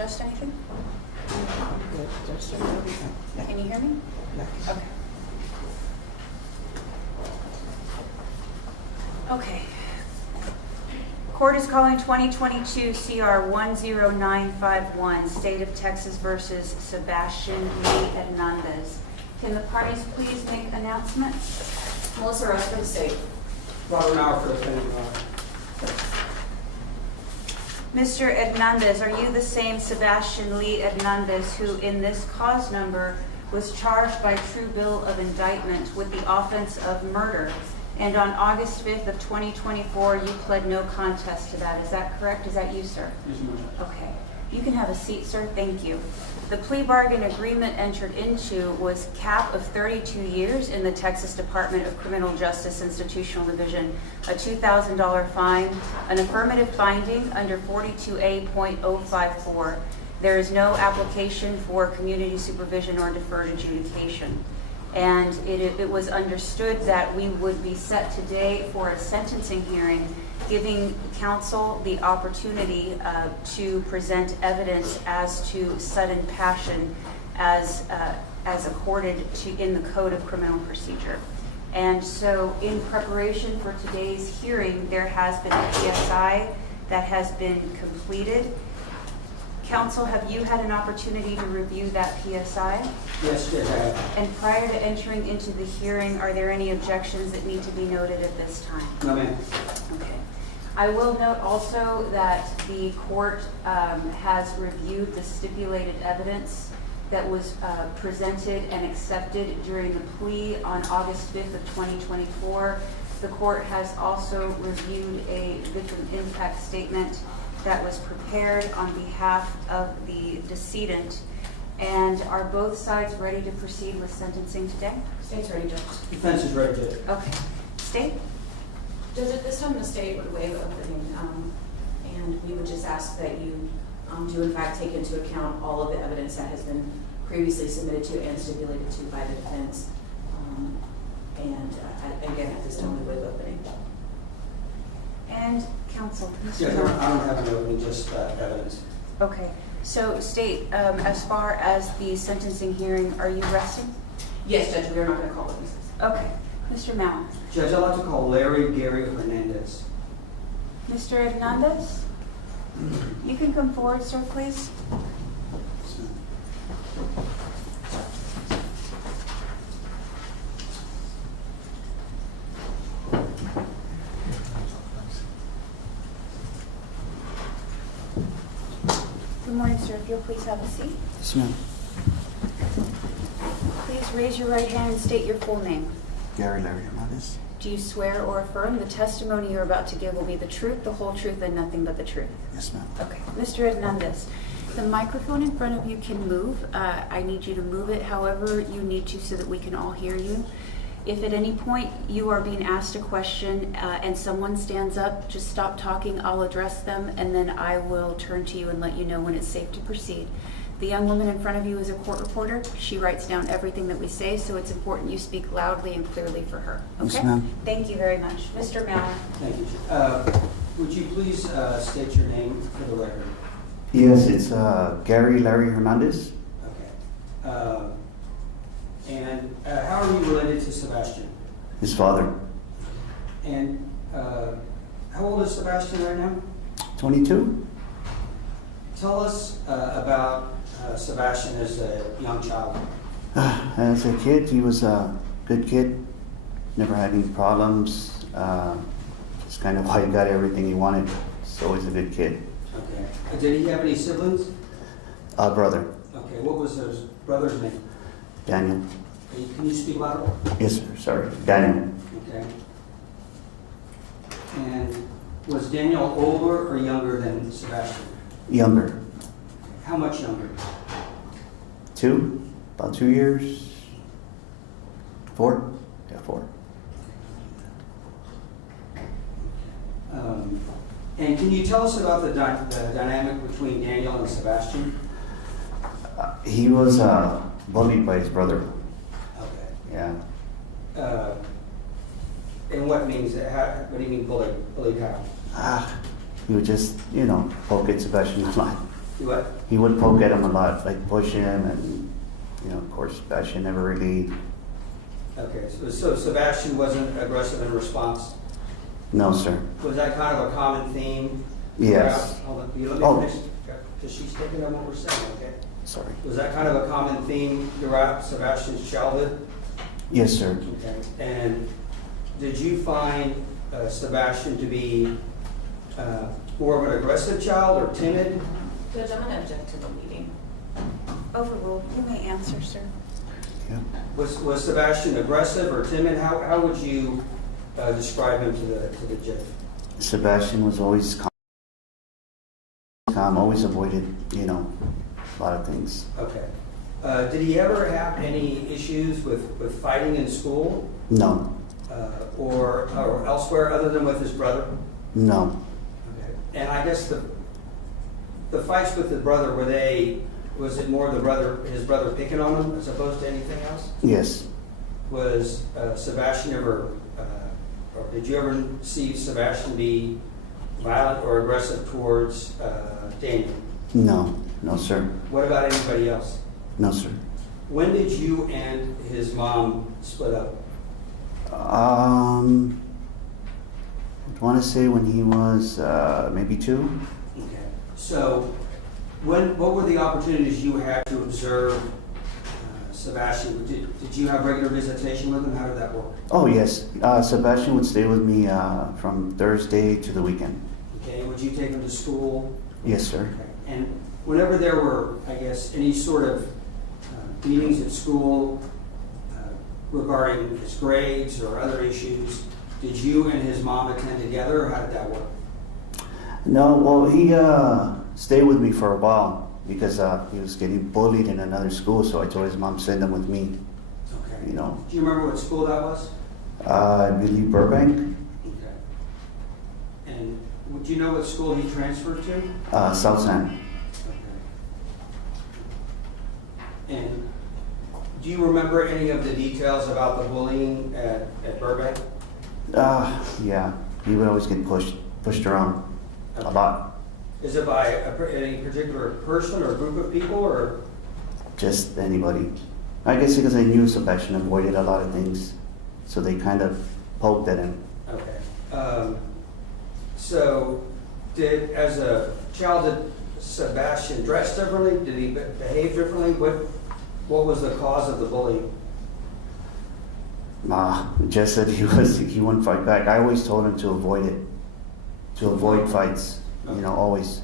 adjust anything? Can you hear me? Okay. Okay. Court is calling 2022 CR 10951, State of Texas versus Sebastian Hernandez. Can the parties please make announcements? Melissa Rose for the state. Robert Maurer for the defendant. Mr. Hernandez, are you the same Sebastian Lee Hernandez who in this cause number was charged by true bill of indictment with the offense of murder? And on August 5th of 2024, you pled no contest to that. Is that correct? Is that you, sir? Yes, ma'am. Okay. You can have a seat, sir. Thank you. The plea bargain agreement entered into was cap of 32 years in the Texas Department of Criminal Justice Institutional Division, a $2,000 fine, an affirmative finding under 42A.054. There is no application for community supervision or deferred adjudication. And it was understood that we would be set today for a sentencing hearing, giving counsel the opportunity to present evidence as to sudden passion as accorded to in the Code of Criminal Procedure. And so in preparation for today's hearing, there has been a PSI that has been completed. Counsel, have you had an opportunity to review that PSI? Yes, yes, I have. And prior to entering into the hearing, are there any objections that need to be noted at this time? No, ma'am. Okay. I will note also that the court has reviewed the stipulated evidence that was presented and accepted during the plea on August 5th of 2024. The court has also reviewed a victim impact statement that was prepared on behalf of the decedent. And are both sides ready to proceed with sentencing today? State's ready, Judge. Defense is ready to. Okay. State? Judge, at this time the state would waive opening, and we would just ask that you do in fact take into account all of the evidence that has been previously submitted to and stipulated to by the defense. Again, at this time we waive opening. And counsel, Mr. Yes, I Miller. don't have any opening, just evidence. Okay, so state, as far as the sentencing hearing, are you resting? Yes, Judge, we are not going to call witnesses. Okay, Mr. Maurer. Judge, I'd like to call Larry Gary Hernandez. Mr. Hernandez, you can come forward, sir, please. Good morning, sir. If you'll please have a seat. Yes, ma'am. Please raise your right hand and state your full name. Gary Larry Hernandez. Do you swear or affirm the testimony you're about to give will be the truth, the whole truth, and nothing but the truth? Yes, ma'am. Okay. Mr. Hernandez, the microphone in front of you can move. I need you to move it however you need to so that we can all hear you. If at any point you are being asked a question and someone stands up, just stop talking. I'll address them, and then I will turn to you and let you know when it's safe to proceed. The young woman in front of you is a court reporter. She writes down everything that we say, so it's important you speak loudly and clearly for her. Okay? Yes, ma'am. Thank you very much. Mr. Maurer. Thank you. Would you please state your name for the record? Yes, it's Gary Larry Hernandez. Okay. And how are you related to Sebastian? His father. And how old is Sebastian right now? 22. Tell us about Sebastian as a young child. As a kid, he was a good kid. Never had any problems. Just kind of why he got everything he wanted. He's always a good kid. Okay. Did he have any siblings? Brother, Okay. What was his brother's name? Daniel. Can you speak louder? Yes, sir. Sorry, Daniel. Okay. And was Daniel older or younger than Sebastian? Younger. How much younger? 2, about 2 years. 4? Yeah, 4. And can you tell us about the dynamic between Daniel and Sebastian? He was bullied by his brother. Okay. Yeah. And what means that? What do you mean bullied? Bullied how? He would just, poke at Sebastian's line. You what? He would poke at him a lot, like push him, and of course, Sebastian never really. Okay, so Sebastian wasn't aggressive in response? No, sir. Was that kind of a common theme? Yes. Hold on, you let Oh. me finish, because she's taking on what we're saying, okay? Sorry. Was that kind of a common theme throughout Sebastian's childhood? Yes, sir. Okay. And did you find Sebastian to be more of an aggressive child or timid? Judge, I'm going to object to the leading. Overruled. You may answer, sir. Yeah. Was Sebastian aggressive or timid? How would you describe him to the judge? Sebastian was always calm, always avoided, a lot of things. Okay. Did he ever have any issues with fighting in school No, or elsewhere other than with his brother? no. Okay. And I guess the fights with the brother, was it more his brother picking on him as opposed to anything else? Yes, Was Sebastian ever, or did you ever see Sebastian be violent or aggressive towards Daniel? no, sir. What about anybody else? No, sir. When did you and his mom split up? I want to say when he was maybe 2. Okay. So, what were the opportunities you had to observe Sebastian? Did you have regular visitation with him? How did that work? Oh, yes. Sebastian would stay with me from Thursday to the weekend. Okay. Would you take him to school? Yes, sir. Okay. And whenever there were, I guess, any sort of meetings at school regarding his grades or other issues, did you and his mom attend together, or how did that work? No, well, he stayed with me for a while because he was getting bullied in another school, so I told his mom send him with me. Okay. You know. Do you remember what school that was? I believe Burbank, Okay. And do you know what school he transferred to? South San. Okay. And do you remember any of the details about the bullying at Burbank? Yeah, he would always get pushed around a lot. Is it by any particular person or group of people, or? Just anybody. I guess because I knew Sebastian avoided a lot of things, so they kind of poked at him. Okay. So, as a child, did Sebastian dress differently? Did he behave differently? What was the cause of the bullying? Just that he wouldn't fight back. I always told him to avoid it, to avoid fights. Always.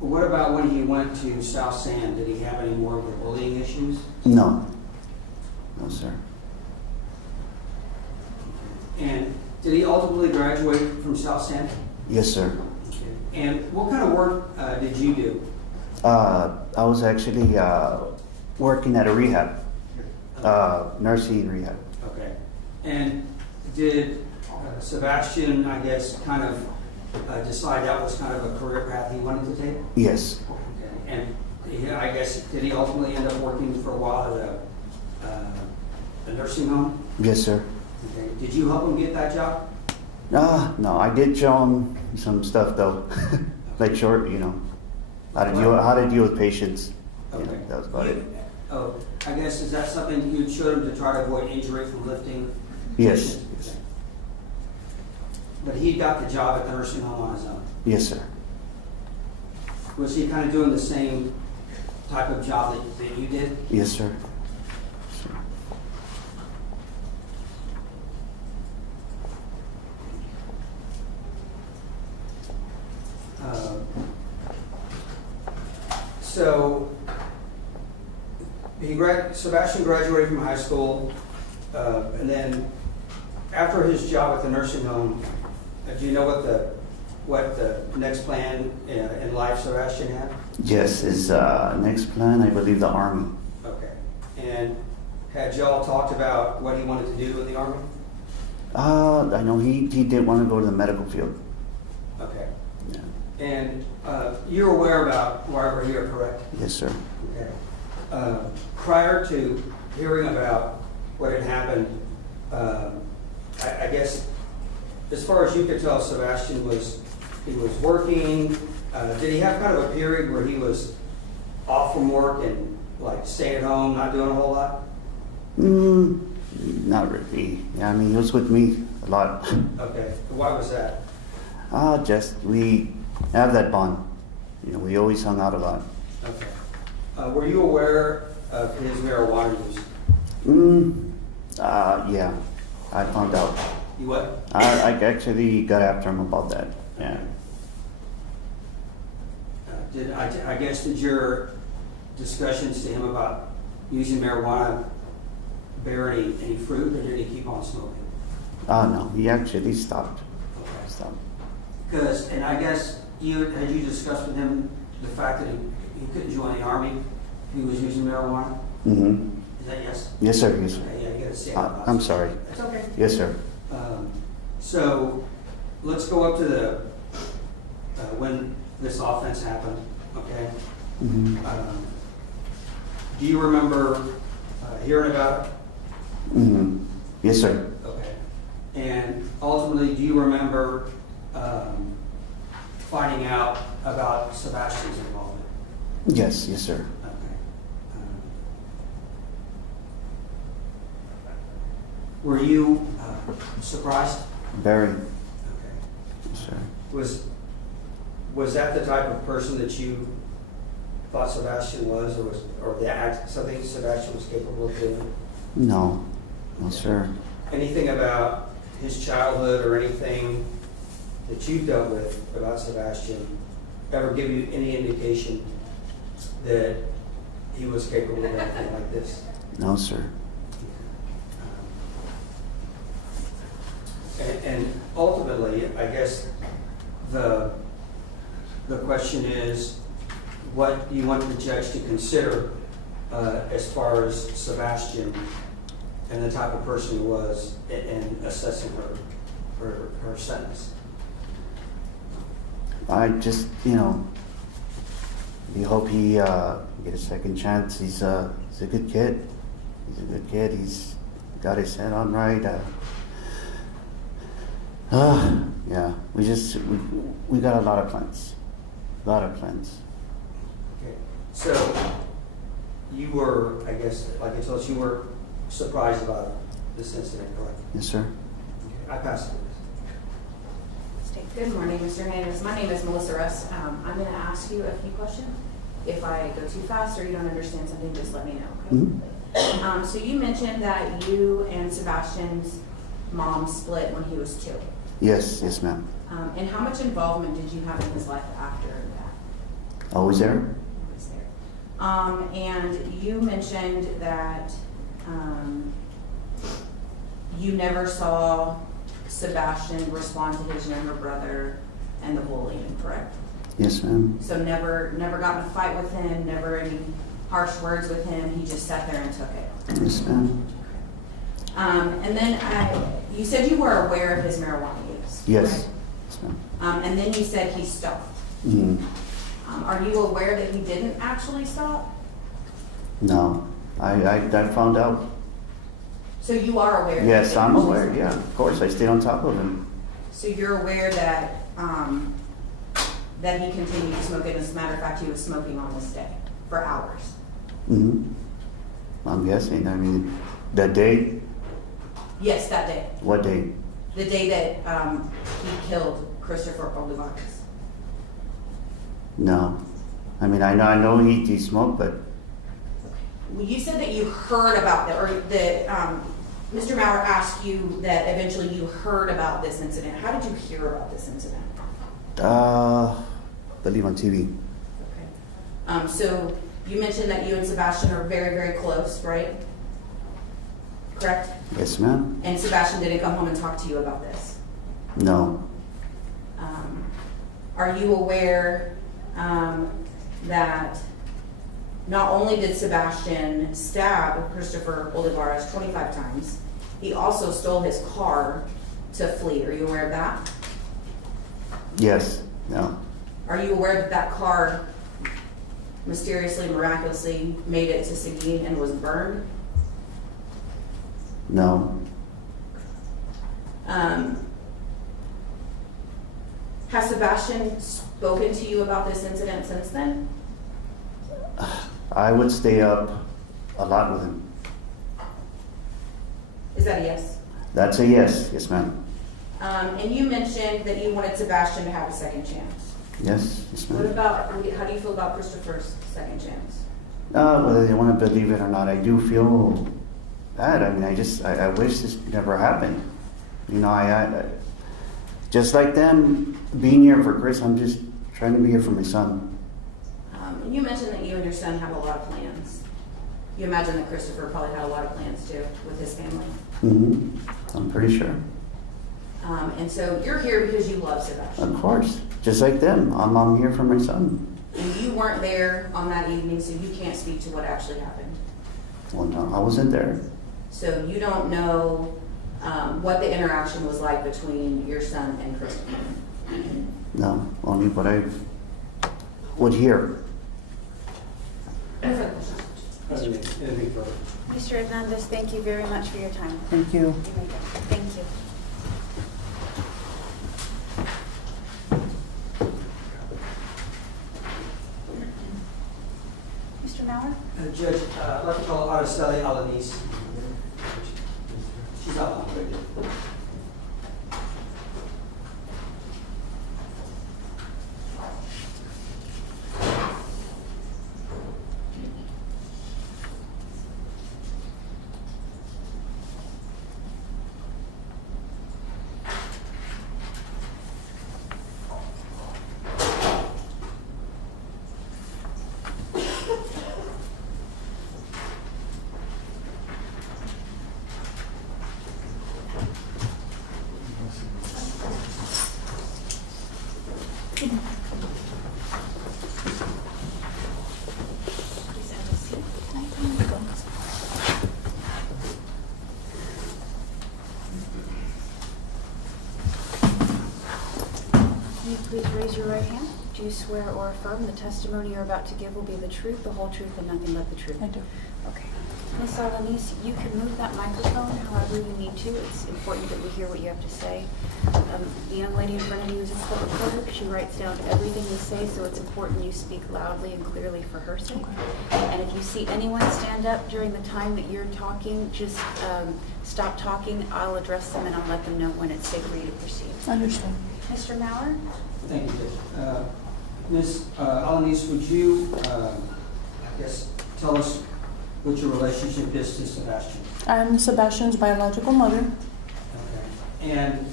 What about when he went to South San? Did he have any more of the bullying issues? No, sir. And did he ultimately graduate from South San? Yes, sir. Okay. And what kind of work did you do? I was actually working at a rehab, nursing rehab. Okay. And did Sebastian, I guess, kind of decide that was kind of a career path he wanted to take? Yes. Okay. And I guess, did he ultimately end up working for a while at a nursing home? Yes, sir. Okay. Did you help him get that job? No, I did show him some stuff though, like how to deal with patients. Okay. That was about it. I guess, is that something you showed him to try to avoid injury from lifting? Yes. Okay. But he got the job at the nursing home on his own. Yes, sir. Was he kind of doing the same type of job that you did? Yes, sir. So, Sebastian graduated from high school, and then after his job at the nursing home, do you know what the next plan in life Sebastian had? Yes, his next plan, I believe, the Army. Okay. And had y'all talked about what he wanted to do in the Army? I know he did want to go to the medical field. Okay. Yeah. And you're aware about why we're here, correct? Yes, sir. Okay. Prior to hearing about what had happened, I guess as far as you could tell, Sebastian he was working. Did he have kind of a period where he was off from work and like staying at home, not doing a whole lot? Not really. Yeah, I mean, he was with me a lot. Okay, why was that? Just we have that bond. You know, we always hung out a lot. Okay. Were you aware of his marijuana use? Yeah, I found out. You what? I actually got after him about that. Yeah. I guess did your discussions to him about using marijuana bear any fruit, or did he keep on smoking? No, he actually stopped. Okay. Stopped. Because, and I guess had you discussed with him the fact that he couldn't join the army if he was using marijuana? Mm-hmm. Is that yes? Yes, sir. Yes, sir. Okay, yeah, you gotta say it. I'm sorry. It's okay. Yes, sir. So let's go up to the when this offense happened. Okay. Mm-hmm. Do you remember hearing about it? Mm-hmm. Yes, sir. Okay. And ultimately, do you remember finding out about Sebastian's involvement? Yes, yes, sir. Okay. Were you surprised? Very. Okay. Yes, sir. Was that the type of person that you thought Sebastian was, something Sebastian was capable of doing? No, no, sir. Anything about his childhood or anything that you've dealt with about Sebastian ever give you any indication that he was capable of anything like this? No, sir. And ultimately, I guess the question is, what do you want the judge to consider as far as Sebastian and the type of person he was in assessing her sentence? I just, we hope he get a second chance. He's a good kid. He's a good kid. He's got his head on right. Yeah, we got a lot of plans. A lot of plans. Okay. So you were, I guess, like I told us, you were surprised about this incident, correct? Yes, sir. Okay. I pass it. Good morning, Mr. Hernandez. My name is Melissa Russ. I'm going to ask you a few questions. If I go too fast or you don't understand something, just let me know, okay? Mhm. So you mentioned that you and Sebastian's mom split when he was 2. Yes, yes, ma'am. And how much involvement did you have in his life after that? Always there? Always there. And you mentioned that you never saw Sebastian respond to his younger brother and the bullying, correct? Yes, ma'am. So never got in a fight with him, never any harsh words with him, he just sat there and took it? Yes, ma'am. And then you said you were aware of his marijuana use? Yes. Right? Yes, ma'am. And then you said he stopped. Mhm. Are you aware that he didn't actually stop? No, I found out. So you are aware? that Yes, he I'm actually aware. stopped. Yeah, of course. I stayed on top of him. So you're aware that that he continued to smoke, and as a matter of fact, he was smoking on this day for hours? Mm-hmm. I'm guessing. I mean, that day. Yes, that day. What day? The day that he killed Christopher Olivarez. No. I mean, I know he smoked, but Well, you said that you heard about that, or that Mr. Maurer asked you that eventually you heard about this incident. How did you hear about this incident? I believe on TV. Okay. So you mentioned that you and Sebastian are very, very close, right? Correct? Yes, ma'am. And Sebastian didn't come home and talk to you about this. No. Are you aware that not only did Sebastian stab Christopher Olivarez 25 times, he also stole his car to flee? Are you aware of that? Yes. No. Are you aware that that car mysteriously, miraculously made it to Seguin and was burned? No. Has Sebastian spoken to you about this incident since then? I would stay up a lot with him. Is that a yes? That's a yes, ma'am. And you mentioned that you wanted Sebastian to have a second chance. Yes, What ma'am. about, how do you feel about Christopher's second chance? Whether they want to believe it or not, I do feel bad. I mean, I wish this never happened. You know, I just like them being here for Chris, I'm just trying to be here for my son. And you mentioned that you and your son have a lot of plans. You imagine that Christopher probably had a lot of plans too with his family. I'm pretty sure. And so you're here because you love Sebastian. Of course, just like them, I'm here for my son. And you weren't there on that evening, so you can't speak to what actually happened. Well, no, I wasn't there. So you don't know what the interaction was like between your son and Christopher. No, only what I would hear. No further questions. Anything further? Mr. Hernandez, thank you very much for your time. Thank you. You may go. Thank you. Mr. Mauer? Judge, I'd like to call Araceli Alanis. She's out on the Please have a seat. Can you please raise your right hand? Do you swear or affirm the testimony you're about to give will be the truth, the whole truth, and nothing but the truth? I do. Okay. Ms. Alanis, you can move that microphone however you need to. It's important that we hear what you have to say. The young lady in front of you is a court reporter. She writes down everything you say, so it's important you speak loudly and clearly for her sake. And if you see anyone stand up during the time that you're talking, just stop talking. I'll address them and I'll let them know when it's safe for you to proceed. Understand. Mr. Mauer? Thank you, Judge. Ms. Alanis, would you, I guess, tell us what your relationship is to Sebastian? I'm Sebastian's biological mother. Okay. And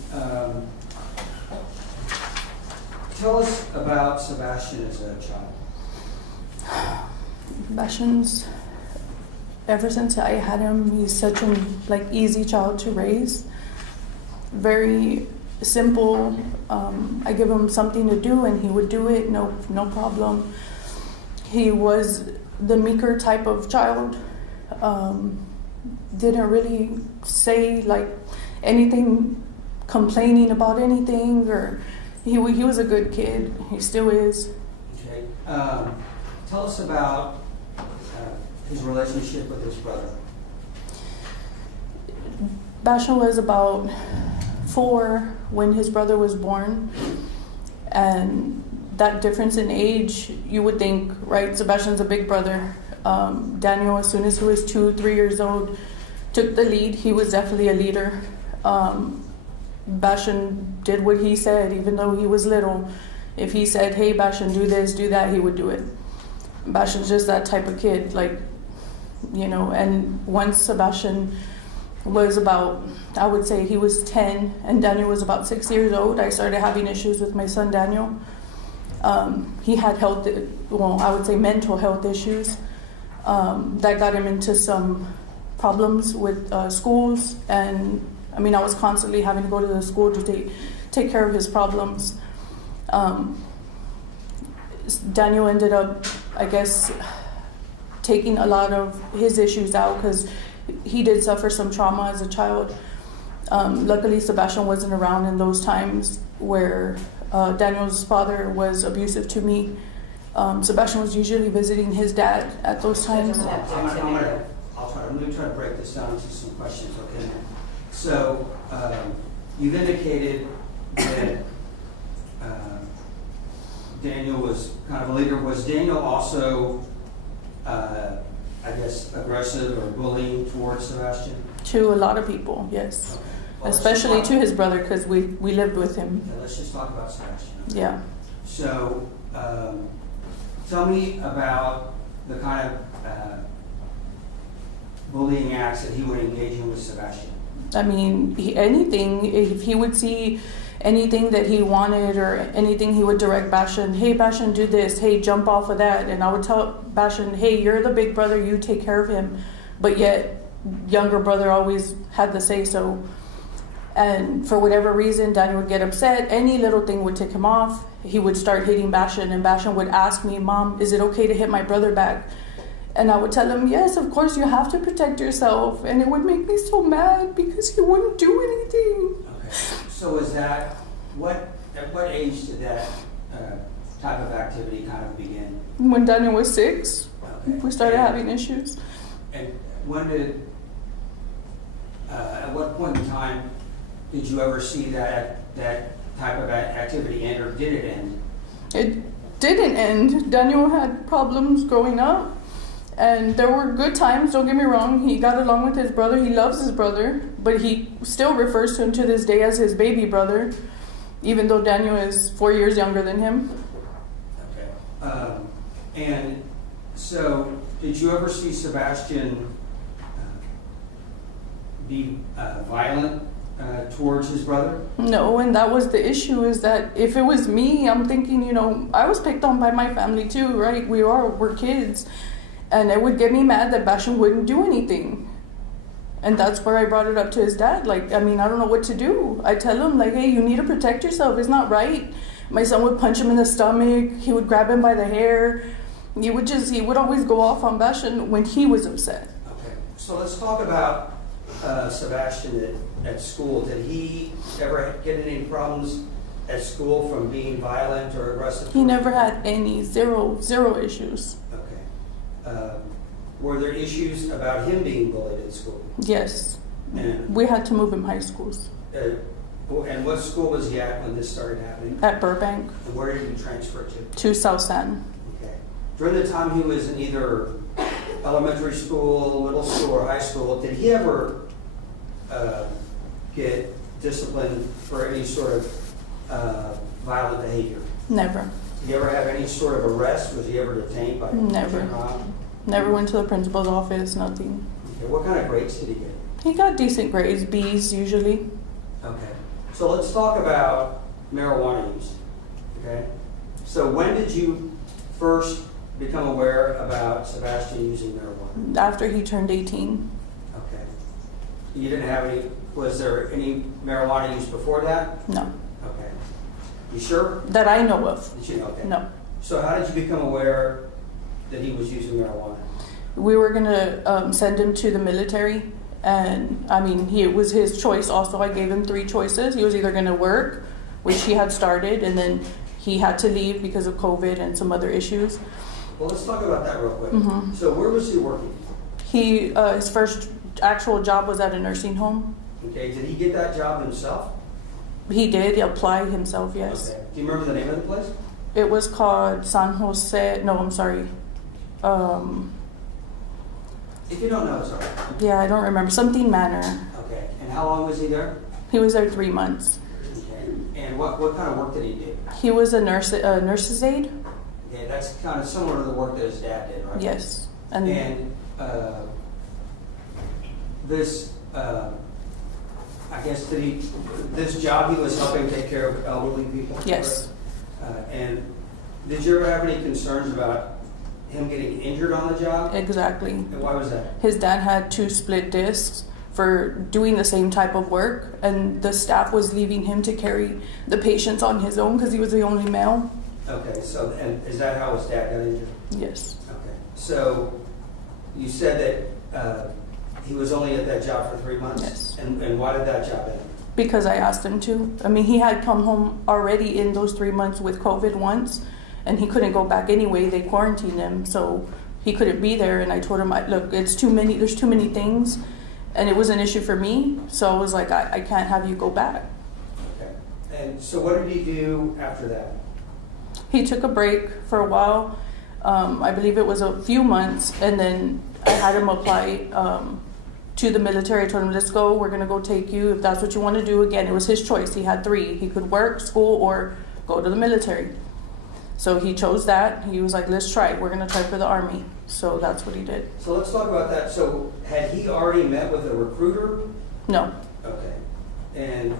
tell us about Sebastian as a child. Sebastian's, ever since I had him, he's such an easy child to raise. Very simple. I give him something to do and he would do it, no problem. He was the meeker type of child. Didn't really say anything, complaining about anything, or he was a good kid. He still is. Okay. Tell us about his relationship with his brother. Sebastian was about 4 when his brother was born, and that difference in age, you would think, right, Sebastian's a big brother. Daniel, as soon as he was 2-3 years old, took the lead. He was definitely a leader. Sebastian did what he said, even though he was little. If he said, hey, Sebastian, do this, do that, he would do it. Sebastian's just that type of kid, and once Sebastian was about, I would say he was 10 and Daniel was about 6 years old, I started having issues with my son Daniel. He had I would say mental health issues that got him into some problems with schools, and I was constantly having to go to the school to take care of his problems. Daniel ended up, I guess, taking a lot of his issues out because he did suffer some trauma as a child. Luckily, Sebastian wasn't around in those times where Daniel's father was abusive to me. Sebastian was usually visiting his dad at those times. I'm going to try to break this down into some questions, okay? So, you've indicated that Daniel was kind of a leader. Was Daniel also, I guess, aggressive or bullying towards Sebastian? To a lot of people, yes. Okay. Well, Especially to his brother, because we lived with him. Okay, let's just talk about Sebastian. Yeah. So, tell me about the kind of bullying acts that he would engage in with Sebastian. I mean, if he would see anything that he wanted or anything, he would direct Bashan, hey, Bashan, do this, hey, jump off of that. And I would tell Bashan, hey, you're the big brother, you take care of him. But yet, younger brother always had the say-so. And for whatever reason, Daniel would get upset. Any little thing would tick him off. He would start hitting Bashan, and Bashan would ask me, Mom, is it okay to hit my brother back? And I would tell him, yes, of course, you have to protect yourself. And it would make me so mad because he wouldn't do anything. Okay. So is that, at what age did that type of activity kind of begin? When Daniel was 6, Okay. we started having issues. And when did, at what point in time did you ever see that type of activity end, or did it end? It didn't end. Daniel had problems growing up, and there were good times, don't get me wrong. He got along with his brother, he loves his brother, but he still refers to him to this day as his baby brother, even though Daniel is 4 years younger than him. Okay. And so, did you ever see Sebastian be violent towards his brother? No, and that was the issue, is that if it was me, I'm thinking, I was picked on by my family too, right? We're kids. And it would get me mad that Bashan wouldn't do anything. And that's where I brought it up to his dad. I don't know what to do. I tell him, hey, you need to protect yourself. It's not right. My son would punch him in the stomach. He would grab him by the hair. He would always go off on Bashan when he was upset. Okay. So let's talk about Sebastian at school. Did he ever get any problems at school from being violent or aggressive? He never had any, zero issues. Okay. Were there issues about him being bullied at school? Yes. And, We had to move him high schools. and what school was he at when this started happening? At Burbank And where did he transfer to? to South San. Okay. During the time he was in either elementary school, middle school, or high school, did he ever get disciplined for any sort of violent behavior? Never. Did he ever have any sort of arrest? Was he ever detained by Never. John? Never went to the principal's office, nothing. Okay. What kind of grades did he get? He got decent grades, B's usually. Okay. So let's talk about marijuana use. Okay. So when did you first become aware about Sebastian using marijuana? After he turned 18. Okay. You didn't have any, was there any marijuana use before that? No. Okay. You sure? That I know of. Did you know? Okay. No. So how did you become aware that he was using marijuana? We were going to send him to the military. And it was his choice also. I gave him 3 choices. He was either going to work, which he had started, and then he had to leave because of COVID and some other issues. Well, let's talk about that real quick. Mm-hmm. So where was he working? His first actual job was at a nursing home. Okay. Did he get that job himself? He did apply himself, yes. Okay. Do you remember the name of the place? It was called San Jose. No, I'm sorry. If you don't know, it's all right. Yeah, I don't remember. Something Manor. Okay. And how long was he there? He was there 3 months. Okay. And what kind of work did he do? He was a nurse's aide. Okay, that's kind of similar to the work that his dad did, right? Yes. And this, I guess, this job he was helping take care of elderly people? Yes. And did you ever have any concerns about him getting injured on the job? Exactly. And why was that? His dad had 2 split discs for doing the same type of work, and the staff was leaving him to carry the patients on his own because he was the only male. Okay, so, and is that how his dad got injured? Yes. Okay. So you said that he was only at that job for 3 months? Yes. And why did that job end? Because I asked him to. He had come home already in those 3 months with COVID once, and he couldn't go back anyway. They quarantined him, so he couldn't be there. And I told him, look, there's too many things, and it was an issue for me. So I was like, I can't have you go back. Okay. And so what did he do after that? He took a break for a while. I believe it was a few months, and then I had him apply to the military. I told him, let's go, we're gonna go take you, if that's what you wanna do. Again, it was his choice, he had 3. He could work, school, or go to the military. So he chose that. He was like, let's try it, we're gonna try for the Army. So that's what he did. So let's talk about that. So had he already met with a recruiter? No, Okay. And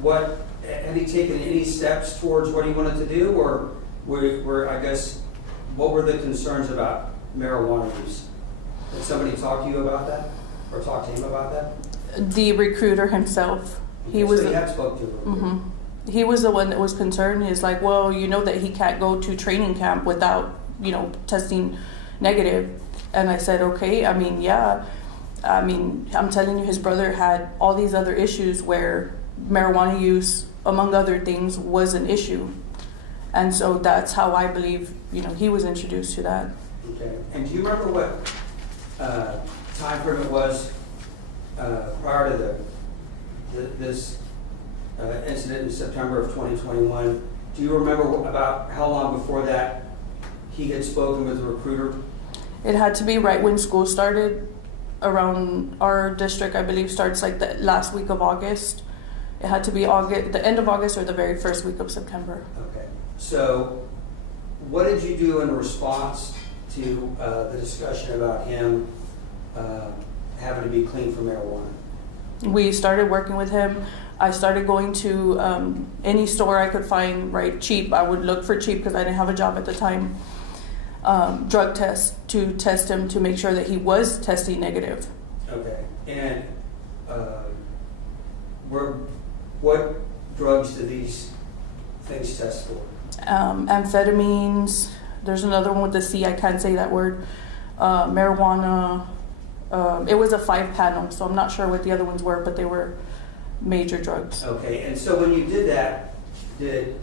what, had he taken any steps towards what he wanted to do, or I guess, what were the concerns about marijuana use? Did somebody talk to you about that, or talk to him about that? the recruiter himself, he was. So you have spoke to him. Mhm. He was the one that was concerned. He's like, well, you know that he can't go to training camp without, testing negative. And I said, okay, I mean, yeah. I mean, I'm telling you, his brother had all these other issues where marijuana use, among other things, was an issue. And so that's how I believe, he was introduced to that. Okay. And do you remember what time frame it was prior to this incident in September of 2021? Do you remember about how long before that he had spoken with the recruiter? It had to be right when school started. Around our district, I believe, starts like the last week of August. It had to be the end of August or the very first week of September. Okay. So what did you do in response to the discussion about him having to be clean for marijuana? We started working with him. I started going to any store I could find, right, cheap. I would look for cheap because I didn't have a job at the time. Drug tests to test him to make sure that he was testing negative. Okay. And what drugs do these things test for? Amphetamines. There's another one with the C. I can't say that word. Marijuana. It was a 5-panel, so I'm not sure what the other ones were, but they were major drugs. Okay. And so when you did that, did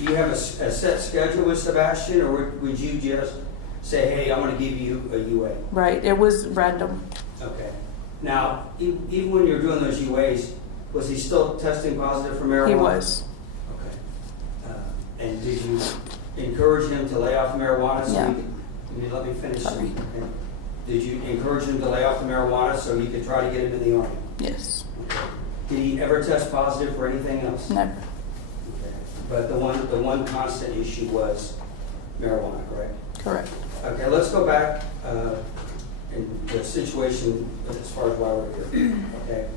you have a set schedule with Sebastian, or would you just say, hey, I'm going to give you a UA? Right. It was random. Okay. Now, even when you're doing those UAs, was he still testing positive for marijuana? He was. Okay. And did you encourage him to lay off marijuana? Yeah. Can you let me finish? Sorry. Okay. Did you encourage him to lay off the marijuana so you could try to get him in the Army? Yes. Okay. Did he ever test positive for anything else? Never. Okay. But the one constant issue was marijuana, correct? Correct. Okay, let's go back in the situation as far as why we're here. Okay,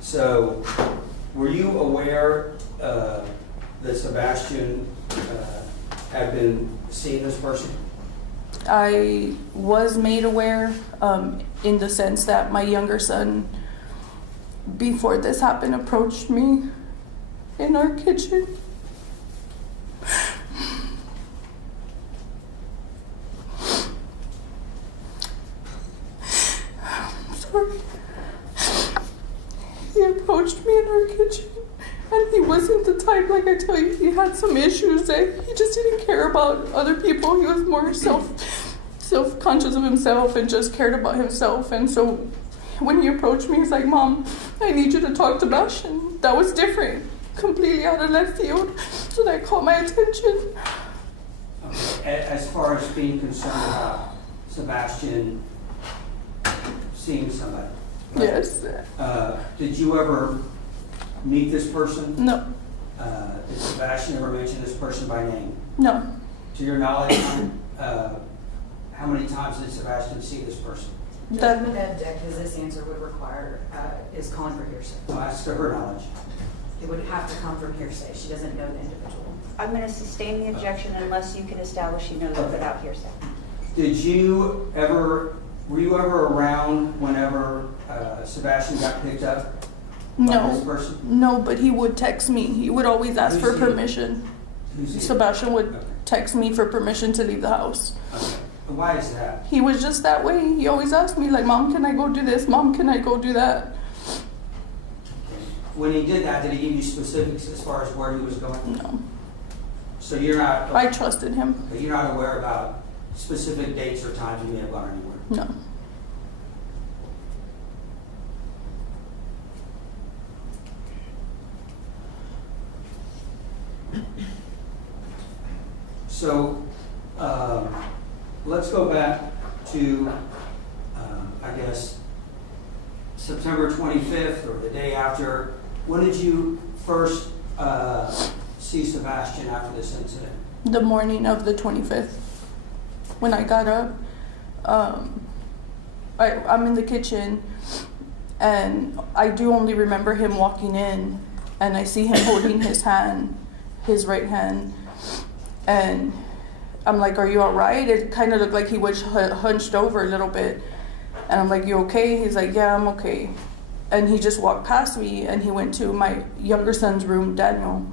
so were you aware that Sebastian had been seeing this person? I was made aware in the sense that my younger son, before this happened, approached me in our kitchen. Sorry. He approached me in our kitchen, and he wasn't the type, like I tell you, he had some issues that he just didn't care about other people. He was more self-conscious of himself and just cared about himself. And so when he approached me, he's like, Mom, I need you to talk to Sebastian. That was different, completely out of left field. So that caught my attention. Okay. As far as being concerned about Sebastian seeing somebody? Right? Yes. Did you ever meet this person? No. Did Sebastian ever mention this person by name? No. To your knowledge, how many times did Sebastian see this person? That, Judgment ed deck, because this answer would require, is calling for hearsay. No, as to her knowledge. It would have to come from hearsay. She doesn't know the individual. I'm going to sustain the objection unless you can establish he knows it Okay. without hearsay. Were you ever around whenever Sebastian got picked up by this no. person? No, but he would text me. He would always ask for Who's he? permission. Who's he? Sebastian would Okay. text me for permission to leave the house. Okay. And why is that? He was just that way. He always asked me, like, Mom, can I go do this? Mom, can I go do that? When he did that, did he give you specifics as far as where he was going? No. So you're not. I trusted him. Okay, you're not aware about specific dates or times he may have gone anywhere. No. So, let's go back to, I guess, September 25th or the day after. When did you first see Sebastian after this incident? The morning of the 25th, when I got up, I'm in the kitchen, and I do only remember him walking in, and I see him holding his hand, his right hand, and I'm like, "Are you all right?" It kind of looked like he was hunched over a little bit, and I'm like, "You okay?" He's like, "Yeah, I'm okay." And he just walked past me, and he went to my younger son's room, Daniel.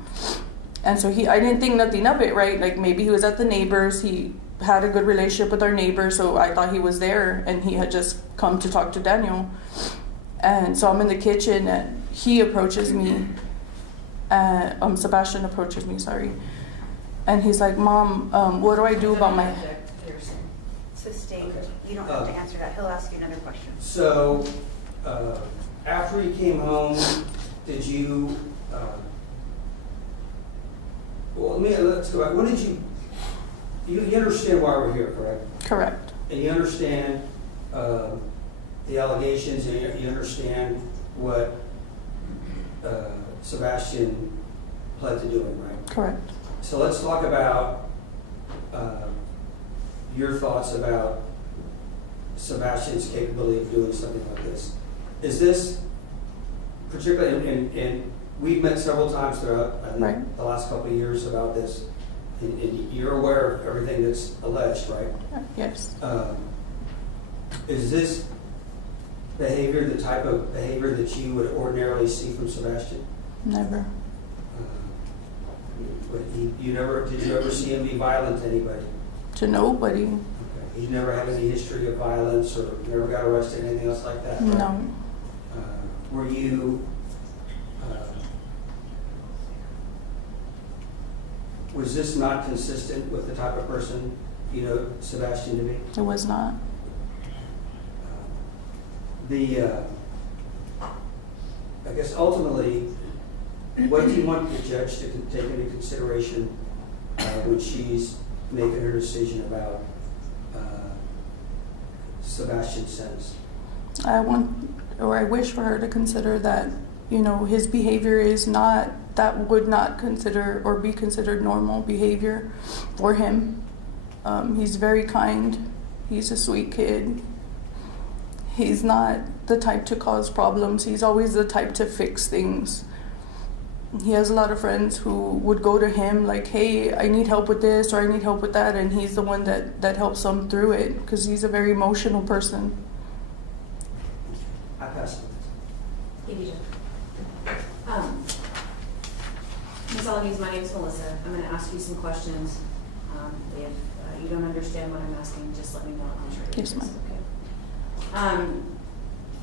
And so I didn't think nothing of it, right? Like maybe he was at the neighbors. He had a good relationship with our neighbors, so I thought he was there, and he had just come to talk to Daniel. And so I'm in the kitchen, and he approaches me. Sebastian approaches me, sorry. And he's like, "Mom, what do I do about my..." Sustain. You don't have to answer that. He'll ask you another question. So, after he came home, did you, let's go back. When did you understand why we're here, correct? Correct. And you understand the allegations, and you understand what Sebastian pled to doing, right? Correct. So let's talk about your thoughts about Sebastian's capability of doing something like this. Is this particularly, and we've met several times throughout the last couple of years about this, and you're aware of everything that's alleged, right? Yes. Is this behavior the type of behavior that you would ordinarily see from Sebastian? Never. Did you ever see him be violent to anybody? To nobody. Okay. He never had any history of violence, or never got arrested, anything else like that? Right? No. Were you, was this not consistent with the type of person you know Sebastian to be? It was not. I guess ultimately, what do you want the judge to take into consideration when she's making her decision about Sebastian's sentence? I wish for her to consider that, his behavior is not, that would not consider or be considered normal behavior for him. He's very kind. He's a sweet kid. He's not the type to cause problems. He's always the type to fix things. He has a lot of friends who would go to him like, "Hey, I need help with this," or "I need help with that," and he's the one that helps them through it, because he's a very emotional person. I pass it. Thank you, Jeff. Ms. Alanis, my name is Melissa. I'm going to ask you some questions. If you don't understand what I'm asking, just let me know. I'll try to Yes, ma'am. Okay.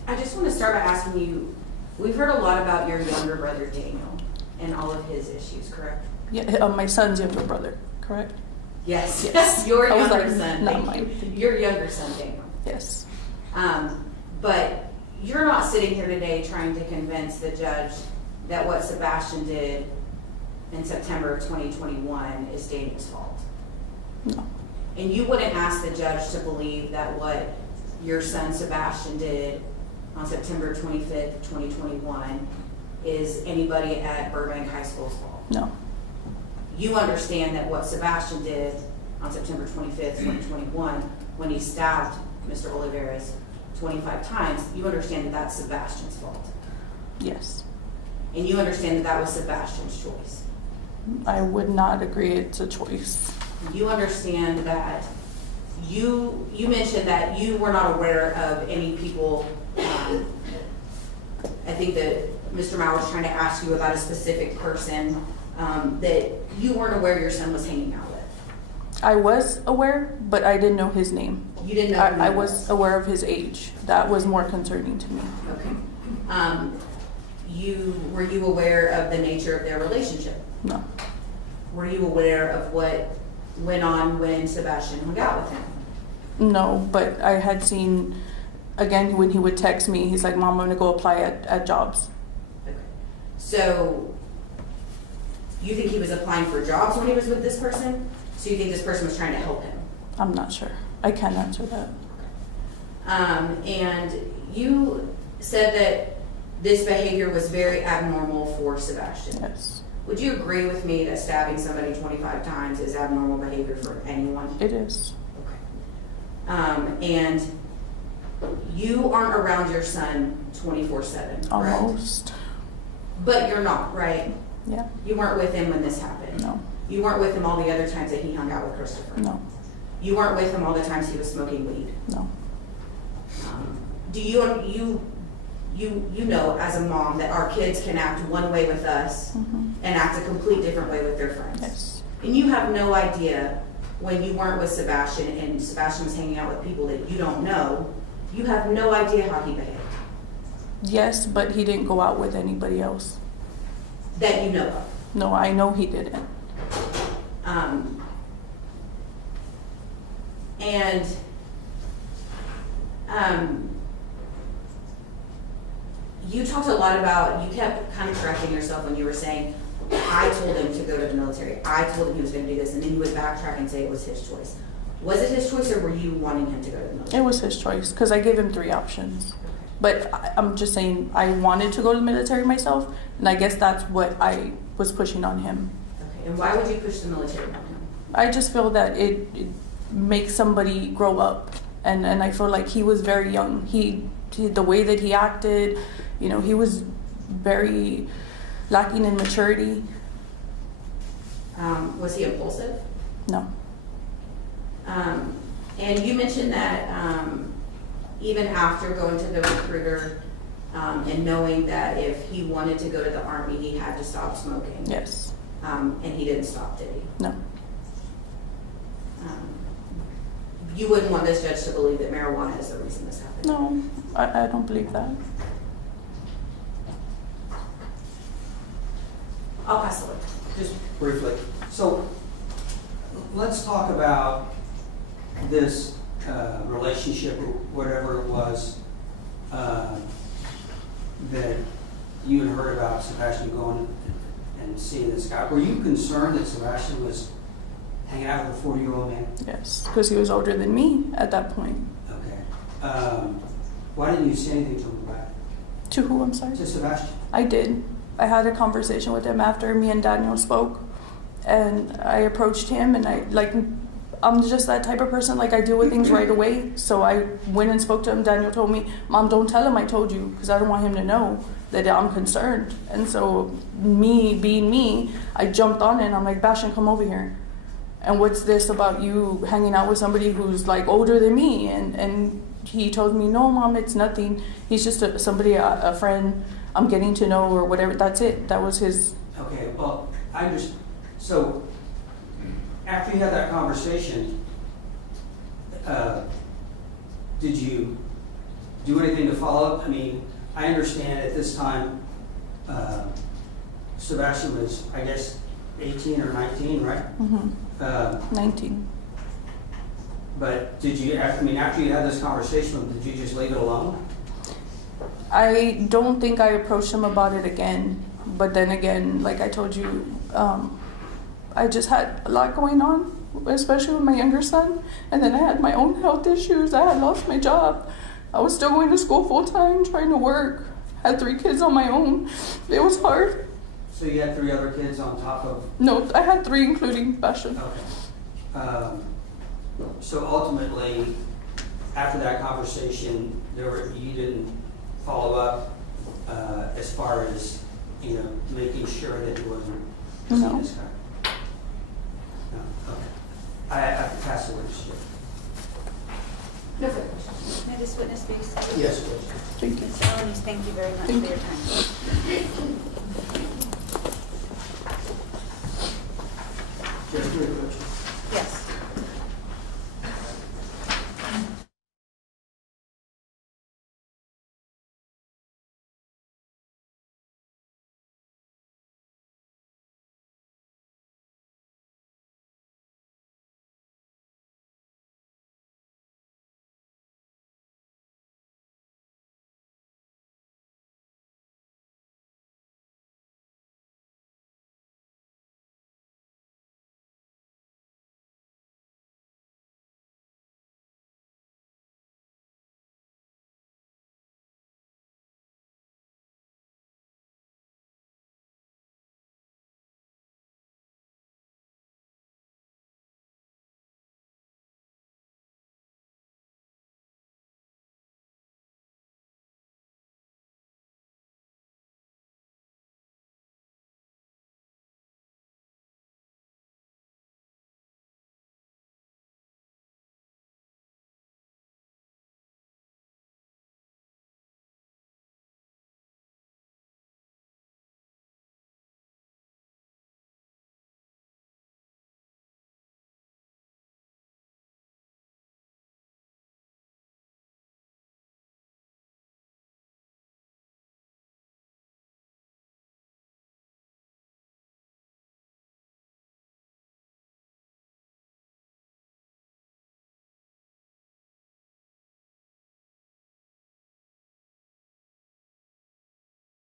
I just want to start by asking you, we've heard a lot about your younger brother, Daniel, and all of his issues, correct? Yeah, my son's younger brother, correct? Yes. Yes. Your I was younger like, son. not Thank mine. you. Your younger son, Daniel. Yes. But you're not sitting here today trying to convince the judge that what Sebastian did in September of 2021 is Daniel's fault. No. And you wouldn't ask the judge to believe that what your son Sebastian did on September 25th, 2021 is anybody at Burbank High School's fault. No. You understand that what Sebastian did on September 25th, 2021, when he stabbed Mr. Olivarez 25 times, you understand that that's Sebastian's fault. Yes. And you understand that that was Sebastian's choice. I would not agree it's a choice. You understand that you mentioned that you were not aware of any people. I think that Mr. Mauer was trying to ask you about a specific person that you weren't aware your son was hanging out with. I was aware, but I didn't know his name. You didn't know who I he was aware of his age. That was more concerning to me. Okay. Were you aware of the nature of their relationship? No. Were you aware of what went on when Sebastian hung out with him? No, but I had seen, again, when he would text me, he's like, "Mom, I'm gonna go apply at jobs." Okay. So, you think he was applying for jobs when he was with this person? So you think this person was trying to help him? I'm not sure. I can't answer that. And you said that this behavior was very abnormal for Sebastian. Yes, Would you agree with me that stabbing somebody 25 times is abnormal behavior for anyone? it is. Okay. And you aren't around your son 24/7, correct? Almost. But you're not, right? Yeah. You weren't with him when this happened? No. You weren't with him all the other times that he hung out with Christopher? No. You weren't with him all the times he was smoking weed? No. Do you know as a mom that our kids can act one way with us Mm-hmm. and act a complete different way with their friends? Yes. And you have no idea when you weren't with Sebastian and Sebastian was hanging out with people that you don't know, you have no idea how he behaved, Yes, but he didn't go out with anybody else. that you know of. No, I know he didn't. And you talked a lot about, you kept kind of correcting yourself when you were saying, I told him to go to the military. I told him he was going to do this. And then you would backtrack and say it was his choice. Was it his choice or were you wanting him to go to the military? It was his choice because I gave him 3 options. But I'm just saying I wanted to go to the military myself, and I guess that's what I was pushing on him. Okay. And why would you push the military on him? I just feel that it makes somebody grow up, and I feel like he was very young. He the way that he acted, you know, he was very lacking in maturity. Was he impulsive? No. And you mentioned that even after going to the recruiter and knowing that if he wanted to go to the Army, he had to stop smoking. Yes. And he didn't stop, did he? No. You wouldn't want this judge to believe that marijuana is the reason this happened? No, I don't believe that. I'll pass the word. Just briefly. So let's talk about this relationship or whatever it was that you had heard about Sebastian going and seeing this guy. Were you concerned that Sebastian was hanging out with a 40-year-old man? Yes, because he was older than me at that point. Okay. Why didn't you say anything to him about it? To who, I'm sorry? To Sebastian? I did. I had a conversation with him after me and Daniel spoke, and I approached him, and I'm just that type of person, like I deal with things right away. So I went and spoke to him. Daniel told me, Mom, don't tell him I told you, because I don't want him to know that I'm concerned. And so me being me, I jumped on it and I'm like, Bastion, come over here. And what's this about you hanging out with somebody who's like older than me? And he told me, no, Mom, it's nothing. He's just a friend I'm getting to know or whatever. That's it. That was his. Okay, well, I just, so after you had that conversation, did you do anything to follow up? I mean, I understand at this time, Sebastian was, I guess, 18 or 19, right? Mm-hmm. 19. But did you, after you had this conversation with him, did you just leave it alone? I don't think I approached him about it again. But then again, like I told you, I just had a lot going on, especially with my younger son. And then I had my own health issues. I had lost my job. I was still going to school full time, trying to work. Had 3 kids on my own. It was hard. So you had 3 other kids on top of? No, I had 3, including Bastion. Okay. So ultimately, after that conversation, you didn't follow up as far as, making sure that he wasn't seeing this guy? No. Okay. I have to pass the word to you. No further questions. May this witness be excused? Yes, please. Thank you. Ms. Alanis, thank you very much Thank for your time. Just real quick. Yes.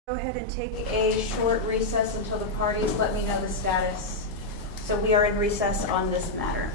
Go ahead and take a short recess until the parties let me know the status. So we are in recess on this matter.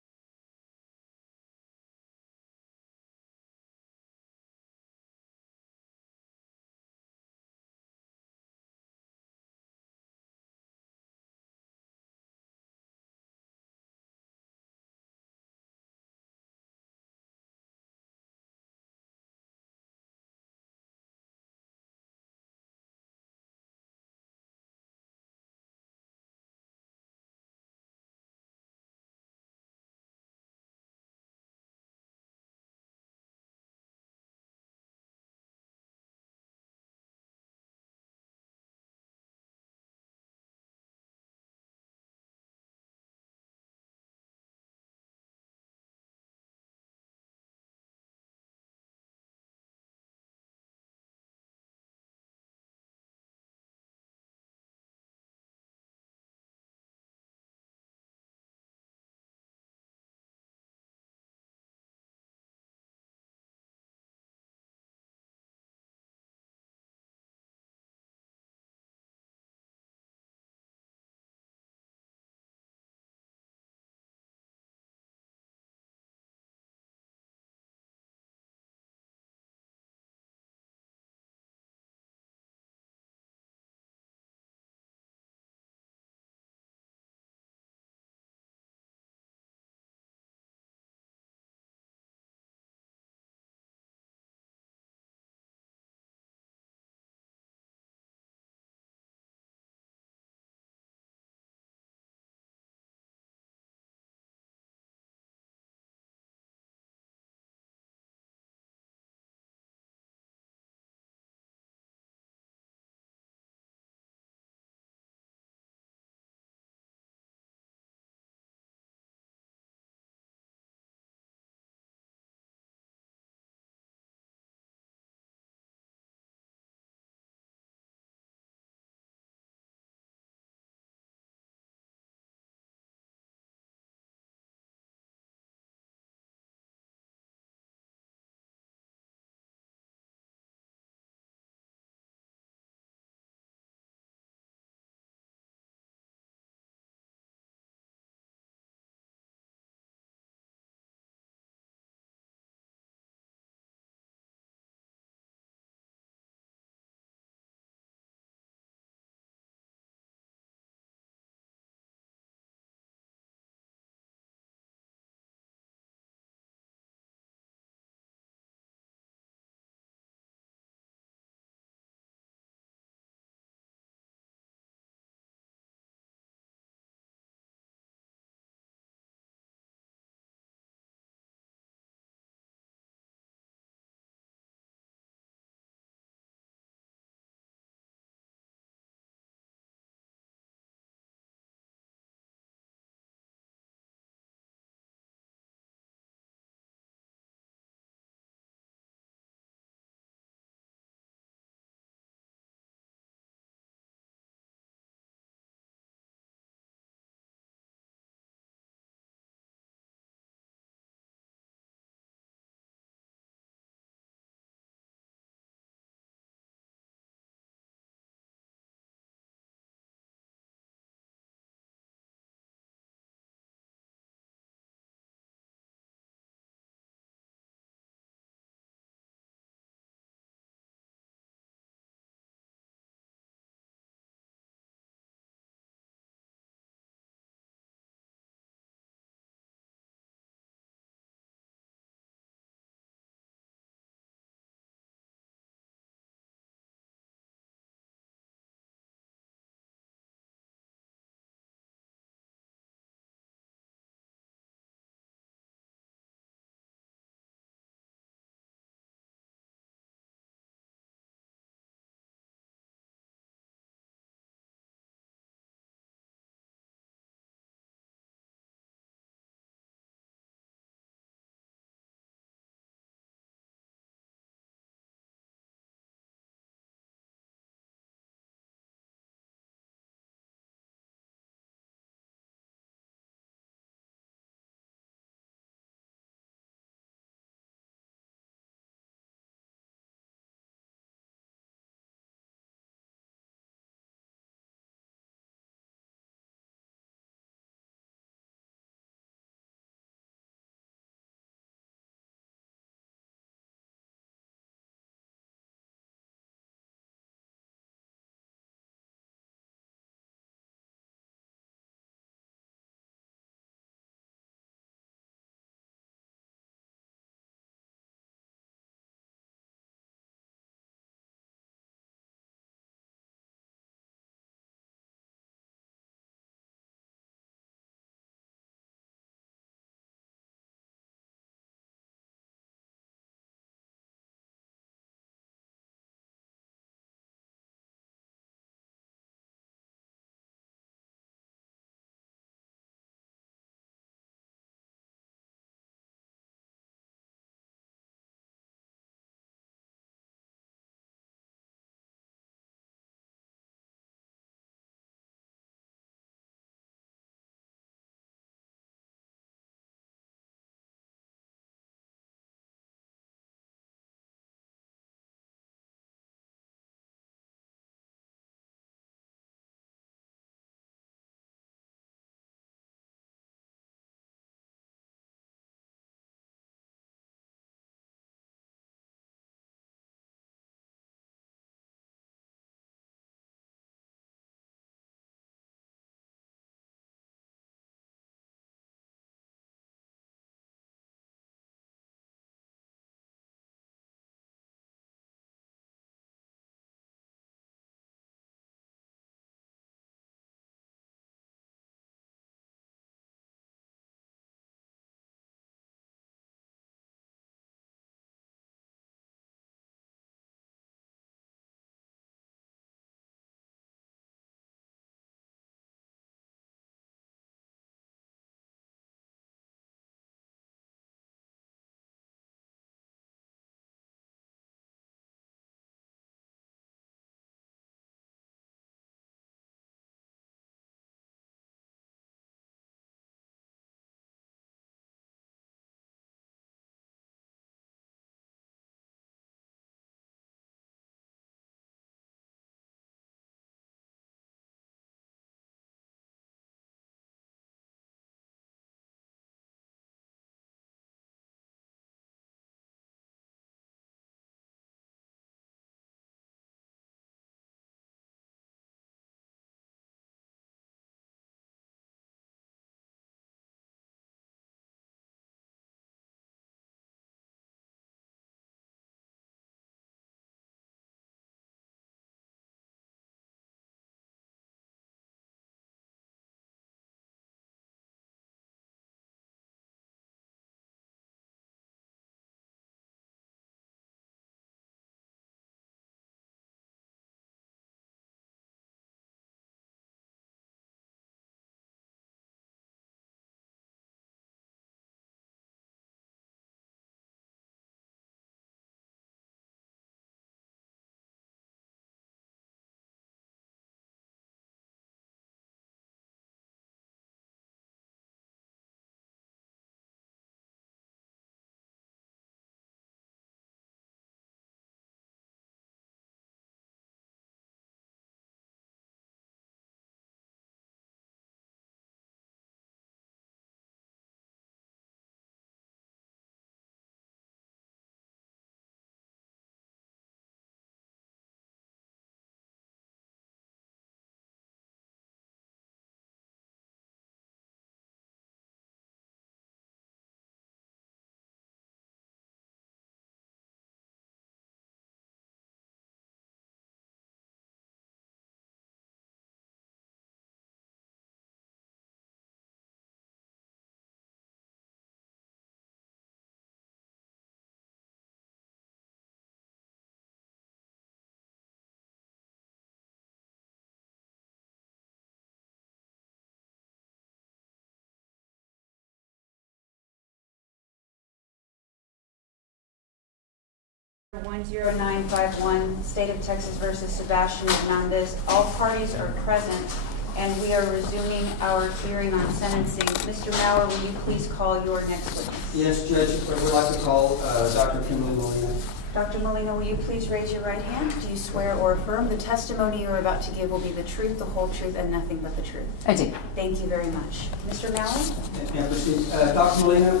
10951, State of Texas versus Sebastian Hernandez. All parties are present, and we are resuming our hearing on sentencing. Mr. Maurer, will you please call your next witness? Yes, Judge, I would like to call Dr. Kimberly Molina. Dr. Molina, will you please raise your right hand? Do you swear or affirm the testimony you are about to give will be the truth, the whole truth, and nothing but the truth? I do. Thank you very much. Mr. Maurer? May I proceed? Dr. Molina,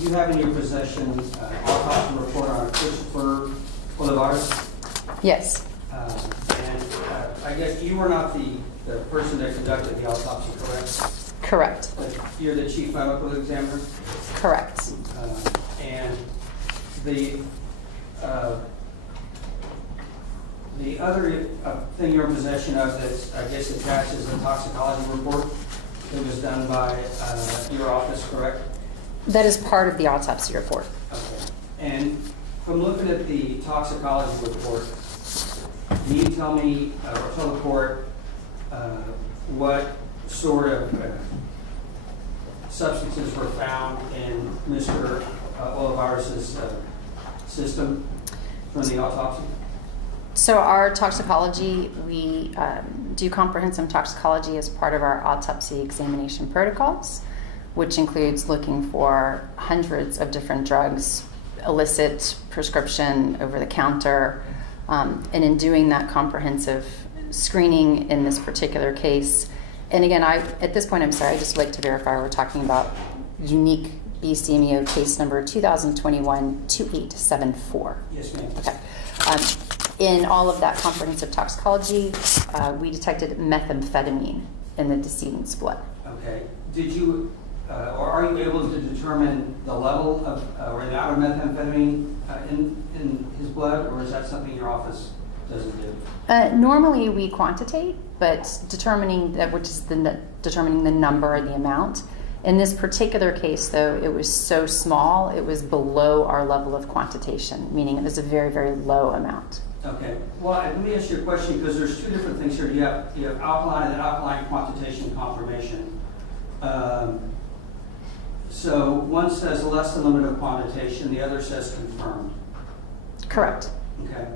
you have in your possession autopsy report on Christopher Olivarez. Yes, And I guess you were not the person that conducted the autopsy, correct? correct, But you're the chief medical examiner? correct. And the other thing you're in possession of that's, I guess, attached is the toxicology report that was done by your office, correct? That is part of the autopsy report. Okay. And from looking at the toxicology report, can you tell me, or tell the court, what sort of substances were found in Mr. Olivarez's system from the autopsy? So our toxicology, we do comprehensive toxicology as part of our autopsy examination protocols, which includes looking for hundreds of different drugs, illicit, prescription, over-the-counter, and in doing that comprehensive screening in this particular case. And again, at this point, I'm sorry, I just would like to verify we're talking about unique BCMEO case number 2021-2874. Yes, ma'am. Okay. In all of that comprehensive toxicology, we detected methamphetamine in the decedent's blood. Okay. Did you, or are you able to determine the level of, or the amount of methamphetamine in his blood, or is that something your office doesn't do? Normally we quantitate, but determining that, which is determining the number or the amount. In this particular case, though, it was so small, it was below our level of quantitation, meaning it was a very, very low amount. Okay. Well, let me ask you a question, because there's two different things here. You have alkaline and then alkaline quantitation and confirmation. So one says less than limit of quantitation, the other says confirmed. Correct. Okay.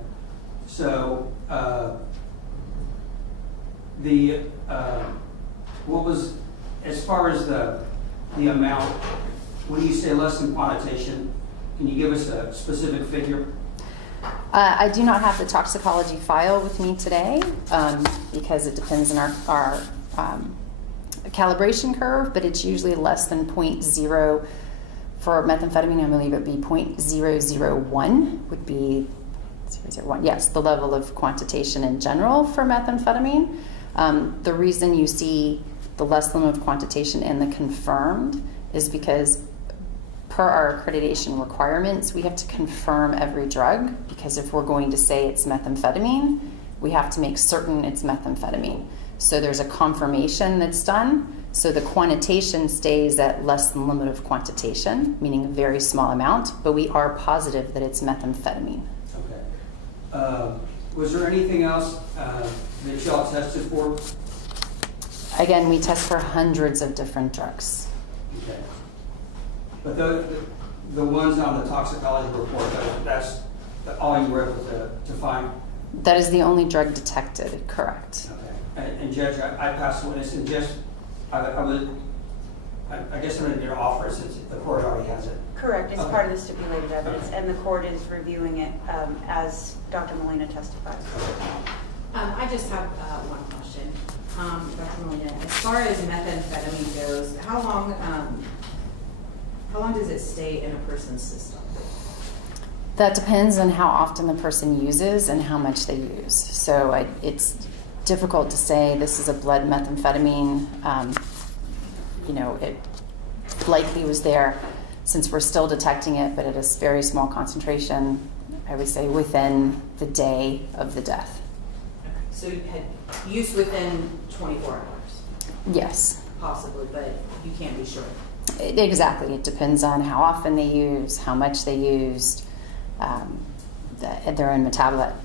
So what was, as far as the amount, when you say less than quantitation, can you give us a specific figure? I do not have the toxicology file with me today because it depends on our calibration curve, but it's usually less than 0.0 for methamphetamine. I believe it would be 0.001 would be 0.001. Yes, the level of quantitation in general for methamphetamine. The reason you see the less limit of quantitation and the confirmed is because per our accreditation requirements, we have to confirm every drug, because if we're going to say it's methamphetamine, we have to make certain it's methamphetamine. So there's a confirmation that's done. So the quantitation stays at less than limit of quantitation, meaning a very small amount, but we are positive that it's methamphetamine. Okay. Was there anything else that y'all tested for? Again, we test for hundreds of different drugs. Okay. But the ones on the toxicology report, that's all you were able to find? That is the only drug detected, correct. Okay. And Judge, I passed the witness, and just, I guess I'm going to get an offer since the court already has it. Correct, it's Okay. part of the stipulated evidence, Okay. and the court is reviewing it as Dr. Molina testifies. I just have one question. Dr. Molina, as far as methamphetamine goes, how long does it stay in a person's system? That depends on how often the person uses and how much they use. So it's difficult to say this is a blood methamphetamine. It likely was there since we're still detecting it, but at a very small concentration, I would say within the day of the death. So you had use within 24 hours, Yes, possibly, but you can't be sure. exactly. It depends on how often they use, how much they used, their own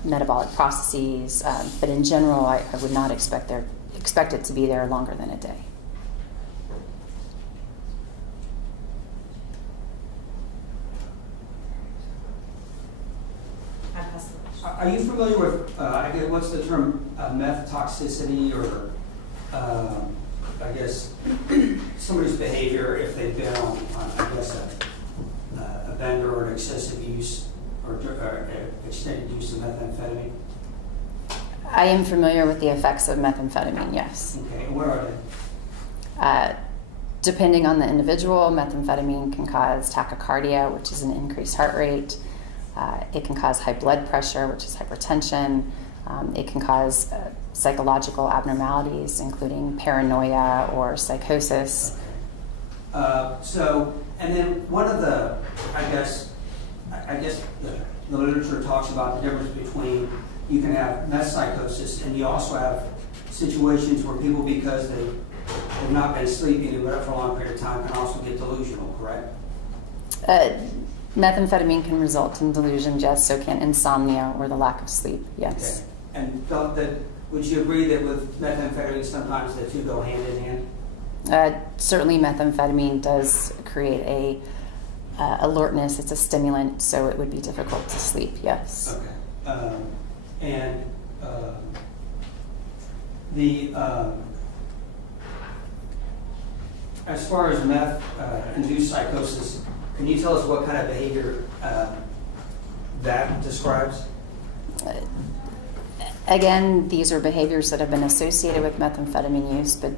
metabolic processes. But in general, I would not expect it to be there longer than a day. Are you familiar with, I guess, what's the term, meth toxicity, or, I guess, somebody's behavior if they've been on I guess, a bender or an excessive use or extended use of methamphetamine? I am familiar with the effects of methamphetamine, yes. Okay, and what are they? Depending on the individual, methamphetamine can cause tachycardia, which is an increased heart rate. It can cause high blood pressure, which is hypertension. It can cause psychological abnormalities, including paranoia or psychosis. And then one of the, I guess the literature talks about the difference between, you can have meth psychosis, and you also have situations where people, because they have not been sleeping, they've been up for a long period of time, can also get delusional, correct? Methamphetamine can result in delusions, yes, so can insomnia or the lack of sleep, yes. Okay. And would you agree that with methamphetamine, sometimes the two go hand in hand? Certainly methamphetamine does create a alertness. It's a stimulant, so it would be difficult to sleep, yes. Okay. As far as meth-induced psychosis, can you tell us what kind of behavior that describes? Again, these are behaviors that have been associated with methamphetamine use, but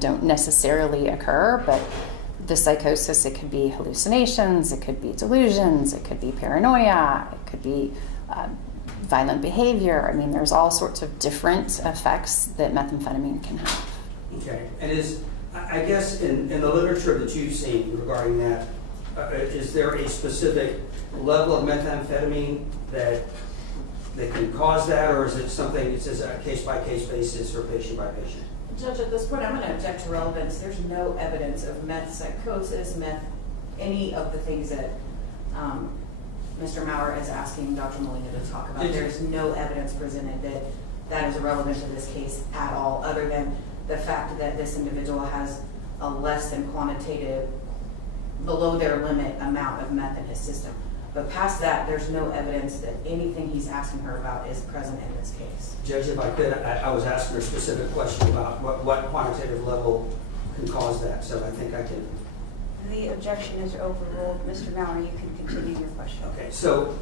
don't necessarily occur. But the psychosis, it could be hallucinations, it could be delusions, it could be paranoia, it could be violent behavior. I mean, there's all sorts of different effects that methamphetamine can have. Okay, and I guess in the literature that you've seen regarding that, is there a specific level of methamphetamine that can cause that, or is it something that says a case-by-case basis or patient-by-patient? Judge, at this point, I'm going to object to relevance. There's no evidence of meth psychosis, any of the things that Mr. Maurer is asking Dr. Molina to talk about. There's no evidence presented that is irrelevant to this case at all, other than the fact that this individual has a less than quantitative, below their limit amount of meth in his system. But past that, there's no evidence that anything he's asking her about is present in this case. Judge, if I could, I was asking her a specific question about what quantitative level can cause that, so I think I can. The objection is overruled. Mr. Maurer, you can continue your question. Okay, so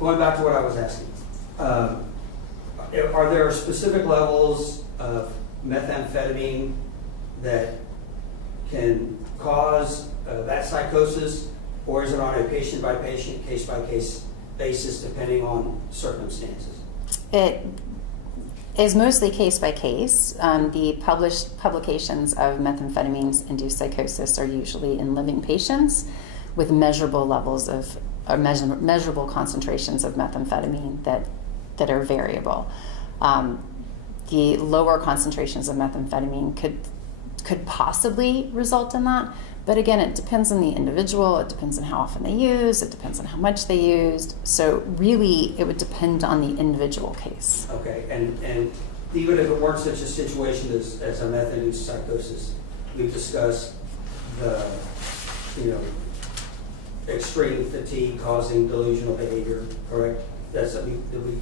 going back to what I was asking, are there specific levels of methamphetamine that can cause that psychosis, or is it on a patient-by-patient, case-by-case basis depending on circumstances? It is mostly case by case. The published publications of methamphetamines-induced psychosis are usually in living patients with measurable levels of, or measurable concentrations of methamphetamine that are variable. The lower concentrations of methamphetamine could possibly result in that. But again, it depends on the individual, it depends on how often they use, it depends on how much they used. So really, it would depend on the individual case. Okay, and even if it weren't such a situation as a meth-induced psychosis, we've discussed the, extreme fatigue causing delusional behavior, correct? That's what we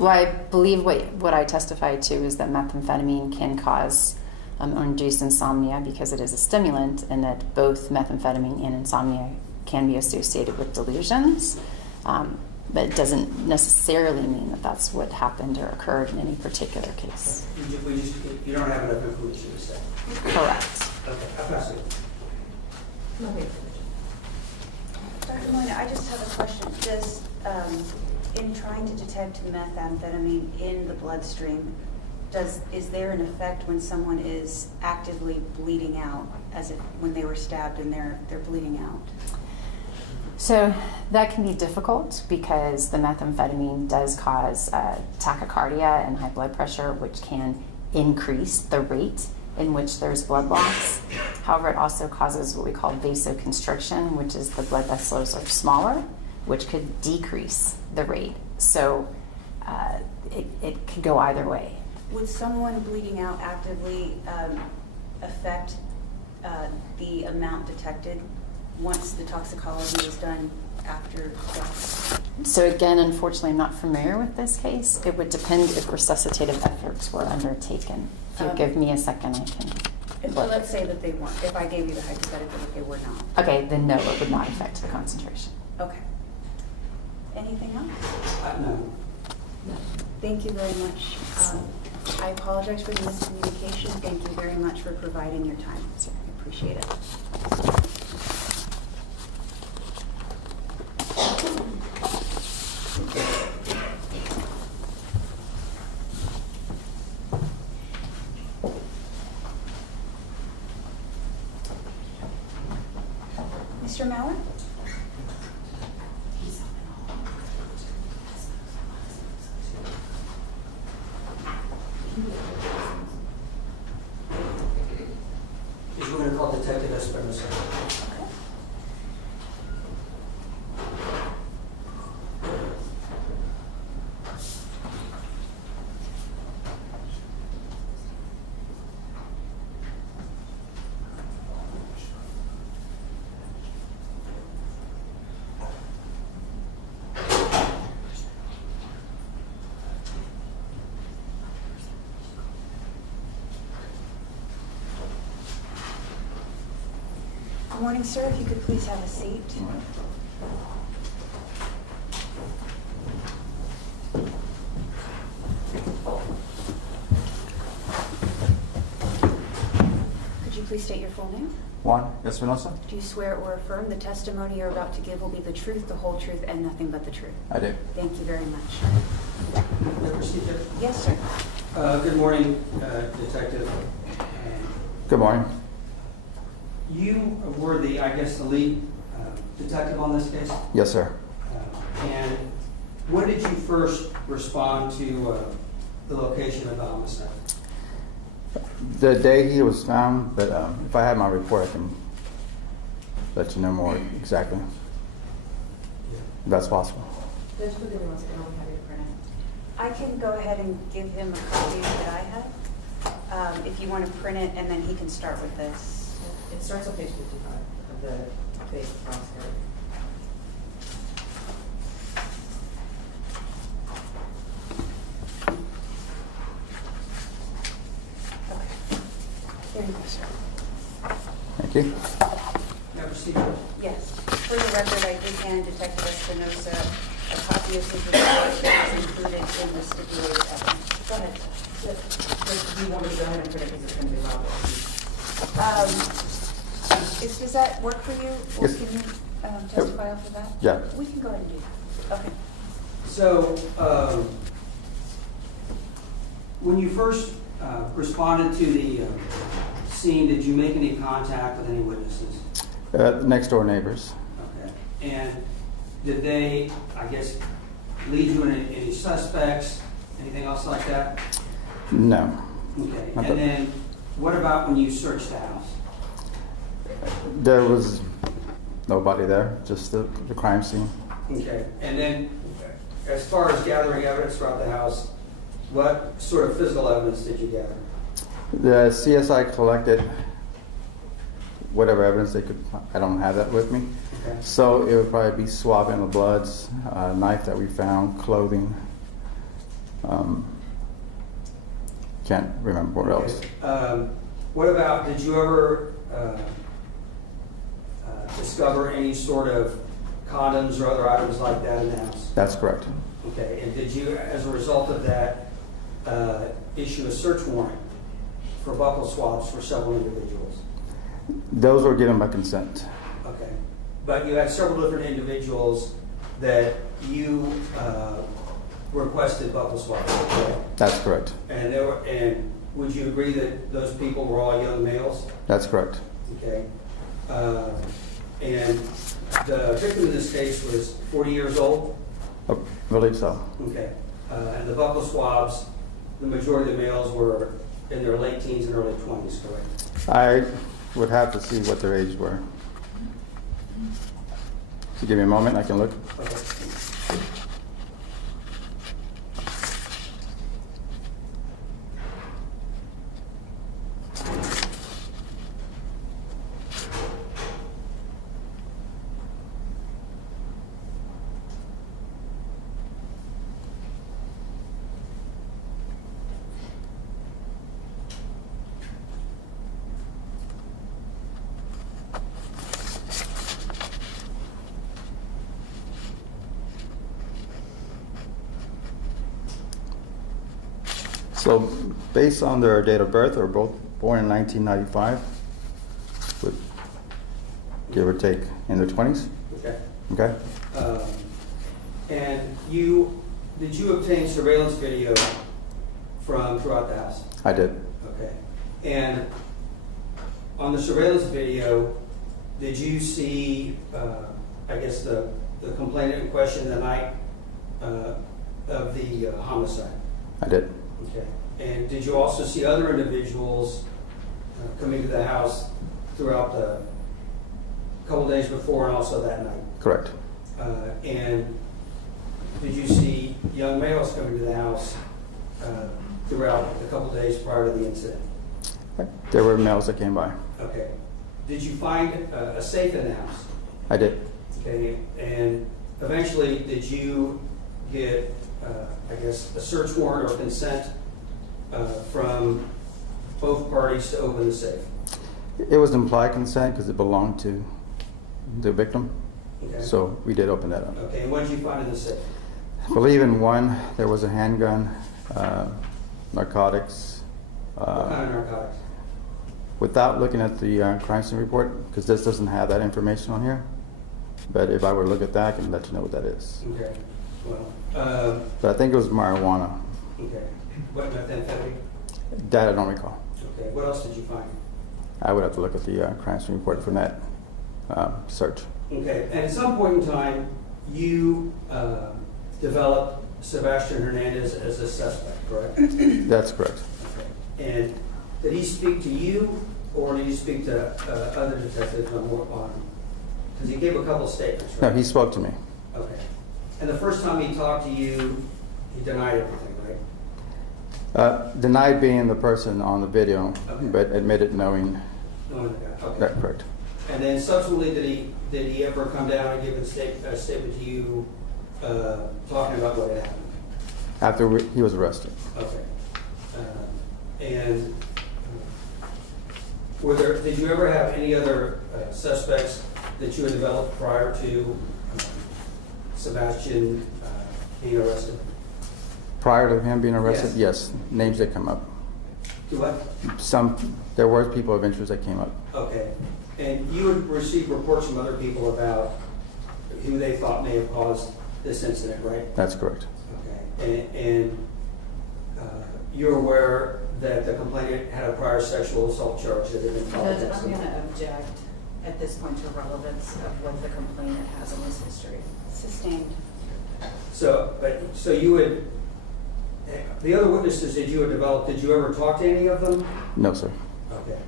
Well, I believe what I testified to is that methamphetamine can cause or induce insomnia because it is a stimulant, and that both methamphetamine and insomnia can be associated with delusions. But it doesn't necessarily mean that that's what happened or occurred in any particular case. you don't have enough information to say. Correct. Okay, I'll pass it. Okay. Dr. Molina, I just have a question. Does, in trying to detect methamphetamine in the bloodstream, is there an effect when someone is actively bleeding out, as if when they were stabbed and they're bleeding out? So that can be difficult because the methamphetamine does cause tachycardia and high blood pressure, which can increase the rate in which there's blood loss. However, it also causes what we call vasoconstriction, which is the blood vessels are smaller, which could decrease the rate. So it could go either way. Would someone bleeding out actively affect the amount detected once the toxicology is done after death? So again, unfortunately, I'm not familiar with this case. It would depend if resuscitative efforts were undertaken. If you give me a second, I can. So let's say that they weren't, if I gave you the hypothetical that they were not. Okay, then no, it would not affect the concentration. Okay. Anything else? No. Thank you very much. I apologize for the miscommunication. Thank you very much for providing your time. I appreciate it. Mr. Mauer? He's going to call Detective Espinosa. Good morning, sir. If you could please have a seat. Could you please state your full name? Juan Espinosa? Do you swear or affirm the testimony you're about to give will be the truth, the whole truth, and nothing but the truth? I do. Thank you very much. May I proceed, Judge? Yes, sir. Good morning, Detective. Good morning. You were the, I guess, the lead detective on this case? Yes, sir. And when did you first respond to the location of the homicide? The day he was found, but if I have my report, I can let you know more exactly. If that's possible. Judge Quigley wants to know if you print it. I can go ahead and give him a copy that I have, if you want to print it, and then he can start with this. It starts on page 55 of the base crosshair. Okay. There you go, sir. Thank you. May I proceed, Judge? Yes. For the record, I did hand Detective Espinosa a copy of his report that was included in the stipulated evidence. Go ahead. Do you want me to go ahead and print it because it's going to be loud? Does that work for you? Or Yes. can you testify off of that? Yeah. We can go ahead and do that. Okay. So, when you first responded to the scene, did you make any contact with any witnesses? Next door neighbors. Okay. And did they, I guess, lead you in any suspects, anything else like that? No. Okay. Not And that- then, what about when you searched the house? There was nobody there, just the crime scene. Okay. And then, as far as gathering evidence throughout the house, what sort of physical evidence did you gather? The CSI collected whatever evidence they could. I don't have that with me. Okay. So it would probably be swabbing the bloods, knife that we found, clothing. Can't remember what else. What about, did you ever discover any sort of condoms or other items like that in the house? That's correct. Okay, and did you, as a result of that, issue a search warrant for buccal swabs for several individuals? Those were given by consent. Okay, but you had several different individuals that you requested buccal swabs, okay? That's correct. And would you agree that those people were all young males? That's correct. Okay. And the victim in this case was 40 years old? I believe so. Okay. And the buccal swabs, the majority of the males were in their late teens and early 20s, correct? I would have to see what their age were. If you give me a moment, I can look. Okay. So based on their date of birth, they were both born in 1995, with give or take in their 20s. Okay. Okay. And did you obtain surveillance video from throughout the house? I did. Okay. And on the surveillance video, did you see, I guess, the complainant in question the night of the homicide? I did. Okay. And did you also see other individuals coming to the house throughout the couple days before and also that night? Correct. And did you see young males coming to the house throughout the couple days prior to the incident? There were males that came by. Okay. Did you find a safe in the house? I did. Okay. And eventually, did you get, I guess, a search warrant or consent from both parties to open the safe? It was implied consent because it belonged to the victim. Okay. So we did open that up. Okay. And what did you find in the safe? I believe in one, there was a handgun, narcotics. What kind of narcotics? Without looking at the crime scene report, because this doesn't have that information on here. But if I were to look at that, I can let you know what that is. Okay. Well, But I think it was marijuana. okay. What methamphetamine? That I don't recall. Okay. What else did you find? I would have to look at the crime scene report from that search. Okay. And at some point in time, you developed Sebastian Hernandez as a suspect, correct? That's correct. Okay. And did he speak to you, or did he speak to other detectives on? Because he gave a couple statements, No, right? he spoke to me. Okay. And the first time he talked to you, he denied everything, right? Denied being the person on the video, Okay. but admitted knowing No, the guy. Okay. that. Correct. And then subsequently, did he ever come down and give a statement to you, talking about what had happened? After he was arrested. Okay. And did you ever have any other suspects that you had developed prior to Sebastian being arrested? Prior to him being arrested, Yes. yes, names that come up. To what? There were people of interest that came up. Okay. And you would receive reports from other people about who they thought may have caused this incident, right? That's correct. Okay. And you're aware that the complainant had a prior sexual assault charge that had been filed Judge, against I'm him? going to object at this point to relevance of what the complainant has in his history. Sustained. So you would, the other witnesses that you had developed, did you ever talk to any of them? No, sir. Okay.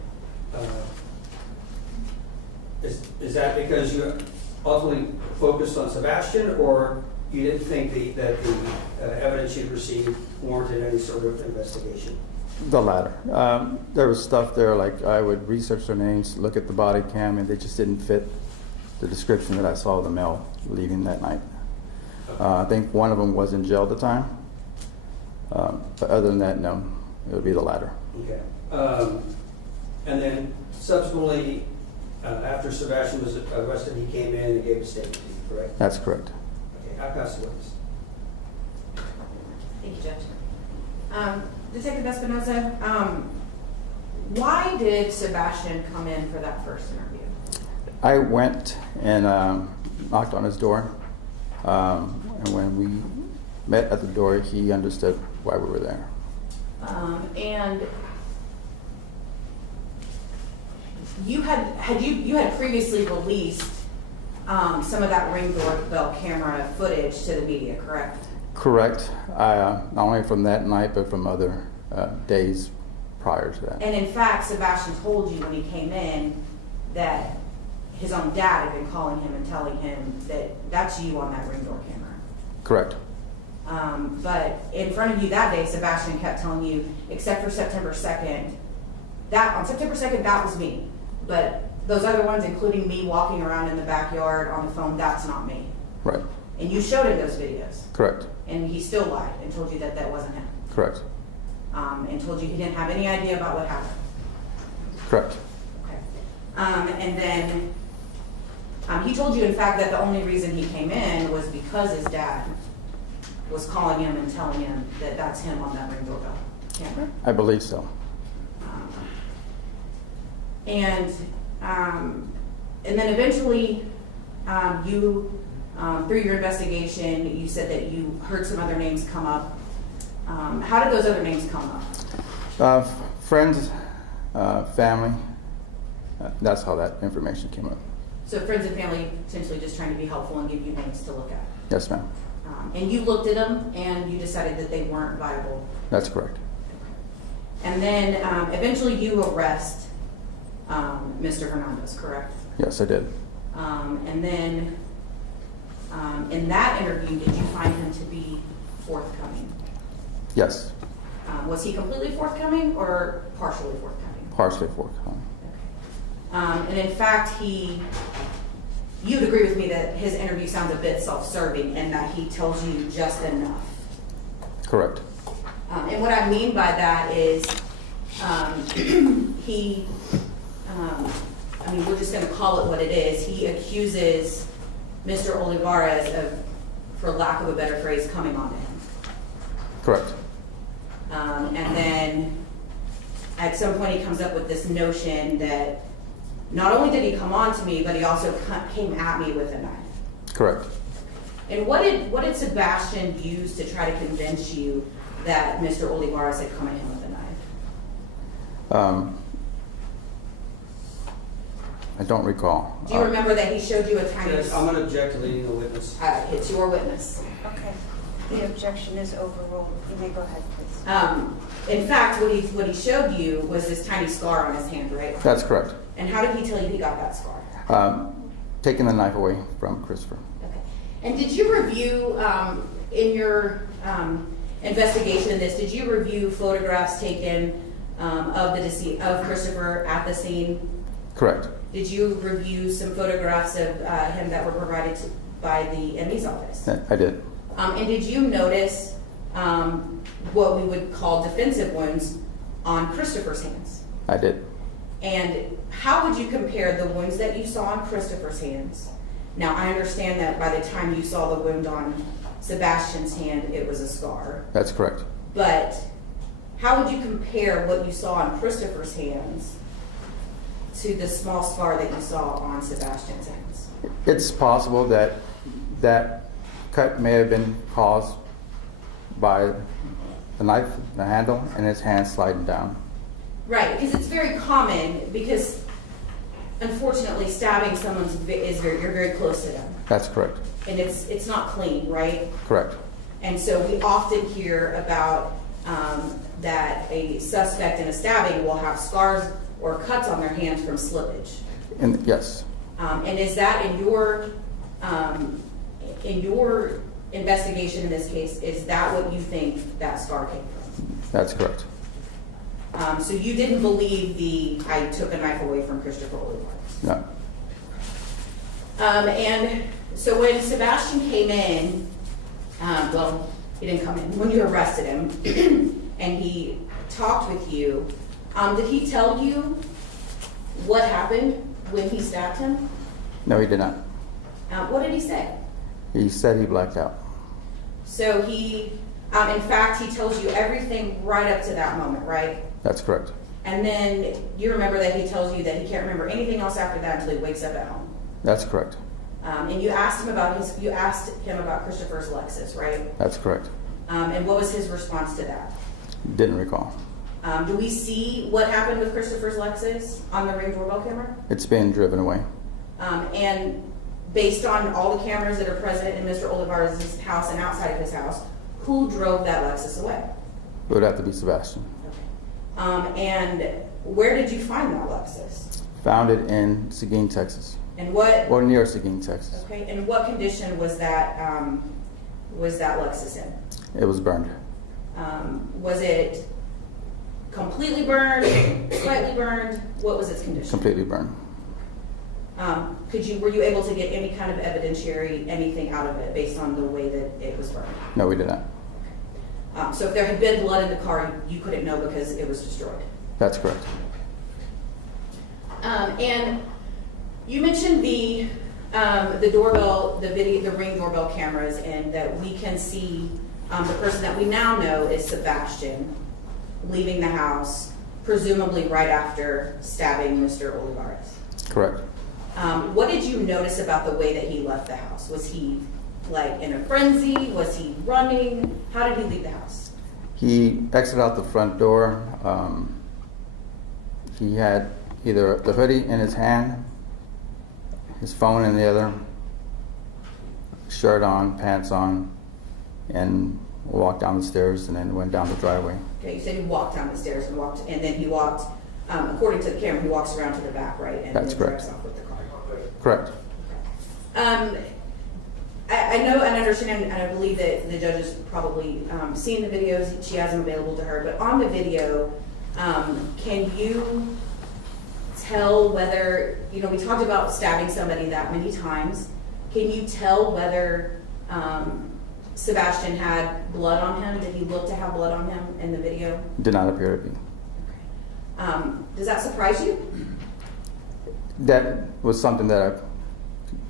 Is that because you ultimately focused on Sebastian, or you didn't think that the evidence you'd received warranted any sort of investigation? The latter. There was stuff there like I would research their names, look at the body cam, and they just didn't fit the description that I saw of the male leaving that night. I think one of them was in jail at the time. But other than that, no, it would be the latter. Okay. And then subsequently, after Sebastian was arrested, he came in and gave a statement to you, correct? That's correct. Okay, I pass the witness. Thank you, Judge. Detective Espinoza, why did Sebastian come in for that first interview? I went and knocked on his door. And when we met at the door, he understood why we were there. And you had previously released some of that Ring doorbell camera footage to the media, correct? Correct. Not only from that night, but from other days prior to that. And in fact, Sebastian told you when he came in that his own dad had been calling him and telling him that that's you on that Ring door camera. Correct. But in front of you that day, Sebastian kept telling you, except for September 2nd, that on September 2nd, that was me. But those other ones, including me walking around in the backyard on the phone, that's not me. Right. And you showed him those videos. Correct. And he still lied and told you that that wasn't him. Correct. And told you he didn't have any idea about what happened. Correct. Okay. And then he told you, in fact, that the only reason he came in was because his dad was calling him and telling him that that's him on that Ring doorbell camper? I believe so. And then eventually, you, through your investigation, you said that you heard some other names come up. How did those other names come up? Friends, family, that's how that information came up. So friends and family potentially just trying to be helpful and give you names to look at. Yes, ma'am. And you looked at them and you decided that they weren't viable. That's correct. And then eventually you arrest Mr. Hernandez, correct? Yes, I did. And then in that interview, did you find him to be forthcoming? Yes, Was he completely forthcoming or partially forthcoming? partially forthcoming. And in fact, you'd agree with me that his interview sounds a bit self-serving and that he tells you just enough. Correct. And what I mean by that is we're just going to call it what it is. He accuses Mr. Olivarez of, for lack of a better phrase, coming on to him. Correct. And then at some point he comes up with this notion that not only did he come on to me, but he also came at me with a knife. Correct. And what did Sebastian use to try to convince you that Mr. Olivarez had come at him with a knife? I don't recall. Do you remember that he showed you a tiny... Judge, I'm going to object to leading the witness. It's your witness. Okay, the objection is overruled. You may go ahead, please. In fact, what he showed you was this tiny scar on his hand, right? That's correct. And how did he tell you he got that scar? Taking the knife away from Christopher. Okay. And did you review, in your investigation of this, did you review photographs taken of Christopher at the scene? Correct. Did you review some photographs of him that were provided by the ME's office? I did. And did you notice what we would call defensive wounds on Christopher's hands? I did. And how would you compare the wounds that you saw on Christopher's hands? Now, I understand that by the time you saw the wound on Sebastian's hand, it was a scar. That's correct. But how would you compare what you saw on Christopher's hands to the small scar that you saw on Sebastian's hands? It's possible that that cut may have been caused by the knife, the handle, and his hand sliding down. Right, because it's very common, because unfortunately stabbing someone you're very close to them. That's correct. And it's not clean, right? Correct. And so we often hear about that a suspect in a stabbing will have scars or cuts on their hands from slippage. And yes, And is that in your investigation in this case, is that what you think that scar came from? that's correct. So you didn't believe I took a knife away from Christopher Olivarez? No. And so when Sebastian came in, he didn't come in, when you arrested him, and he talked with you, did he tell you what happened when he stabbed him? No, he did not. What did he say? He said he blacked out. So he, in fact, he tells you everything right up to that moment, right? That's correct. And then you remember that he tells you that he can't remember anything else after that until he wakes up at home. That's correct. And you asked him about Christopher's Lexus, right? That's correct. And what was his response to that? Didn't recall. Do we see what happened with Christopher's Lexus on the Ring doorbell camera? It's been driven away. And based on all the cameras that are present in Mr. Olivarez's house and outside of his house, who drove that Lexus away? It would have to be Sebastian. And where did you find that Lexus? Found it in Seguin, Texas. And what? Or near Seguin, Texas. Okay. And what condition was that Lexus in? It was burned. Was it completely burned, slightly burned? What was its condition? Completely burned. Were you able to get any kind of evidentiary anything out of it based on the way that it was burned? No, we did not. So if there had been blood in the car, you couldn't know because it was destroyed. That's correct. And you mentioned the doorbell, the Ring doorbell cameras, and that we can see the person that we now know is Sebastian. leaving the house, presumably right after stabbing Mr. Olivarez. Correct. What did you notice about the way that he left the house? Was he like in a frenzy? Was he running? How did he leave the house? He exited out the front door. He had either the hoodie in his hand, his phone in the other, shirt on, pants on, and walked down the stairs and then went down the driveway. Okay, you said he walked down the stairs and then he walked, according to the camera, he walks around to the back, right? And That's then correct. drives off with the car. Correct. I know and understand, and I believe that the judge has probably seen the videos. She has them available to her. But on the video, can you tell whether, we talked about stabbing somebody that many times. Can you tell whether Sebastian had blood on him? Did he look to have blood on him in the video? Did not appear to be. Does that surprise you? That was something that I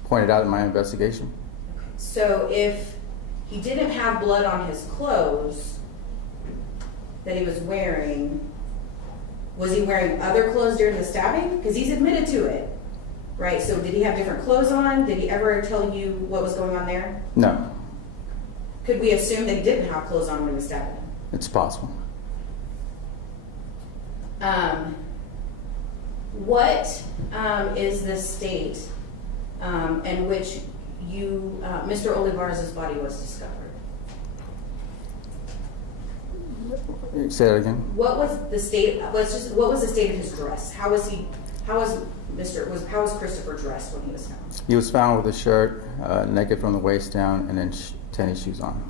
pointed out in my investigation. So if he didn't have blood on his clothes that he was wearing, was he wearing other clothes during the stabbing? Because he's admitted to it, right? So did he have different clothes on? Did he ever tell you what was going on there? No, Could we assume that he didn't have clothes on when he was stabbing him? it's possible. What is the state in which Mr. Olivarez's body was discovered? Say that again. What was the state? What was the state of his dress? How was Christopher dressed when he was found? He was found with a shirt, naked from the waist down, and then tennis shoes on.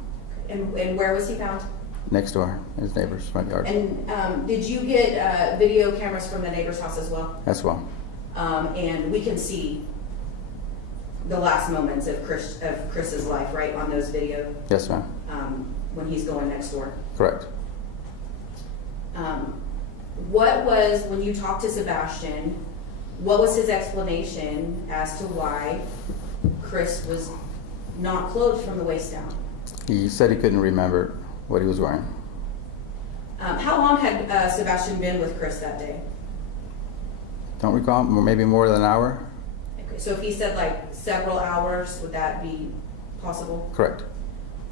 And where was he found? Next door, in his neighbor's front yard. And did you get video cameras from the neighbor's house as well? As well. And we can see the last moments of Chris's life, right, on those videos Yes, ma'am. when he's going next door. Correct. What was, when you talked to Sebastian, what was his explanation as to why Chris was not clothed from the waist down? He said he couldn't remember what he was wearing. How long had Sebastian been with Chris that day? Don't recall, maybe more than an hour? Okay, so if he said like several hours, would that be possible? Correct.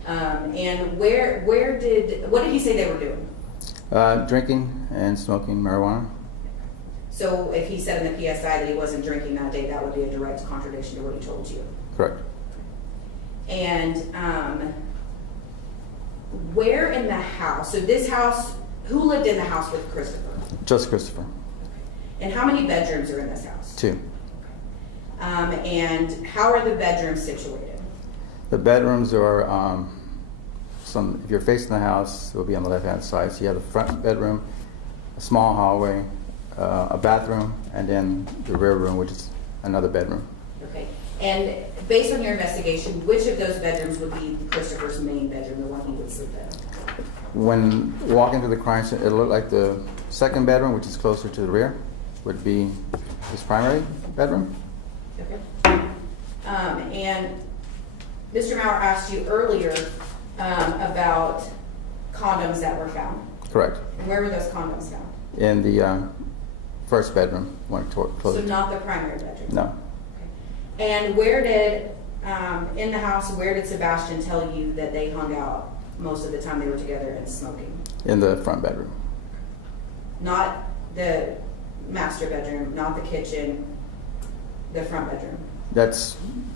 And what did he say they were doing? Drinking and smoking marijuana. So if he said in the PSI that he wasn't drinking that day, that would be a direct contradiction to what he told you. Correct. And where in the house, so this house, who lived in the house with Christopher? Just Christopher. And how many bedrooms are in this house? 2. And how are the bedrooms situated? The bedrooms are if you're facing the house, it will be on the left-hand side. So you have the front bedroom, a small hallway, a bathroom, and then the rear room, which is another bedroom. Okay. And based on your investigation, which of those bedrooms would be Christopher's main bedroom, the one he would sleep in? When walking through the crime scene, it looked like the second bedroom, which is closer to the rear, would be his primary bedroom. Okay. And Mr. Maurer asked you earlier about condoms that were found. Correct. Where were those condoms found? In the first bedroom, So closer. not the primary bedroom? No. Okay. And where did, in the house, where did Sebastian tell you that they hung out most of the time they were together and smoking? In the front bedroom. Not the master bedroom, not the kitchen, the front bedroom? That's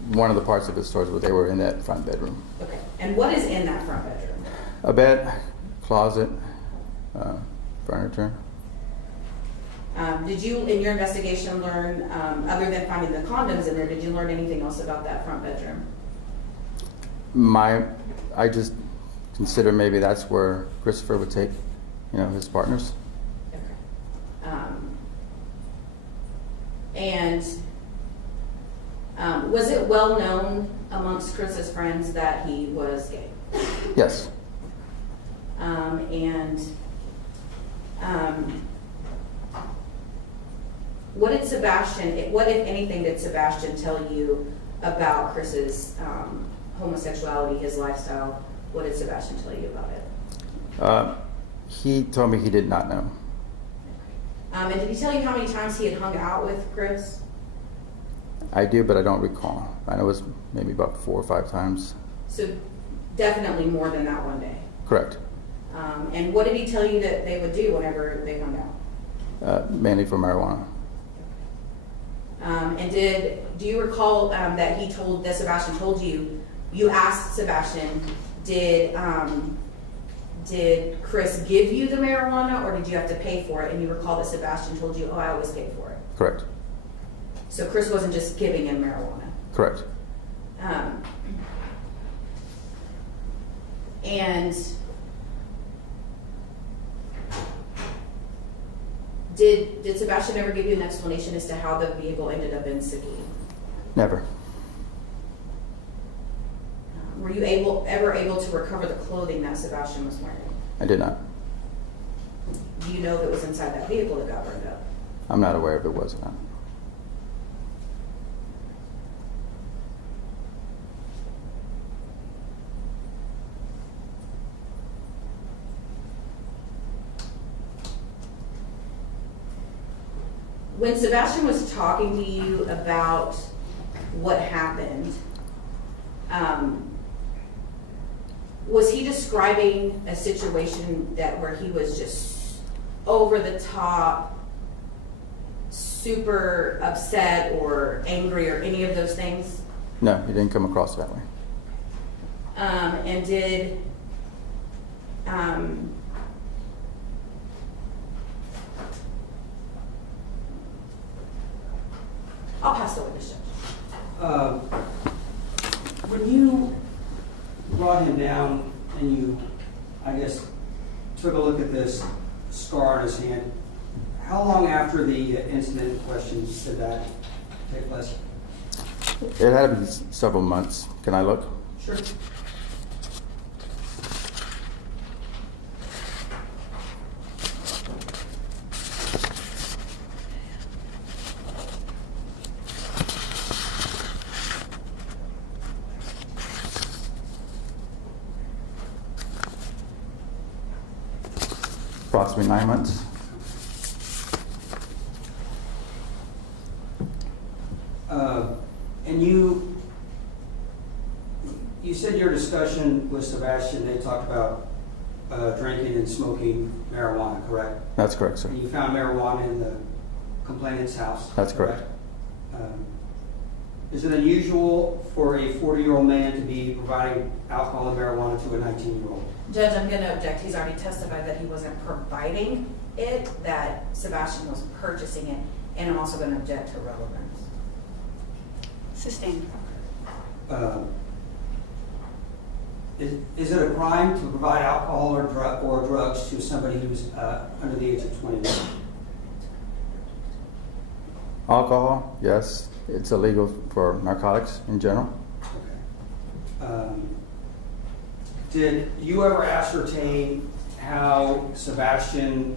one of the parts of his stories where they were in that front bedroom. Okay. And what is in that front bedroom? A bed, closet, furniture. Did you, in your investigation, learn, other than finding the condoms in there, did you learn anything else about that front bedroom? I just consider maybe that's where Christopher would take, his partners. Okay. And was it well known amongst Chris's friends that he was gay? Yes. What if anything, did Sebastian tell you about Chris's homosexuality, his lifestyle? What did Sebastian tell you about it? He told me he did not know. And did he tell you how many times he had hung out with Chris? I do, but I don't recall. I know it was maybe about 4 or 5 times. So definitely more than that one day. Correct. And what did he tell you that they would do whenever they hung out? Mainly for marijuana. And do you recall that Sebastian told you, you asked Sebastian, did Chris give you the marijuana or did you have to pay for it? And you recall that Sebastian told you, oh, I always paid for it. Correct. So Chris wasn't just giving him marijuana. Correct. And did Sebastian ever give you an explanation as to how the vehicle ended up in Seguin? Never. Were you ever able to recover the clothing that Sebastian was wearing? I did not. Do you know if it was inside that vehicle that got burned up? I'm not aware if it was or not. When Sebastian was talking to you about what happened, was he describing a situation where he was just over the top, super upset or angry or any of those things? No, he didn't come across that way. And did I'll pass the witness judge. When you brought him down and you, I guess, took a look at this scar on his hand, how long after the incident in question did that take place? It had to be several months. Can I look? Sure. Approximately 9 months. And you said your discussion with Sebastian, they talked about drinking and smoking marijuana, correct? That's correct, sir. And you found marijuana in the complainant's house? That's correct. Is it unusual for a 40-year-old man to be providing alcohol and marijuana to a 19-year-old? Judge, I'm going to object. He's already testified that he wasn't providing it, that Sebastian was purchasing it, and I'm also going to object to relevance. Sustained. Is it a crime to provide alcohol or drugs to somebody who's under the age of 21? Alcohol, yes. It's illegal for narcotics in general. Okay. Did you ever ascertain how Sebastian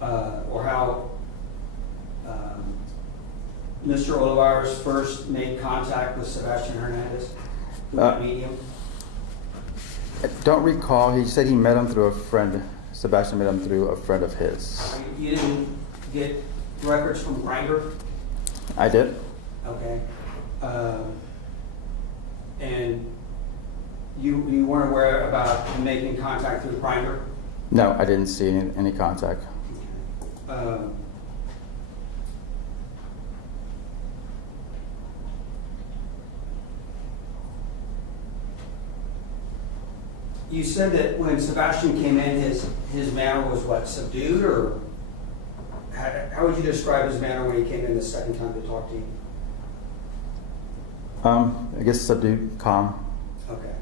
or how Mr. Olivarez first made contact with Sebastian Hernandez through that medium? I don't recall. He said he met him through a friend. Sebastian met him through a friend of his. You didn't get records from Grindr? I did. Okay. And you weren't aware about him making contact through Grindr? No, I didn't see any contact. You said that when Sebastian came in, his manner was what, subdued, or how would you describe his manner when he came in the second time to talk to you? I guess subdued, calm. Okay.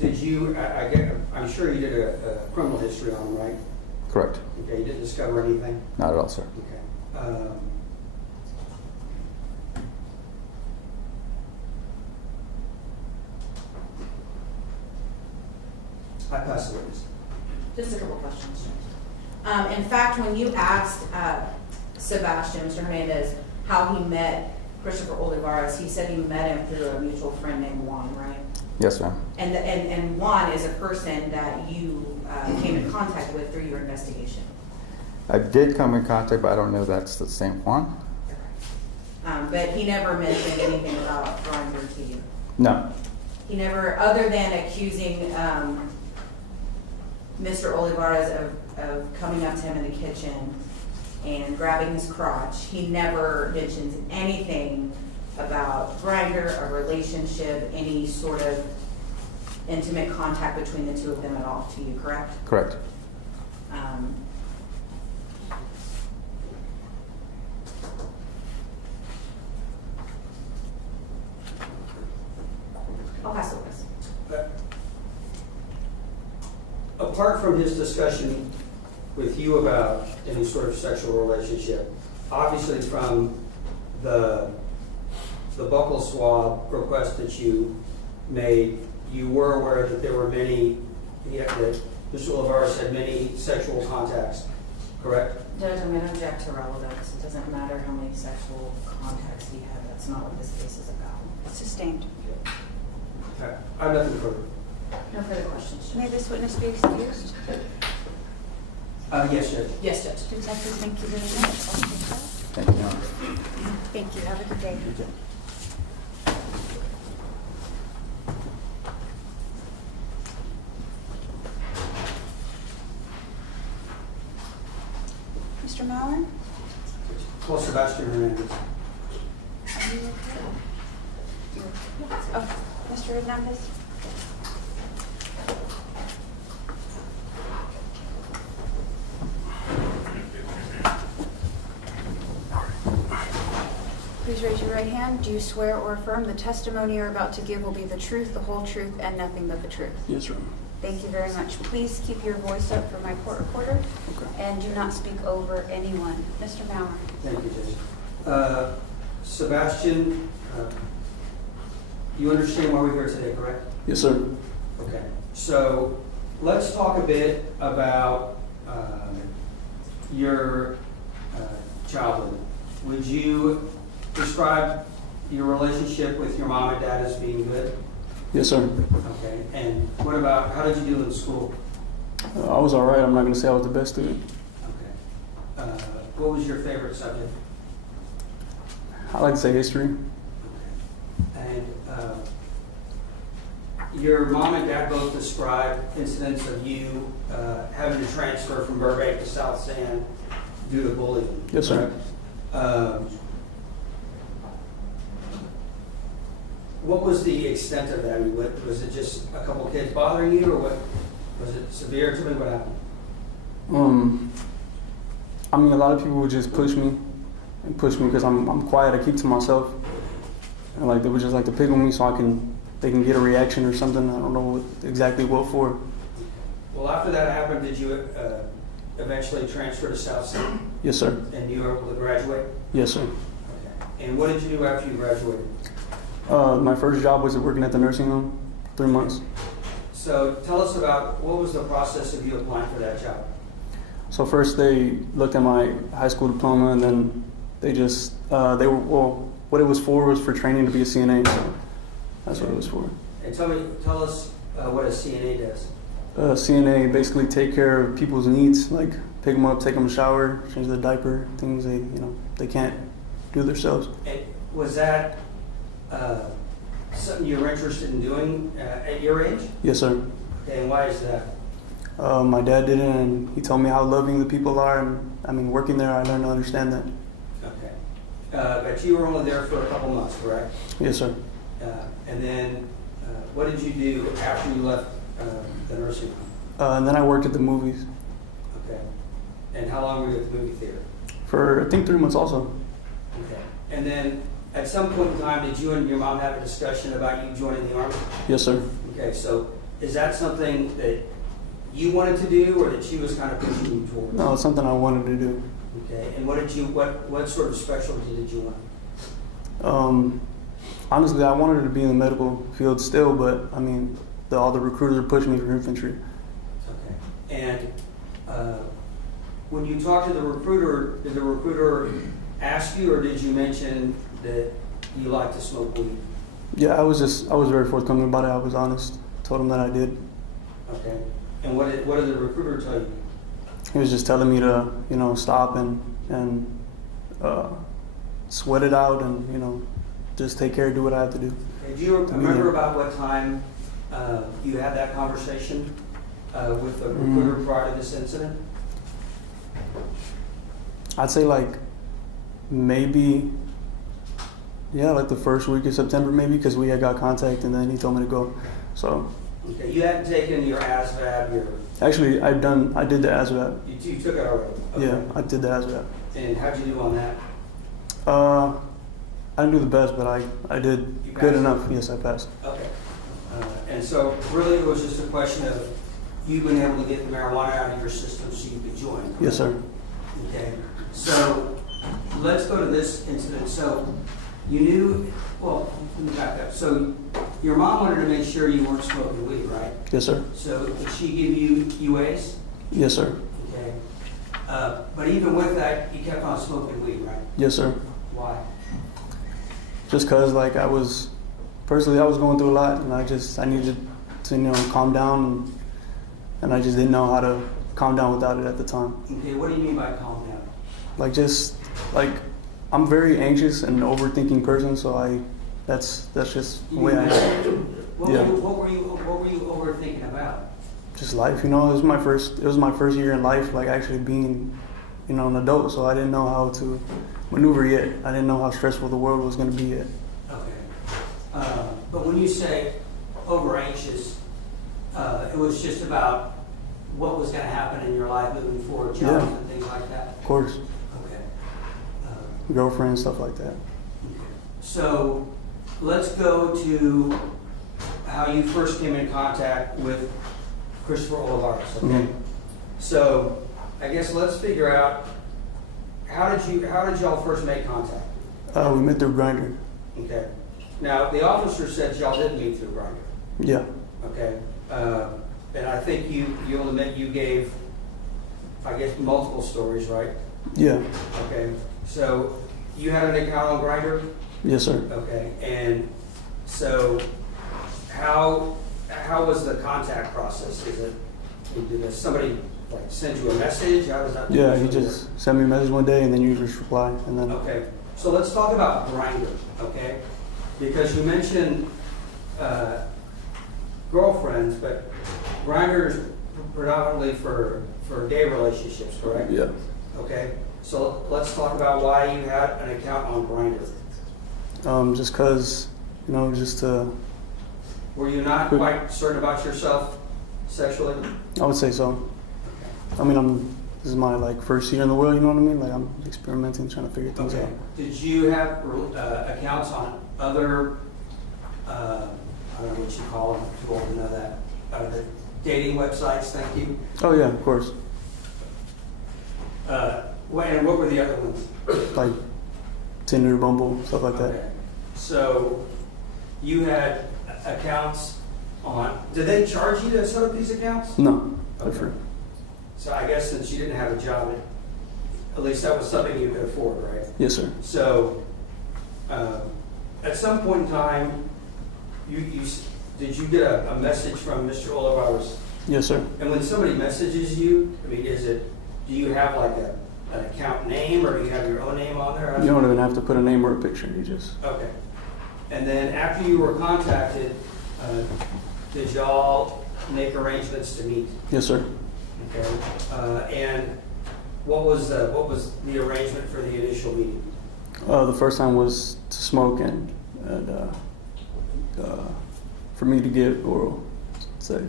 Did you? I'm sure you did a criminal history on him, right? Correct. Okay. You didn't discover anything. Not at all, sir. Okay. I pass the witness. Just a couple questions, Judge. In fact, when you asked Sebastian, Mr. Hernandez, how he met Christopher Olivarez, he said he met him through a mutual friend named Juan, right? Yes, ma'am. And Juan is a person that you came in contact with through your investigation. I did come in contact, but I don't know if that's the same one. But he never mentioned anything about Grinder to you. No. He never, other than accusing Mr. Olivarez of coming up to him in the kitchen and grabbing his crotch, he never mentions anything about Grinder, a relationship, any sort of intimate contact between the two of them at all to you, correct? Correct. I'll pass the witness. Apart from his discussion with you about any sort of sexual relationship, obviously from the buccal swab request that you made, you were aware that there were many, that Mr. Olivarez had many sexual contacts, correct? Judge, I'm going to object to relevance. It doesn't matter how many sexual contacts he had. That's not what this case is about. Sustained. Okay. I have nothing further. No further questions, May Judge. this witness be excused? Yes, Judge. Yes, Judge. Detective, thank you very much. Thank you, Your Honor. Thank you. Have a good day. Mr. Mallon, Call Sebastian Hernandez. are you okay? Oh, Mr. Hernandez? Please raise your right hand. Do you swear or affirm the testimony you're about to give will be the truth, the whole truth, and nothing but the truth? Yes, Your Honor. Thank you very much. Please keep your voice up for my court reporter Okay. and do not speak over anyone. Mr. Mauer. Thank you, Judge. Sebastian, you understand why we're here today, correct? Yes, sir. Okay. So let's talk a bit about your childhood. Would you describe your relationship with your mom and dad as being good? Yes, sir. Okay. And what about, how did you do in school? I was all right. I'm not going to say I was the best student. Okay. What was your favorite subject? I like to say history. And your mom and dad both described incidents of you having to transfer from Burbank to South San due to bullying. Yes, sir. What was the extent of that? I mean, was it just a couple kids bothering you, or what? Was it severe? Tell me what happened. I mean, a lot of people would just push me because I'm quiet. I keep to myself, and like they would just like to pick on me so they can get a reaction or something. I don't know exactly what for. Well, after that happened, did you eventually transfer to South San? Yes, sir. And you were able to graduate? Yes, sir. Okay. And what did you do after you graduated? My first job was working at the nursing home, 3 months. So tell us about what was the process of you applying for that job? So first they looked at my high school diploma, and then what it was for training to be a CNA. So that's what it was for. And tell us what a CNA does. CNA basically take care of people's needs, like pick them up, take them a shower, change their diaper, things they can't do themselves. And was that something you were interested in doing at your age? Yes, sir. Okay, and why is that? My dad did it, and he told me how loving the people are. And I mean, working there, I learned to understand that. Okay. But you were only there for a couple months, correct? Yes, sir. And then what did you do after you left the nursing home? And then I worked at the movies Okay. And how long were you at the movie theater? for I think 3 months also. Okay. And then at some point in time, did you and your mom have a discussion about you joining the Army? Yes, sir. Okay, so is that something that you wanted to do, or that she was kind of pushing you towards? No, it's something I wanted to do. Okay, and what sort of specialty did you want? Honestly, I wanted to be in the medical field still, but I mean, all the recruiters are pushing me for infantry. Okay. And when you talked to the recruiter, did the recruiter ask you, or did you mention that you like to smoke weed? Yeah, I was very forthcoming about it. I was honest. Told him that I did. Okay. And what did the recruiter tell you? He was just telling me to, stop and sweat it out and, just take care, do what I have to do. Okay. Do you remember about what time you had that conversation with the recruiter prior to this incident? I'd say maybe, like the first week of September maybe, because we had got contact and then he told me to go. So. Okay. You hadn't taken your ASVAB, Actually, I did the ASVAB. you took it already? Okay. Yeah, I did the ASVAB. And how'd you do on that? I didn't do the best, but I did You good passed? enough. Yes, I passed. Okay. And so really it was just a question of you being able to get the marijuana out of your system so you could join? Yes, sir. Okay. So let's go to this incident. So you knew, well, let me back up. So your mom wanted to make sure you weren't smoking weed, right? Yes, sir. So did she give you UAs? Yes, sir. Okay. But even with that, you kept on smoking weed, right? Yes, sir. Why? Just cause I was going through a lot, and I needed to calm down, and I just didn't know how to calm down without it at the time. Okay. What do you mean by calm down? I'm very anxious and overthinking person, so that's just the way I am. What Yeah. were you overthinking about? Just life, it was my first year in life, actually being, an adult, so I didn't know how to maneuver yet. I didn't know how stressful the world was going to be yet. Okay. But when you say over anxious, it was just about what was going to happen in your life moving forward, jobs Yeah. and things like that? Of course, Okay. girlfriend, stuff like that. So let's go to how you first came in contact with Christopher Olivarez, okay? Mhm. So I guess let's figure out how did y'all first make contact? We met through Grindr. Okay. Now the officer said y'all didn't meet through Grindr. Yeah. Okay. And I think you'll admit you gave, I guess, multiple stories, right? Yeah. Okay. So you had an account on Grindr? Yes, sir. Okay. And so how was the contact process? Did somebody send you a message? How does that Yeah, usually he just sent me a message one day, and then you just reply, and then. Okay, so let's talk about Grindr, okay? Because you mentioned girlfriends, but Grindr is predominantly for gay relationships, correct? Yeah. Okay, so let's talk about why you had an account on Grindr. Just cause, just to. Were you not quite certain about yourself sexually? I would say so. I mean, this is my first year in the world. You know what I mean? I'm experimenting, trying to figure things Okay. out. Did you have accounts on other, I don't know what you call them, too old to know that, other dating websites? Thank you. Oh yeah, of course. And what were the other ones? Like Tinder, Bumble, stuff like that. Okay. So you had accounts on, did they charge you to set up these accounts? No, they're Okay. free. So I guess since you didn't have a job, at least that was something you could afford, right? Yes, sir. So at some point in time, did you get a message from Mr. Olivarez? Yes, sir. And when somebody messages you, I mean, do you have an account name, or do you have your own name on there? You don't even have to put a name or a picture. You just. Okay. And then after you were contacted, did y'all make arrangements to meet? Yes, sir. Okay. And what was the arrangement for the initial meeting? The first time was to smoke and for me to get oral sex.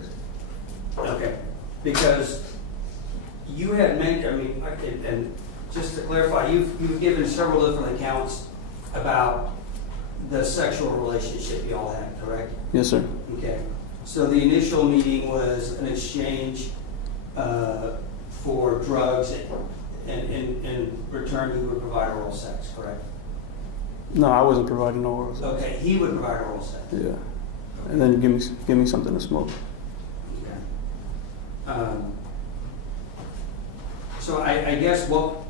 Okay. Because you had mentioned, and just to clarify, you've given several different accounts about the sexual relationship y'all had, correct? Yes, sir. Okay. So the initial meeting was an exchange for drugs, and in return you would provide oral sex, correct? No, I wasn't providing no oral sex. Okay, he would provide oral sex. Yeah. And then give me something to smoke. Okay. So I guess what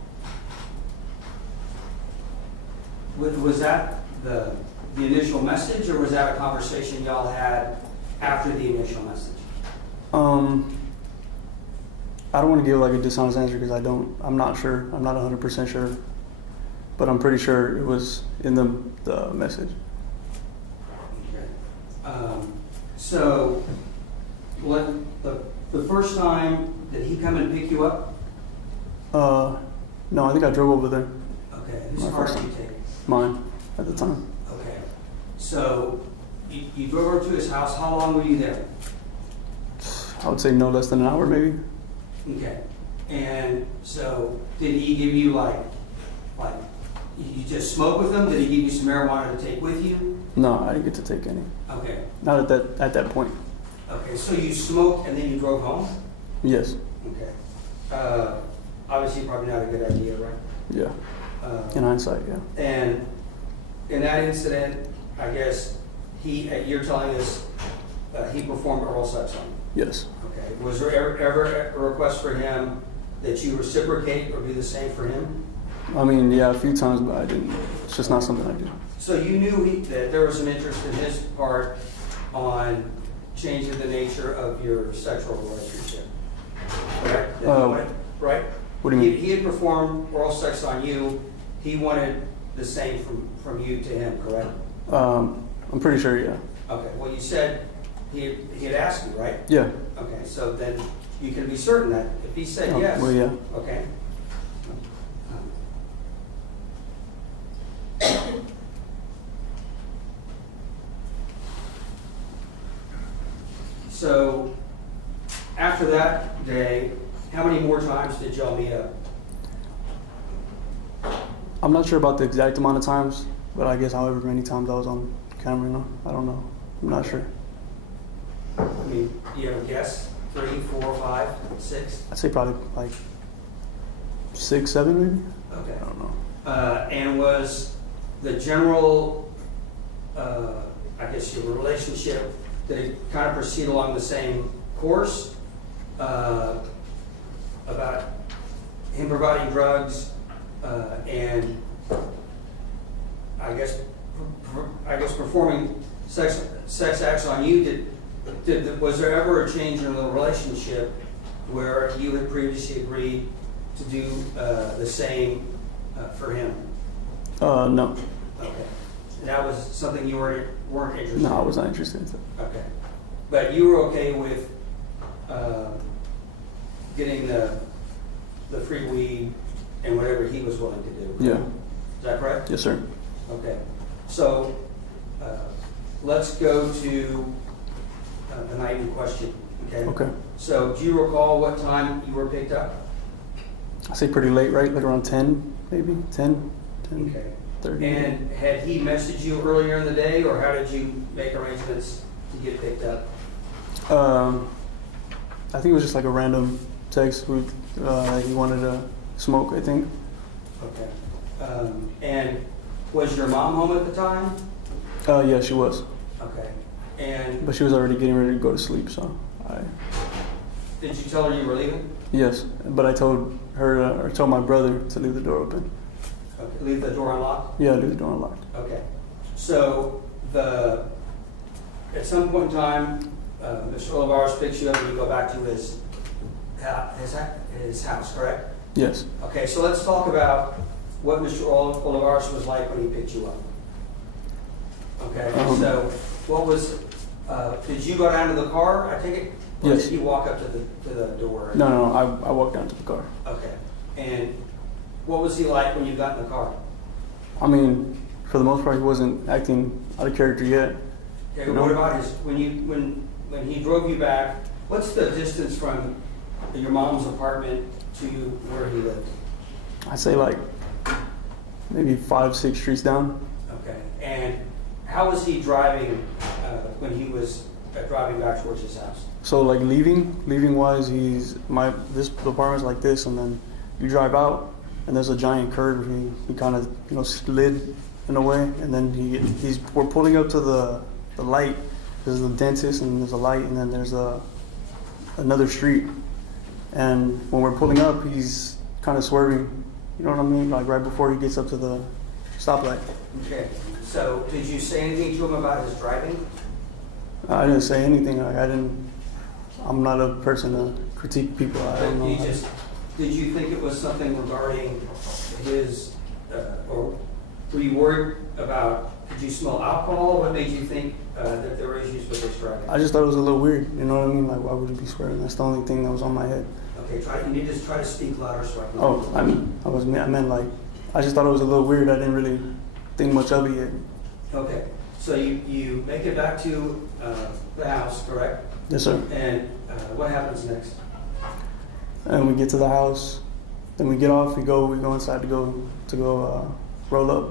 was that the initial message, or was that a conversation y'all had after the initial message? I don't want to give like a dishonest answer because I'm not sure. I'm not 100% sure. But I'm pretty sure it was in the message. Okay. So, the first time, did he come and pick you up? No, I think I drove over there. Okay. Whose My car first did you time. take? Mine at the time. Okay. So, you drove over to his house. How long were you there? I would say no less than an hour maybe. Okay. And so, did he give you like you just smoke with him? Did he give you some marijuana to take with you? No, I didn't get to take any. Okay. Not at that point. Okay. So you smoked and then you drove home? Yes. Okay. Obviously, probably not a good idea, right? Yeah. In hindsight, yeah. And in that incident, I guess you're telling us he performed oral sex on you. Yes. Okay. Was there ever a request for him that you reciprocate or do the same for him? I mean, yeah, a few times, but I didn't. It's just not something I do. So you knew that there was some interest in his part on changing the nature of your sexual relationship, correct? Right? What do you mean? He had performed oral sex on you. He wanted the same from you to him, correct? I'm pretty sure, yeah. Okay. Well, you said he had asked you, right? Yeah. Okay. So then you can be certain that if he said Oh, yes. well, yeah. Okay. So, after that day, how many more times did y'all meet up? I'm not sure about the exact amount of times, but I guess however many times I was on camera, I don't know. I'm not sure. I mean, you have a guess? 3, 4, 5, 6? I'd say probably like 6, 7 maybe. Okay. I don't know. And was the general, I guess your relationship, did it kind of proceed along the same course? About him providing drugs and I guess performing sex acts on you. Was there ever a change in the relationship where you had previously agreed to do the same for him? No. Okay. And that was something you weren't interested in? No, I was not interested in that. Okay. But you were okay with getting the free weed and whatever he was willing to do? Yeah. Is that correct? Yes, sir. Okay. So let's go to the night in question. Okay. Okay. So do you recall what time you were picked up? I say pretty late, right? Like around 10, maybe 10, Okay. 30. And had he messaged you earlier in the day, or how did you make arrangements to get picked up? I think it was just like a random text with he wanted to smoke, I think. Okay. And was your mom home at the time? Yeah, she was. Okay. And But she was already getting ready to go to sleep, so did you tell her you were leaving? yes. But I told her, or told my brother to leave the door open. Okay. Leave the door unlocked? Yeah, leave the door unlocked. Okay. So at some point in time, Mr. Olivarez picks you up and you go back to his house, correct? Yes. Okay, so let's talk about what Mr. Olivarez was like when he picked you up. Okay, so what was, did you go down to the car, I take it? Or Yes. did you walk up to the door? No, I walked down to the car. Okay, and what was he like when you got in the car? I mean, for the most part, he wasn't acting out of character yet. Okay, No. what about when he drove you back, what's the distance from your mom's apartment to where he lived? I'd say like maybe 5, 6 streets down. Okay, and how was he driving when he was driving back towards his house? So like leaving wise, this apartment's like this, and then you drive out, and there's a giant curve. He kind of slid in a way, and then we're pulling up to the light. There's the dentist, and there's a light, and then there's another street. And when we're pulling up, he's kind of swerving. You know what I mean? Like right before he gets up to the stoplight. Okay, so did you say anything to him about his driving? I didn't say anything. Like, I'm not a person to critique people. I don't know. Did you think it was something regarding his, or were you worried about, did you smell alcohol? What made you think that there were issues with his driving? I just thought it was a little weird. You know what I mean? Like, why would you be swearing? That's the only thing that was on my head. Okay, you need to try to speak louder so I can. Oh, I meant like, I just thought it was a little weird. I didn't really think much of it yet. Okay, so you make it back to the house, correct? Yes, sir. And what happens next? And we get to the house, then we get off. We go inside to go roll up,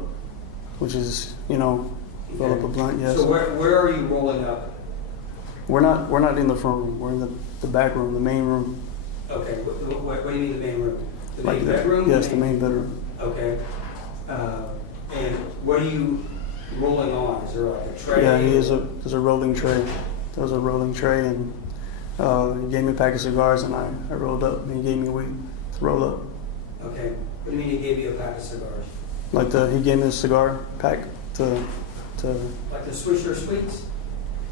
which is, you know, roll up a blunt. Yes. So where are you rolling up? We're not in the front room. We're in the back room, the main room. Okay, what do you mean the main room? The Like main the- bedroom? Yes, the main bedroom. Okay. And what are you rolling on? Is there like a tray? Yeah, there's a rolling tray. There was a rolling tray, and he gave me a pack of cigars, and I rolled up, and he gave me weed to roll up. Okay. What do you mean he gave you a pack of cigars? Like he gave me a cigar pack to. Like the Swisher Sweets?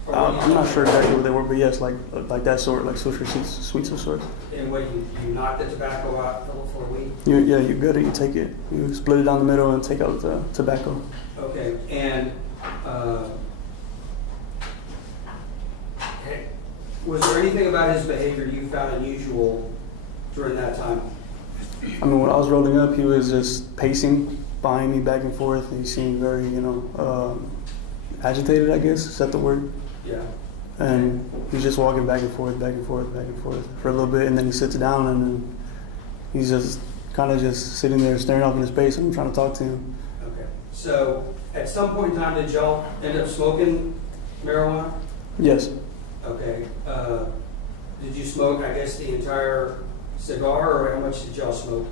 Or what do you- I'm not sure exactly what they were, but yes, like that sort, like Swisher Sweets of sorts. And what, you knock the tobacco out, fill it full of weed? You get it, you take it, you split it down the middle and take out the tobacco. Okay, and was there anything about his behavior you found unusual during that time? I mean, when I was rolling up, he was just pacing behind me back and forth. He seemed very, agitated, I guess, is that the word? Yeah. And he's just walking back and forth for a little bit, and then he sits down, and then he's just kind of just sitting there staring off into space, and I'm trying to talk to him. Okay. So at some point in time, did y'all end up smoking marijuana? Yes. Okay. Did you smoke, I guess, the entire cigar, or how much did y'all smoke?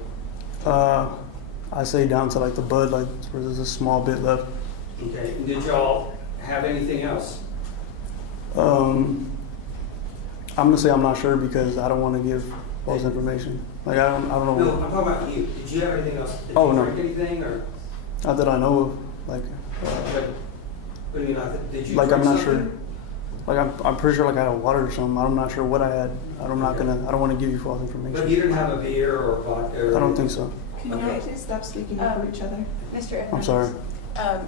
I say down to like the bud, like where there's a small bit left. Okay. And did y'all have anything else? I'm gonna say I'm not sure because I don't want to give false information. Like I don't know. No, I'm talking about you. Did you have anything else? Did Oh, you no. drink anything, or Not that I know of. Like, what do you mean? Did you? like drink I'm not something? sure. Like I'm pretty sure like I had water or something. I'm not sure what I had. I don't want to give you false But information. you didn't have a beer or a vodka? Or I don't think so. Can you Okay. please stop speaking over each other? Mr. I'm sorry.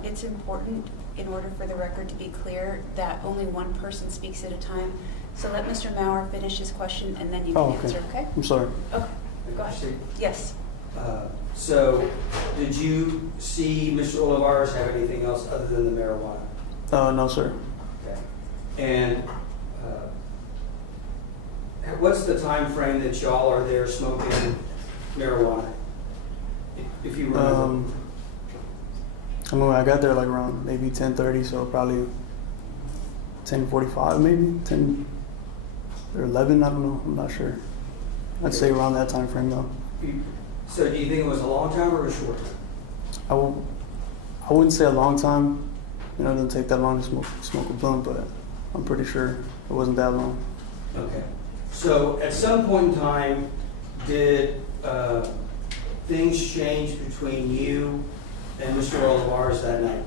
It's important, in order for the record to be clear, that only one person speaks at a time. So let Mr. Mauer finish his question, and then you can Oh, okay. answer, okay? I'm sorry. Okay, go ahead. Proceed. Yes. So, did you see Mr. Olivarez have anything else other than the marijuana? No, sir. Okay. And what's the time frame that y'all are there smoking marijuana? If you remember. I mean, I got there like around maybe 10:30, so probably 10:45, maybe 10 or 11. I don't know. I'm not sure. I'd say around that time frame though. So, do you think it was a long time or a short time? I wouldn't say a long time. You know, it doesn't take that long to smoke a blunt, but I'm pretty sure it wasn't that long. Okay. So, at some point in time, did things change between you and Mr. Olivarez that night?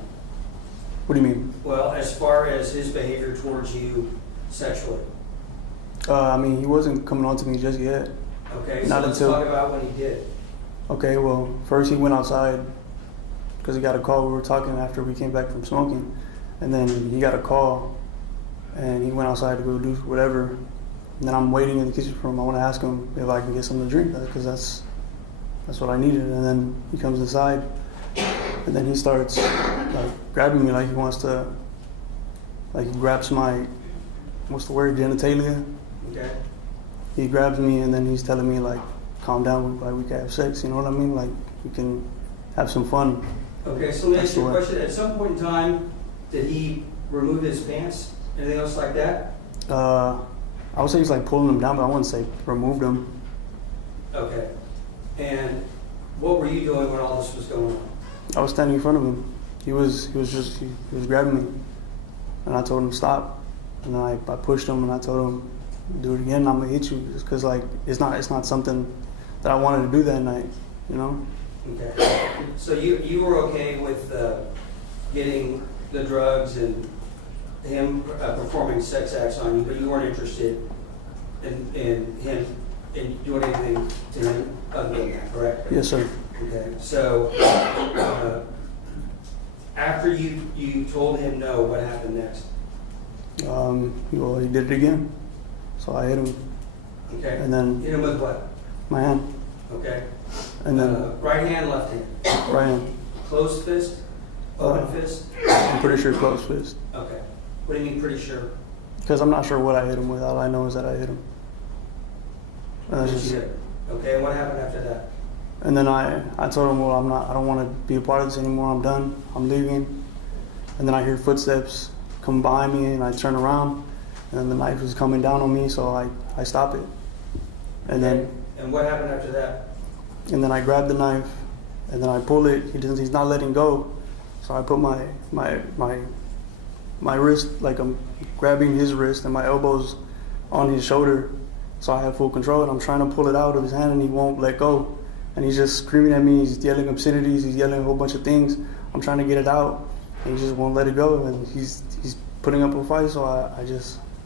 What do you mean? Well, as far as his behavior towards you sexually. I mean, he wasn't coming on to me just yet. Okay, so Not let's until- talk about when he did. Okay, well, first he went outside because he got a call. We were talking after we came back from smoking, and then he got a call, and he went outside to go do whatever. And then I'm waiting in the kitchen for him. I want to ask him if I can get something to drink because that's what I needed. And then he comes inside, and then he starts like grabbing me like he wants to, like he grabs my, what's the word, genitalia. Okay. He grabs me and then he's telling me like, calm down, like we can have sex, you know what I mean? Like we can have some fun. Okay, so let me ask you a That's question. At some point in time, did he remove his pants? Anything else like that? I would say he's like pulling them down, but I wouldn't say removed them. Okay. And what were you doing when all this was going on? I was standing in front of him. He was grabbing me, and I told him stop. And then I pushed him and I told him, do it again, I'm gonna hit you, just because like it's not something that I wanted to do that night, you know. Okay. So you were okay with getting the drugs and him performing sex acts on you, but you weren't interested in him in doing anything to him other than that, correct? Yes, sir. Okay. So after you told him no, what happened next? Well, he did it again. So I hit him, Okay. and then Hit him with what? my hand, Okay. and then Right hand, left hand. right hand. Closed fist? Open fist? I'm pretty sure closed fist. Okay. What do you mean pretty sure? Because I'm not sure what I hit him with. All I know is that I hit him. And that's Did just you hit him? Okay, and what happened after that? And then I told him, well, I don't want to be a part of this anymore. I'm done. I'm leaving. And then I hear footsteps come behind me, and I turn around, and then the knife was coming down on me, so I stop it. And Okay. And what happened after that? then I grab the knife, and then I pull it. He's not letting go, so I put my wrist, like I'm grabbing his wrist, and my elbows on his shoulder, so I have full control. And I'm trying to pull it out of his hand, and he won't let go. And he's just screaming at me. He's yelling obscenities. He's yelling a whole bunch of things. I'm trying to get it out, and he just won't let it go. And he's putting up a fight. So I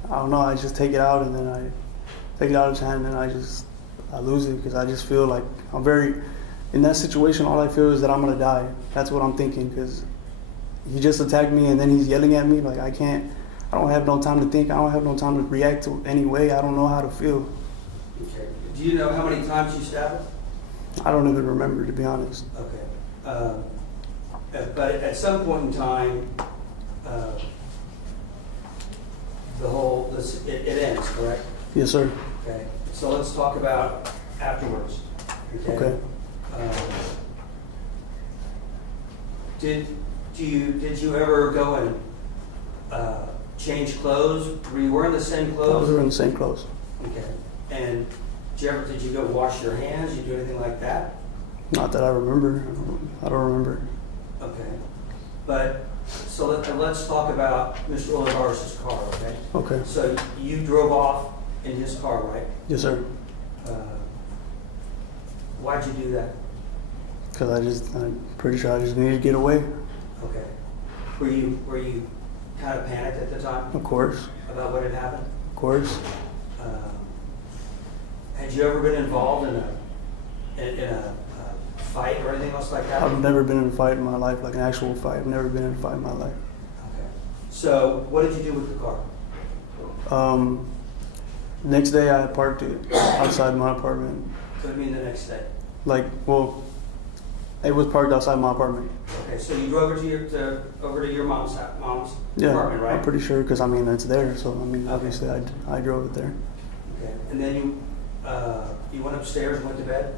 don't know. I just take it out, and then I take it out of his hand, and I lose it because I just feel like I'm very in that situation. All I feel is that I'm gonna die. That's what I'm thinking because he just attacked me, and then he's yelling at me. Like I don't have no time to think. I don't have no time to react to any way. I don't know how to feel. Okay. Do you know how many times you stabbed him? I don't even remember, to be honest. Okay. But at some point in time, it ends, correct? Yes, sir. Okay. So let's talk about afterwards. Okay. Did you ever go and change clothes? Were you wearing the same I was clothes? wearing the same clothes. Okay. And did you go wash your hands? Did you do anything like that? Not that I remember. I don't remember. Okay. But so let's talk about Mr. Olivarez's car. Okay. Okay. So you drove off in his car, right? Yes, sir. Why'd you do that? Because I'm pretty sure I just needed to get away. Okay. Were you kind of panicked at the time Of course. about what had happened? Of course. Had you ever been involved in a fight or anything else like that? I've never been in a fight in my life, like an actual fight. I've never been in a fight in my life. Okay. So what did you do with the car? Next day I parked it outside my apartment. What do you mean the next day? It was parked outside my apartment. Okay, so you drove over to your mom's Yeah, apartment, right? I'm pretty sure because it's there. So obviously I drove it there. Okay, and then you went upstairs and went to bed?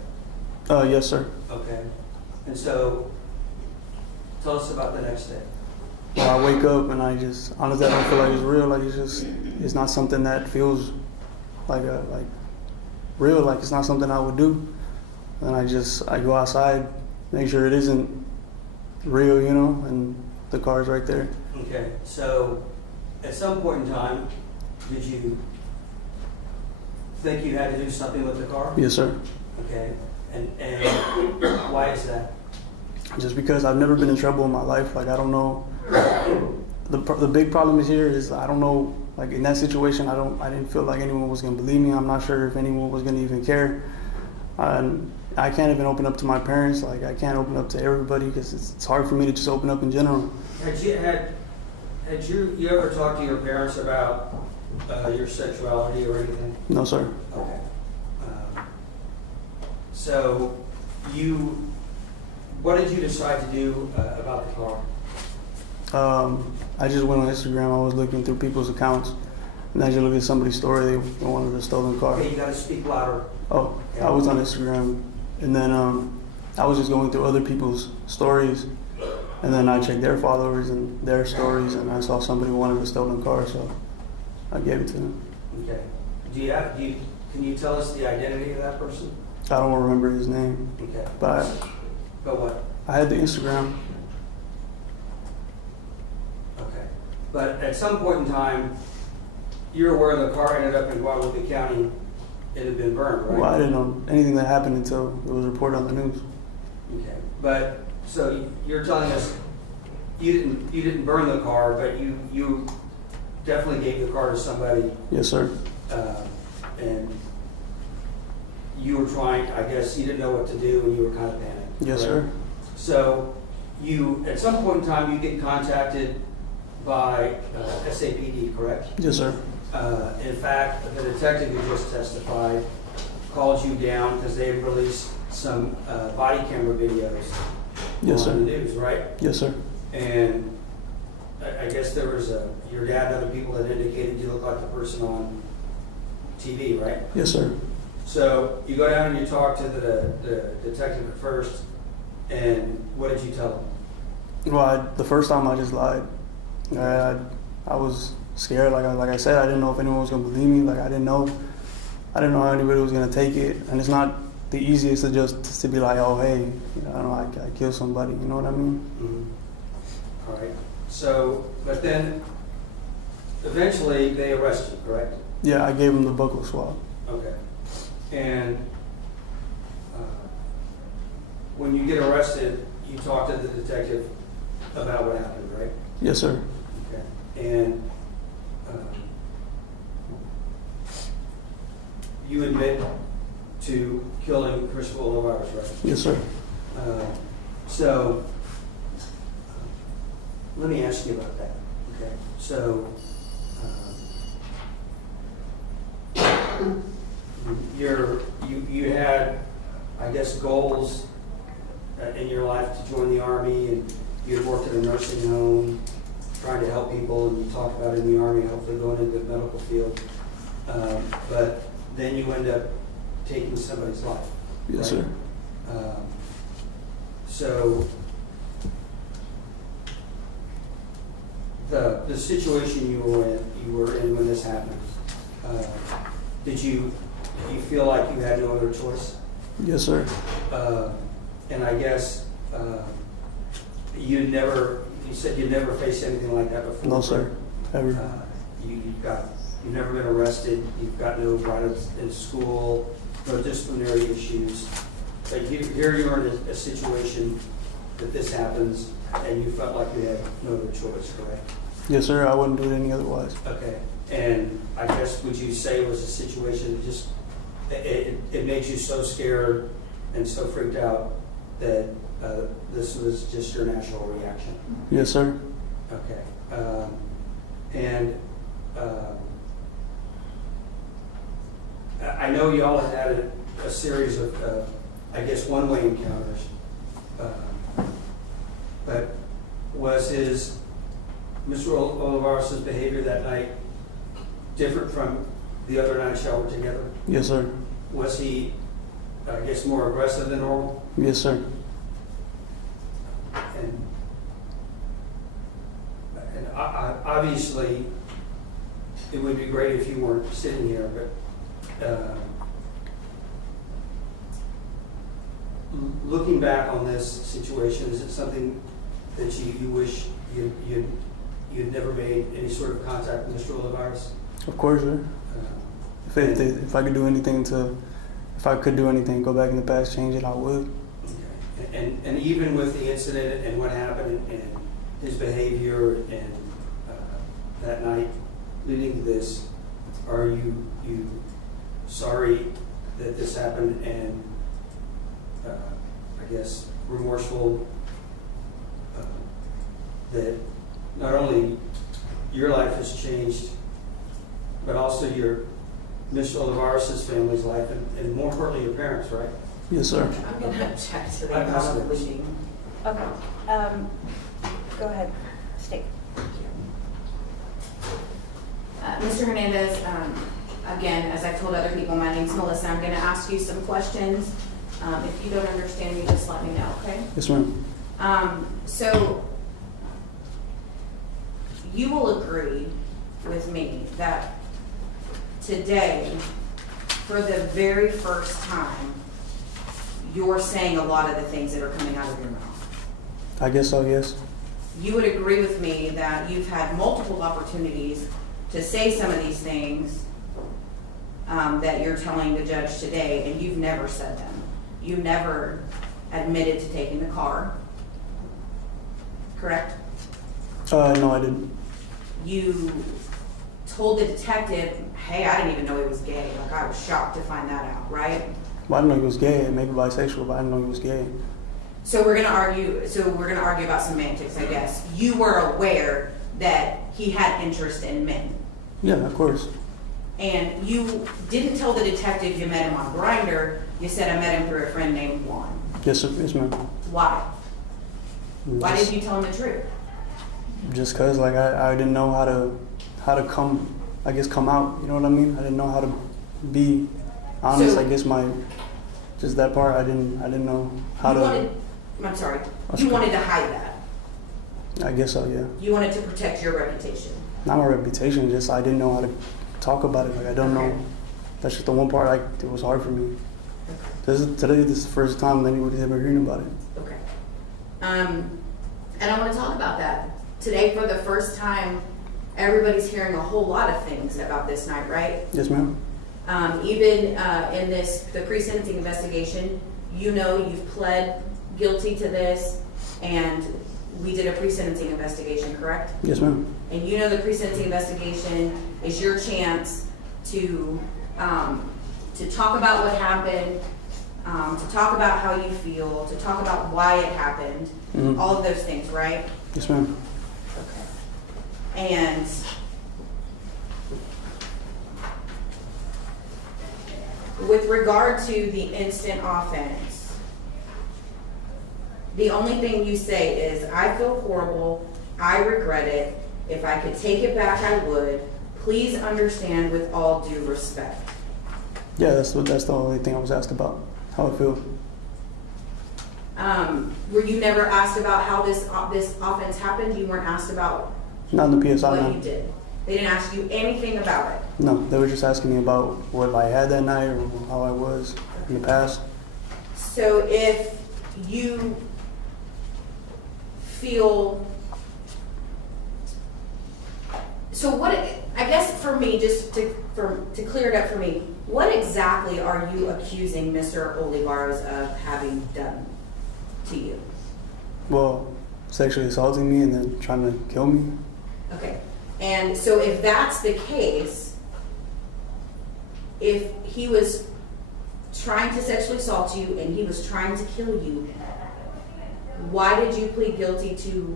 Yes, sir. Okay, and so tell us about the next day. Well, I wake up and honestly I don't feel like it's real. Like it's not something that feels like real. Like it's not something I would do. And I go outside, make sure it isn't real, and the car's right there. Okay, so at some point in time, did you think you had to do something with the car? Yes, sir. Okay, and why is that? Just because I've never been in trouble in my life. Like I don't know. The big problem is I don't know. Like in that situation, I didn't feel like anyone was gonna believe me. I'm not sure if anyone was gonna even care. I can't even open up to my parents. Like I can't open up to everybody because it's hard for me to just open up in general. Had you ever talked to your parents about your sexuality or anything? No, sir. Okay. So what did you decide to do about the car? I just went on Instagram. I was looking through people's accounts, and I just looked at somebody's story. They wanted a stolen car. Okay, you got to speak louder. Oh, I was on Instagram, and then I was just going through other people's stories, and then I checked their followers and their stories, and I saw somebody wanted a stolen car, so I gave it to them. Okay. Can you tell us the identity of that person? I don't remember his name, Okay. but What? I had the Instagram. Okay. But at some point in time, you're aware the car ended up in Guadalupe County. It had been burned, right? Well, I didn't know anything that happened until it was reported on the news. Okay, but, so you're telling us you didn't burn the car, but you definitely gave the car to somebody, Yes, sir. and you were trying, I guess, you didn't know what to do and you were kind of panicked. Yes, correct? sir. So you, at some point in time, you get contacted by SAPD, correct? Yes, sir. In fact, the detective who just testified called you down because they had released some body camera videos Yes, sir. on the news, right? Yes, sir. And I guess there was your dad and other people that indicated you look like the person on TV, right? Yes, sir. So you go down and you talk to the detective at first, and what did you tell him? Well, the first time I just lied. I was scared. Like I said, I didn't know if anyone was gonna believe me. Like I didn't know how anybody was gonna take it. And it's not the easiest to be like, oh hey, I don't know, I killed somebody. You know what I mean? Mm-hmm. All right. So, but then eventually they arrest you, correct? Yeah, I gave him the buckle swab. Okay. And when you get arrested, you talk to the detective about what happened, right? Yes, sir. Okay. And you admit to killing Christopher Olivarez, right? Yes, sir. So let me ask you about that. Okay. So you had, I guess, goals in your life to join the Army, and you had worked at a nursing home trying to help people, and you talked about in the Army hopefully going into the medical field. But then you end up taking somebody's life. Yes, right? sir. So the situation you were in when this happened, did you feel like you had no other choice? Yes, sir. And I guess you said you'd never faced anything like that before. No, sir. Ever. You've never been arrested. You've got no write-ups in school, no disciplinary issues. But here you are in a situation that this happens, and you felt like you had no other choice, correct? Yes, sir. I wouldn't do it any otherwise. Okay. And I guess would you say it was a situation that just it made you so scared and so freaked out that this was just your natural reaction? Yes, sir. Okay. I know y'all had a series of, I guess, one-way encounters. But was Mr. Olivarez's behavior that night different from the other nights y'all were together? Yes, sir. Was he, I guess, more aggressive than normal? Yes, sir. And obviously, it would be great if you weren't sitting here, but looking back on this situation, is it something that you wish you'd never made any sort of contact with Mr. Olivarez? Of course, sir. If I could do anything go back in the past, change it, I would. Okay. And even with the incident and what happened and his behavior and that night leading to this, are you sorry that this happened and I guess remorseful that not only your life has changed, but also your Mr. Olivarez's family's life, and more importantly, your parents, right? Yes, sir. I'm going to object to the I amount understand. of bleeding. Okay. Go ahead. State. Mr. Hernandez, again, as I've told other people, my name's Melissa. I'm going to ask you some questions. If you don't understand me, just let me know, okay? Yes, ma'am. So you will agree with me that today, for the very first time, you're saying a lot of the things that are coming out of your mouth. I guess so, yes. You would agree with me that you've had multiple opportunities to say some of these things that you're telling the judge today, and you've never said them. You never admitted to taking the car, correct? No, I didn't. You told the detective, hey, I didn't even know he was gay. Like, I was shocked to find that out, right? Well, I didn't know he was gay, maybe bisexual, but I didn't know he was gay. So we're gonna argue about semantics, I guess. You were aware that he had interest in men. Yeah, of course. And you didn't tell the detective you met him on Grindr. You said I met him through a friend named Juan. Yes, sir. Yes, ma'am. Why? Why didn't you tell him the truth? Just cause like I didn't know how to come out. You know what I mean? I didn't know how to be honest. So- I guess just that part I didn't know how to. You wanted to hide that. I guess so. Yeah. You wanted to protect your reputation. Not my reputation. Just I didn't know how to talk about it. Like I don't know. That's just the one part. Like it was hard for me. Today this is the first time anybody's ever hearing about it. Okay. And I want to talk about that. Today, for the first time, everybody's hearing a whole lot of things about this night, right? Yes, ma'am. Even in the pre-sentencing investigation, you know you've pled guilty to this, and we did a pre-sentencing investigation, correct? Yes, ma'am. And you know the pre-sentencing investigation is your chance to talk about what happened, to talk about how you feel, to talk about why it happened, Mm-hmm. all of those things, right? Yes, ma'am. Okay. And with regard to the instant offense, the only thing you say is, I feel horrible, I regret it, if I could take it back, I would. Please understand with all due respect. Yeah, that's the only thing I was asked about. How I feel. Were you never asked about how this offense happened? You weren't asked about Not in the PSI. what No. you did. They didn't ask you anything about it. No, they were just asking me about what I had that night or how I was in the past. So if you feel, so what, I guess for me, just to clear it up for me, what exactly are you accusing Mr. Olivarez of having done to you? Well, sexually assaulting me and then trying to kill me. Okay, and so if that's the case, if he was trying to sexually assault you and he was trying to kill you, why did you plead guilty to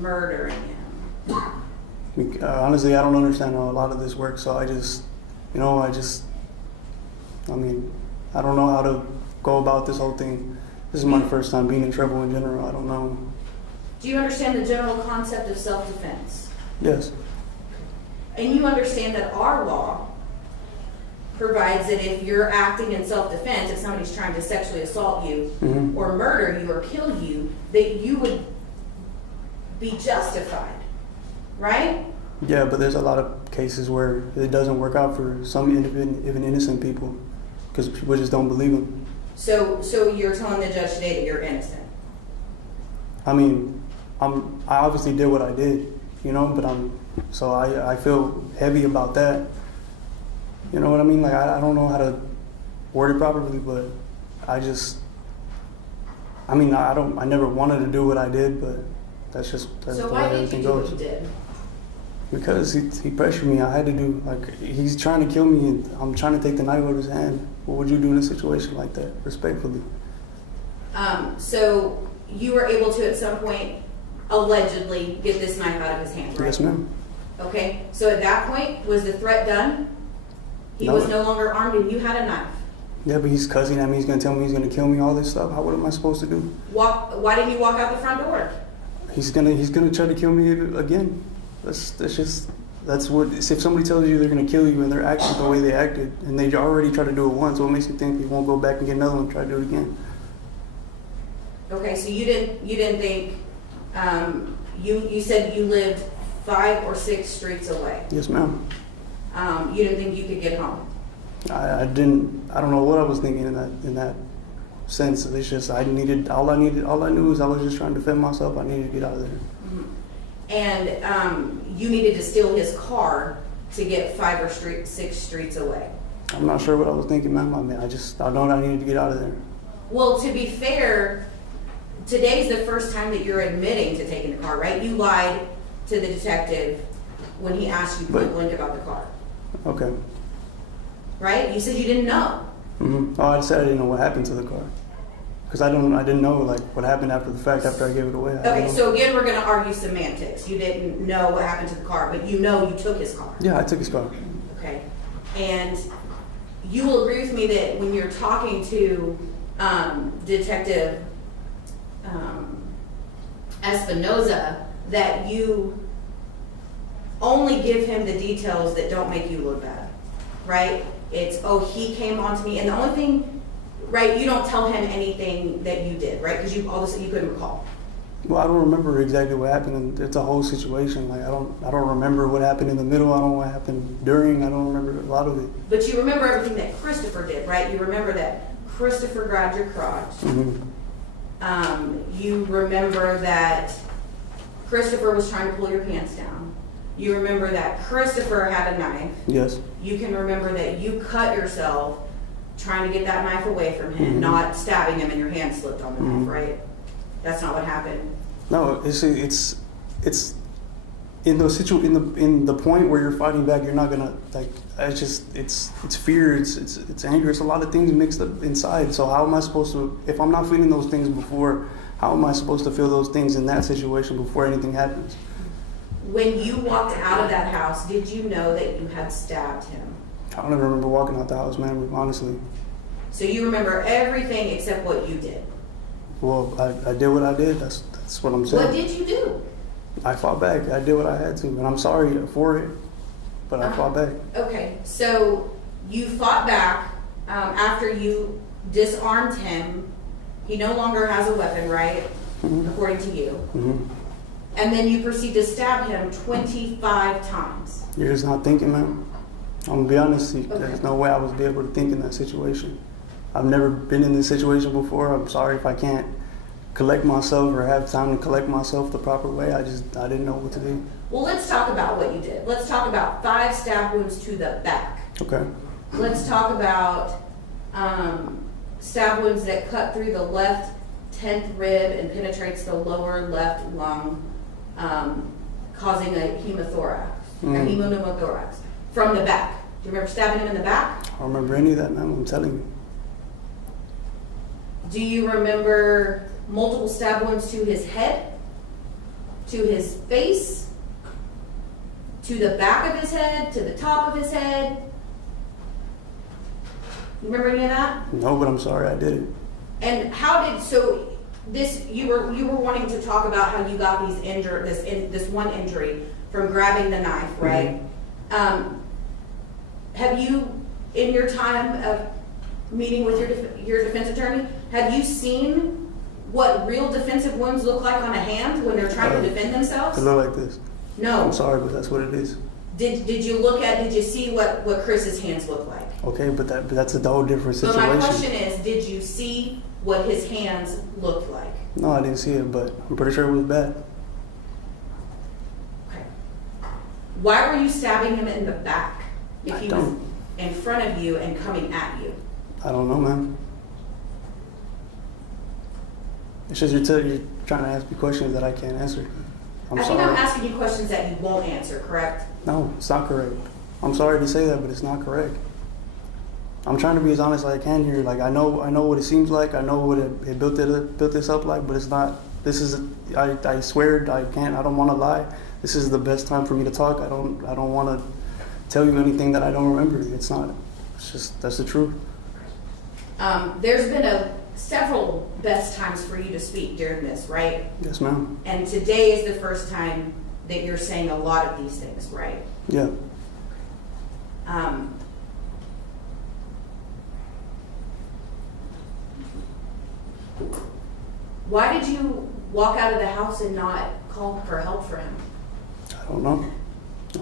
murdering him? Honestly, I don't understand how a lot of this works, so I don't know how to go about this whole thing. This is my first time being in trouble in general. I don't know. Do you understand the general concept of self-defense? Yes. And you understand that our law provides that if you're acting in self-defense, if somebody's trying to sexually assault you Mm-hmm. or murder you or kill you, that you would be justified, right? Yeah, but there's a lot of cases where it doesn't work out for some even innocent people because people just don't believe them. So you're telling the judge today that you're innocent? I mean, I obviously did what I did, but I feel heavy about that. You know what I mean? Like, I don't know how to word it properly, but I never wanted to do what I did, but that's So the why way did you everything do goes. what you did? Because he pressured me. I had to do, he's trying to kill me and I'm trying to take the knife out of his hand. What would you do in a situation like that, respectfully? So you were able to, at some point, allegedly get this knife out of his hand, right? Yes, ma'am. Okay, so at that point, was the threat done? He No. was no longer armed and you had a knife. Yeah, but he's cussing at me. He's going to tell me he's going to kill me, all this stuff. What am I supposed to do? Why didn't you walk out the front door? He's gonna try to kill me again. If somebody tells you they're gonna kill you and they're acting the way they acted and they already tried to do it once, what makes you think they won't go back and get another one and try to do it again? Okay, so you didn't think, you said you lived 5 or 6 streets away. Yes, ma'am. You didn't think you could get home. I don't know what I was thinking in that sense. It's just all I knew is I was just trying to defend myself. I needed to get out of there. And you needed to steal his car to get 5 or 6 streets away. I'm not sure what I was thinking, ma'am. I know I needed to get out of there. Well, to be fair, today's the first time that you're admitting to taking the car, right? You lied to the detective when he asked you point blank about the car, Okay. right? You said you didn't know. Oh, I said I didn't know what happened to the car. Because I didn't know like what happened after the fact, after I gave it away. I Okay, didn't know. so again, we're gonna argue semantics. You didn't know what happened to the car, but you know you took his car. Yeah, I took his car. Okay, and you will agree with me that when you're talking to Detective Espinoza, that you only give him the details that don't make you look bad, right? It's, oh, he came on to me, and the only thing, right, you don't tell him anything that you did, right? Because you couldn't recall. Well, I don't remember exactly what happened. And it's a whole situation. Like I don't remember what happened in the middle. I don't know what happened during. I don't remember a lot of it. But you remember everything that Christopher did, right? You remember that Christopher grabbed your crotch. You remember that Christopher was trying to pull your pants down. You remember that Christopher had a knife. Yes. You can remember that you cut yourself trying to get that knife away from him, not stabbing him, and your hand slipped on the knife, right? That's not what happened. No, it's in the point where you're fighting back. You're not gonna like. It's fear. It's anger. It's a lot of things mixed up inside. So how am I supposed to? If I'm not feeling those things before, how am I supposed to feel those things in that situation before anything happens? When you walked out of that house, did you know that you had stabbed him? I don't even remember walking out the house, man. Honestly. So you remember everything except what you did. Well, I did what I did. That's what I'm saying. What did you do? I fought back. I did what I had to, and I'm sorry for it, but I fought back. Okay, so you fought back after you disarmed him. He no longer has a weapon, right? According to you. And then you proceed to stab him 25 times. You're just not thinking, man. I'm gonna be honest. Okay. There's no way I was be able to think in that situation. I've never been in this situation before. I'm sorry if I can't collect myself or have time to collect myself the proper way. I didn't know what to do. Well, let's talk about what you did. Let's talk about 5 stab wounds to the back. Okay. Let's talk about stab wounds that cut through the left 10th rib and penetrates the lower left lung, causing a hemothorax, a hemopneumothorax from the back. Do you remember stabbing him in the back? I don't remember any of that, man. I'm telling you. Do you remember multiple stab wounds to his head, to his face, to the back of his head, to the top of his head? You remember any of that? No, but I'm sorry I did it. And how did, so this, you were wanting to talk about how you got these this one injury from grabbing the knife, right? Have you, in your time of meeting with your defense attorney, have you seen what real defensive wounds look like on a hand when they're trying to defend themselves? It looked like this. No. I'm sorry, but that's what it is. Did you see what Chris's hands look like? Okay, but that's a whole different So situation. my question is, did you see what his hands looked like? No, I didn't see it, but I'm pretty sure it was bad. Okay. Why were you stabbing him in the back if he was in front of you and coming at you? I don't know, man. It's just you're trying to ask me questions that I can't answer. I'm I sorry. think I'm asking you questions that you won't answer, correct? No, it's not correct. I'm sorry to say that, but it's not correct. I'm trying to be as honest as I can here. Like I know what it seems like. I know what it built this up like, but it's not. This is. I swear I can't. I don't want to lie. This is the best time for me to talk. I don't want to tell you anything that I don't remember. It's not. It's just that's the truth. There's been several best times for you to speak during this, right? Yes, ma'am. And today is the first time that you're saying a lot of these things, right? Yeah. Why did you walk out of the house and not call for help for him? I don't know.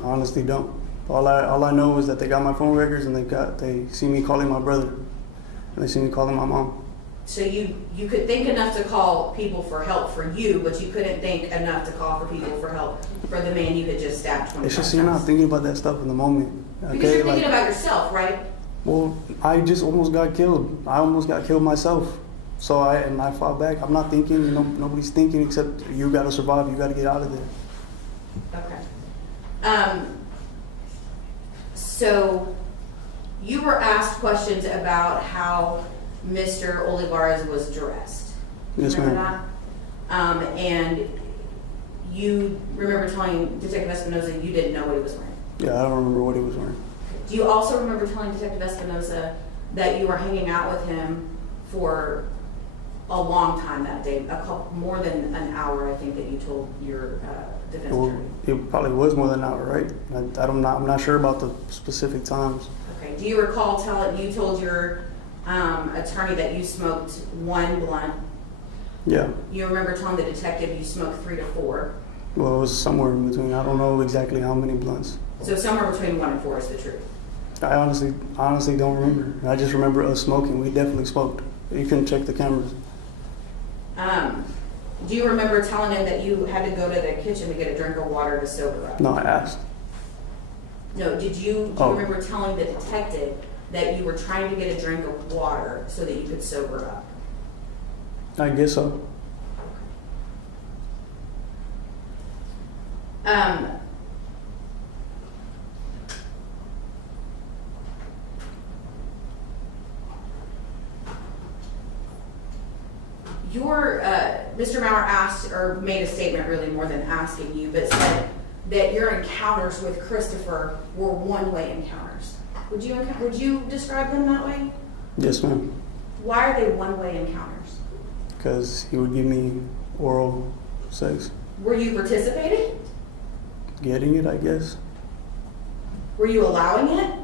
I honestly don't. All I know is that they got my phone records and they see me calling my brother and they see me calling my mom. So you could think enough to call people for help for you, but you couldn't think enough to call for people for help for the man you had just stabbed 25 It's just you're not thinking about that stuff in the moment. Okay? Because you're thinking about yourself, right? Well, I just almost got killed. I almost got killed myself. So I fought back. I'm not thinking, nobody's thinking except you got to survive. You got to get out of there. Okay. So you were asked questions about how Mr. Olivarez was dressed. Yes, Remember ma'am. that? And you remember telling Detective Espinoza you didn't know what he was wearing. Yeah, I don't remember what he was wearing. Do you also remember telling Detective Espinoza that you were hanging out with him for a long time that day, more than an hour, I think, that you told your defense Well, attorney? it probably was more than an hour, right? I'm not sure about the specific times. Okay. Do you recall you told your attorney that you smoked 1 blunt? Yeah. You remember telling the detective you smoked 3 to 4? Well, it was somewhere in between. I don't know exactly how many blunts. So somewhere between 1 and 4 is the truth. I honestly don't remember. I just remember us smoking. We definitely smoked. You can check the cameras. Do you remember telling him that you had to go to the kitchen to get a drink of water to sober up? No, I asked. No, do you Oh. remember telling the detective that you were trying to get a drink of water so that you could sober up? I guess so. Mr. Maurer asked, or made a statement really more than asking you, but said that your encounters with Christopher were one-way encounters. Would you describe them that way? Yes, ma'am. Why are they one-way encounters? Because he would give me oral sex. Were you participating? Getting it, I guess. Were you allowing it?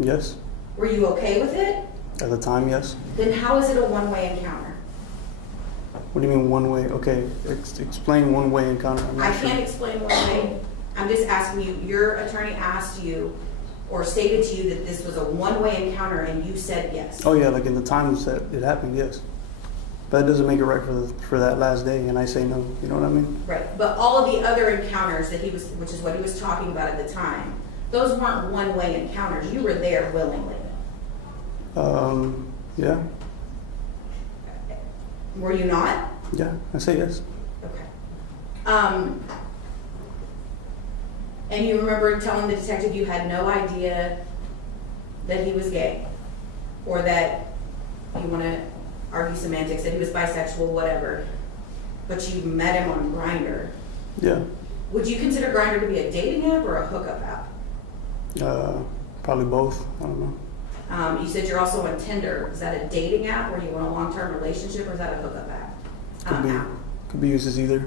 Yes. Were you okay with it? At the time, yes. Then how is it a one-way encounter? What do you mean one way? Okay, explain one way encounter. I'm I not sure. can't explain one way. I'm just asking you, your attorney asked you or stated to you that this was a one-way encounter and you said yes. Oh yeah, like in the times that it happened, yes. But it doesn't make it right for that last day, and I say no. You know what I mean? Right, but all of the other encounters that which is what he was talking about at the time, those weren't one-way encounters. You were there willingly. Yeah, Were you not? yeah. I say yes. Okay. And you remember telling the detective you had no idea that he was gay, or that you want to argue semantics, that he was bisexual, whatever, but you met him on Grindr. Yeah. Would you consider Grindr to be a dating app or a hookup app? Probably both. I don't know. You said you're also on Tinder. Is that a dating app where you want a long-term relationship, or is that a hookup app? App? Could be used as either.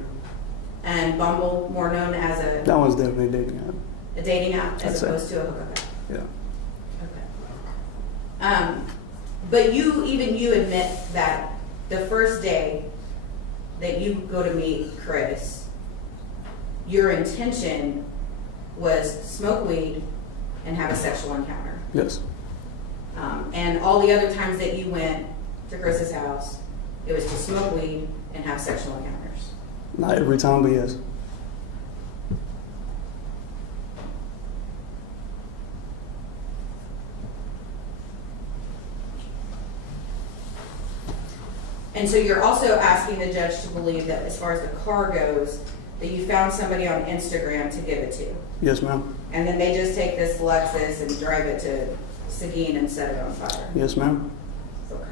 And Bumble, more known as That one's definitely a dating app. a dating app I'd as say. opposed to a hookup app. Yeah. Okay. But you admit that the first day that you go to meet Chris, your intention was smoke weed and have a sexual encounter. Yes. And all the other times that you went to Chris's house, it was to smoke weed and have sexual encounters. Not every time, but yes. And so you're also asking the judge to believe that as far as the car goes, that you found somebody on Instagram to give it to. Yes, ma'am. And then they just take this Lexus and drive it to Seguin and set it on fire. Yes, ma'am. Okay.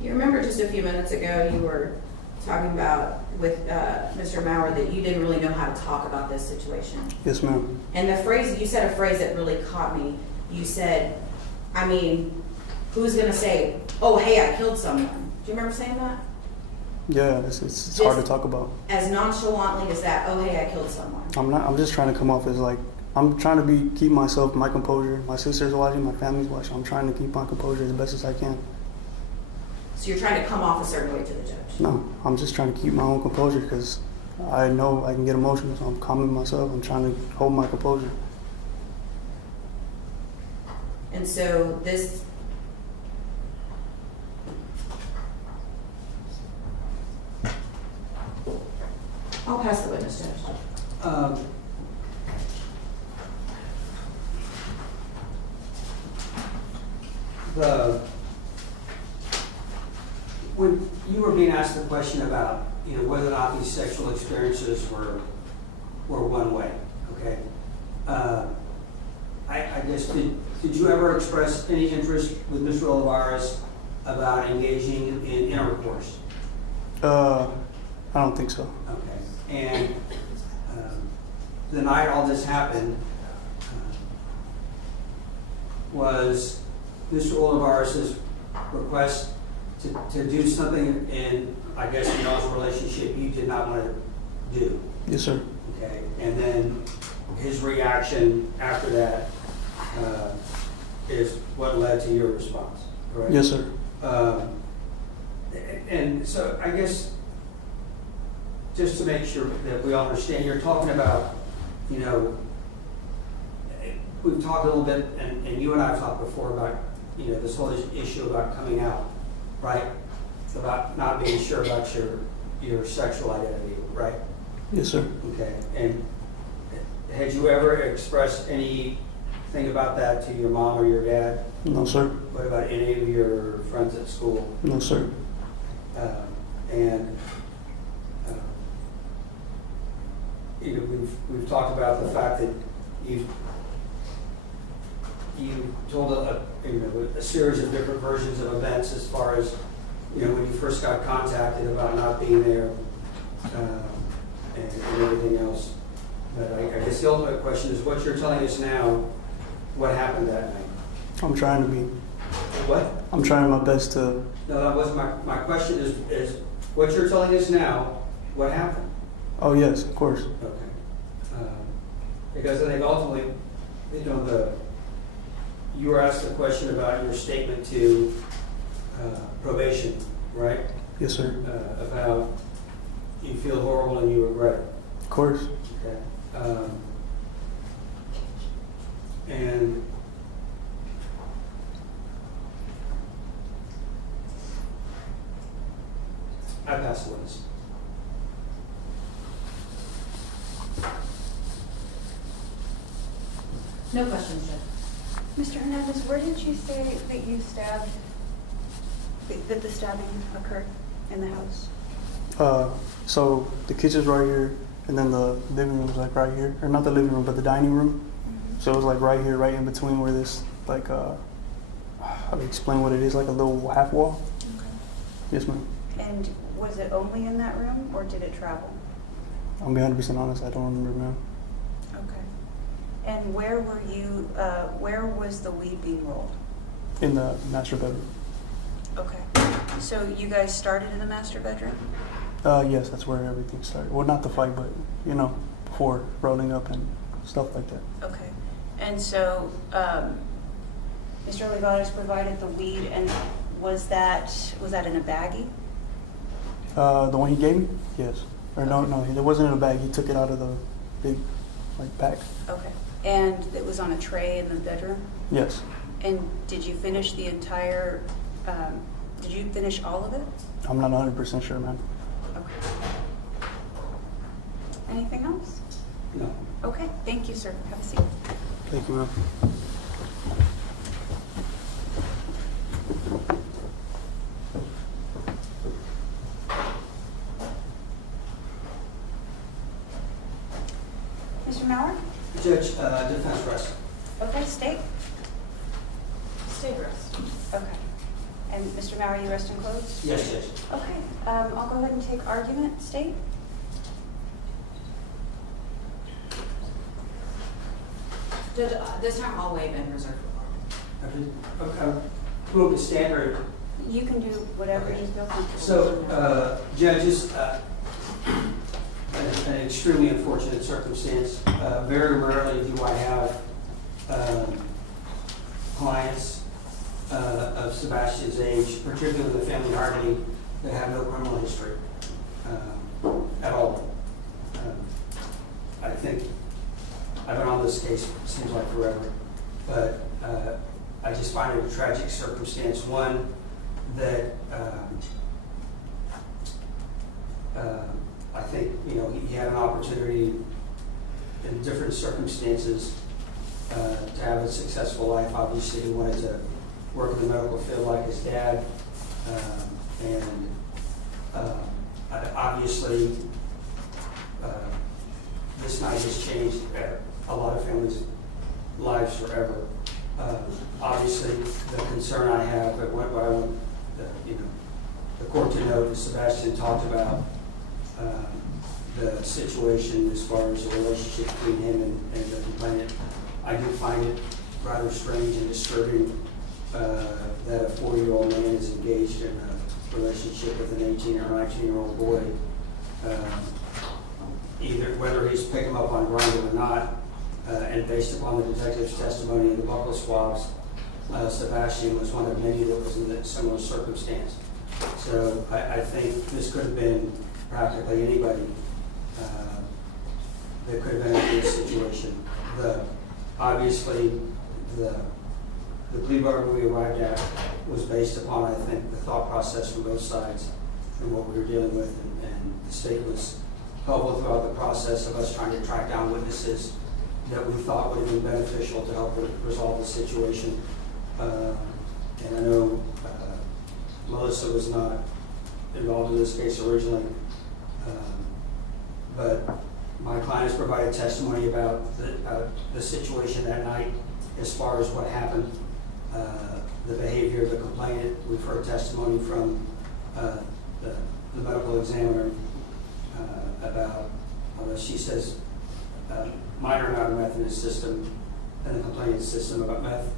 You remember just a few minutes ago you were talking about with Mr. Maurer that you didn't really know how to talk about this situation. Yes, ma'am. And you said a phrase that really caught me. You said, I mean, who's going to say, oh, hey, I killed someone? Do you remember saying that? Yeah, it's hard to talk about. As nonchalantly as that, oh, hey, I killed someone. I'm just trying to come off as like, I'm trying to keep my composure. My sister's watching, my family's watching. I'm trying to keep my composure as best as I can. So you're trying to come off a certain way to the judge. No, I'm just trying to keep my own composure because I know I can get emotional, so I'm calming myself. I'm trying to hold my composure. And so Pass the witness, Judge. When you were being asked the question about, whether or not these sexual experiences were one way, okay? I guess, did you ever express any interest with Mr. Olivarez about engaging in intercourse? I don't think so. Okay. And the night all this happened, was Mr. Olivarez's request to do something in, I guess, in y'all's relationship you did not want to do? Yes, sir. Okay. And then his reaction after that is what led to your response, correct? Yes, sir. And so I guess, just to make sure that we all understand, you're talking about, we've talked a little bit, and you and I have talked before about, this whole issue about coming out, right? About not being sure about your sexual identity, right? Yes, sir. Okay. And had you ever expressed anything about that to your mom or your dad? No, sir. What about any of your friends at school? No, sir. We've talked about the fact that you told a series of different versions of events as far as when you first got contacted about not being there and everything else. But I guess the ultimate question is what you're telling us now. What happened that night? I'm trying to be. What? I'm trying my best to. No, that wasn't my question. Is what you're telling us now? What happened? Oh yes, of course. Okay. Because I think ultimately, you were asked a question about your statement to probation, right? Yes, sir. About you feel horrible and you regret it. Of course. Okay. And I pass the witness. No questions, Judge. Mr. Hernandez, where did you say that you stabbed, that the stabbing occurred in the house? So the kitchen's right here, and then the living room's like right here, or not the living room, but the dining room. So it was like right here, right in between where this, like, how to explain what it is, like a little half wall. Okay. Yes, ma'am. And was it only in that room, or did it travel? I'll be 100% honest, I don't remember, ma'am. Okay. And where were you, where was the weed being rolled? In the master bedroom. Okay. So you guys started in the master bedroom? Yes, that's where everything started. Well, not the fight, but, before rolling up and stuff like that. Okay. And so, Mr. Olivarez provided the weed, and was that in a baggie? The one he gave me? Yes. Or no, it wasn't in a bag. He took it out of the big, pack. Okay. And it was on a tray in the bedroom? Yes. And did you finish the entire, did you finish all of it? I'm not 100% sure, ma'am. Okay. Anything else? No. Okay, thank you, sir. Have a seat. Thank you, ma'am. Mr. Maurer? Judge, defense rest. Okay, state? Stay rest. Okay. And Mr. Maurer, you rest and close? Yes, Judge. Okay, I'll go ahead and take argument. State? Judge, this time I'll waive and reserve the floor. Move the standard. You can do whatever you feel comfortable. So, judges, an extremely unfortunate circumstance. Very rarely do I have clients of Sebastian's age, particularly the family harmony, that have no criminal history at all. I think I've been on this case, it seems like forever, but I just find it a tragic circumstance. One, that I think, he had an opportunity in different circumstances to have a successful life. Obviously, he wanted to work in the medical field like his dad. Obviously, this night has changed a lot of families' lives forever. Obviously, the concern I have, what I want the court to note, is Sebastian talked about the situation as far as the relationship between him and the complainant. I do find it rather strange and disturbing that a 4-year-old man is engaged in a relationship with an 18 or 19-year-old boy. Either whether he's picked him up on Grindr or not, and based upon the detective's testimony and the buccal swabs, Sebastian was one of many that was in a similar circumstance. So I think this could have been practically anybody that could have been in this situation. Obviously, the plea bargain we arrived at was based upon, I think, the thought process from both sides and what we were dealing with, and the state was helpful throughout the process of us trying to track down witnesses that we thought would have been beneficial to help resolve the situation. And I know Melissa was not involved in this case originally, but my client has provided testimony about the situation that night as far as what happened, the behavior of the complainant. We've heard testimony from the medical examiner about, she says, minor amount of meth in his system, and the complainant's system about meth,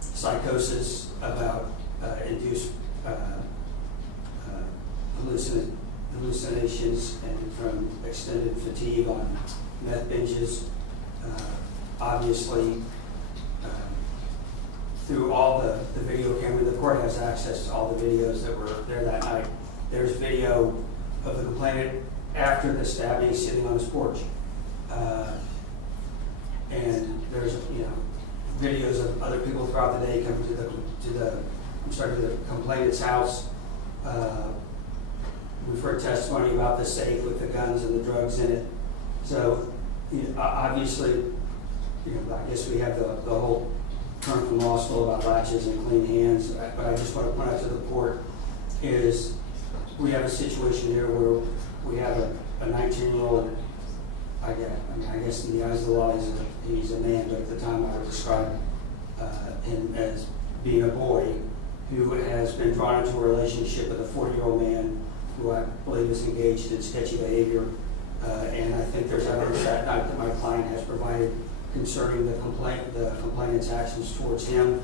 psychosis, about induced hallucinations, and from extended fatigue on meth binges. Obviously, through all the video camera, the court has access to all the videos that were there that night. There's video of the complainant after the stabbing sitting on his porch. And there's, videos of other people throughout the day coming to the complainant's house. We've heard testimony about the safe with the guns and the drugs in it. So, obviously, I guess we have the whole term from law school about latches and clean hands. But I just want to point out to the court is we have a situation here where we have a 19-year-old. I guess in the eyes of the law, he's a man, but at the time I would describe him as being a boy who has been drawn into a relationship with a 40-year-old man who I believe is engaged in sketchy behavior. And I think there's evidence that night that my client has provided concerning the complainant's actions towards him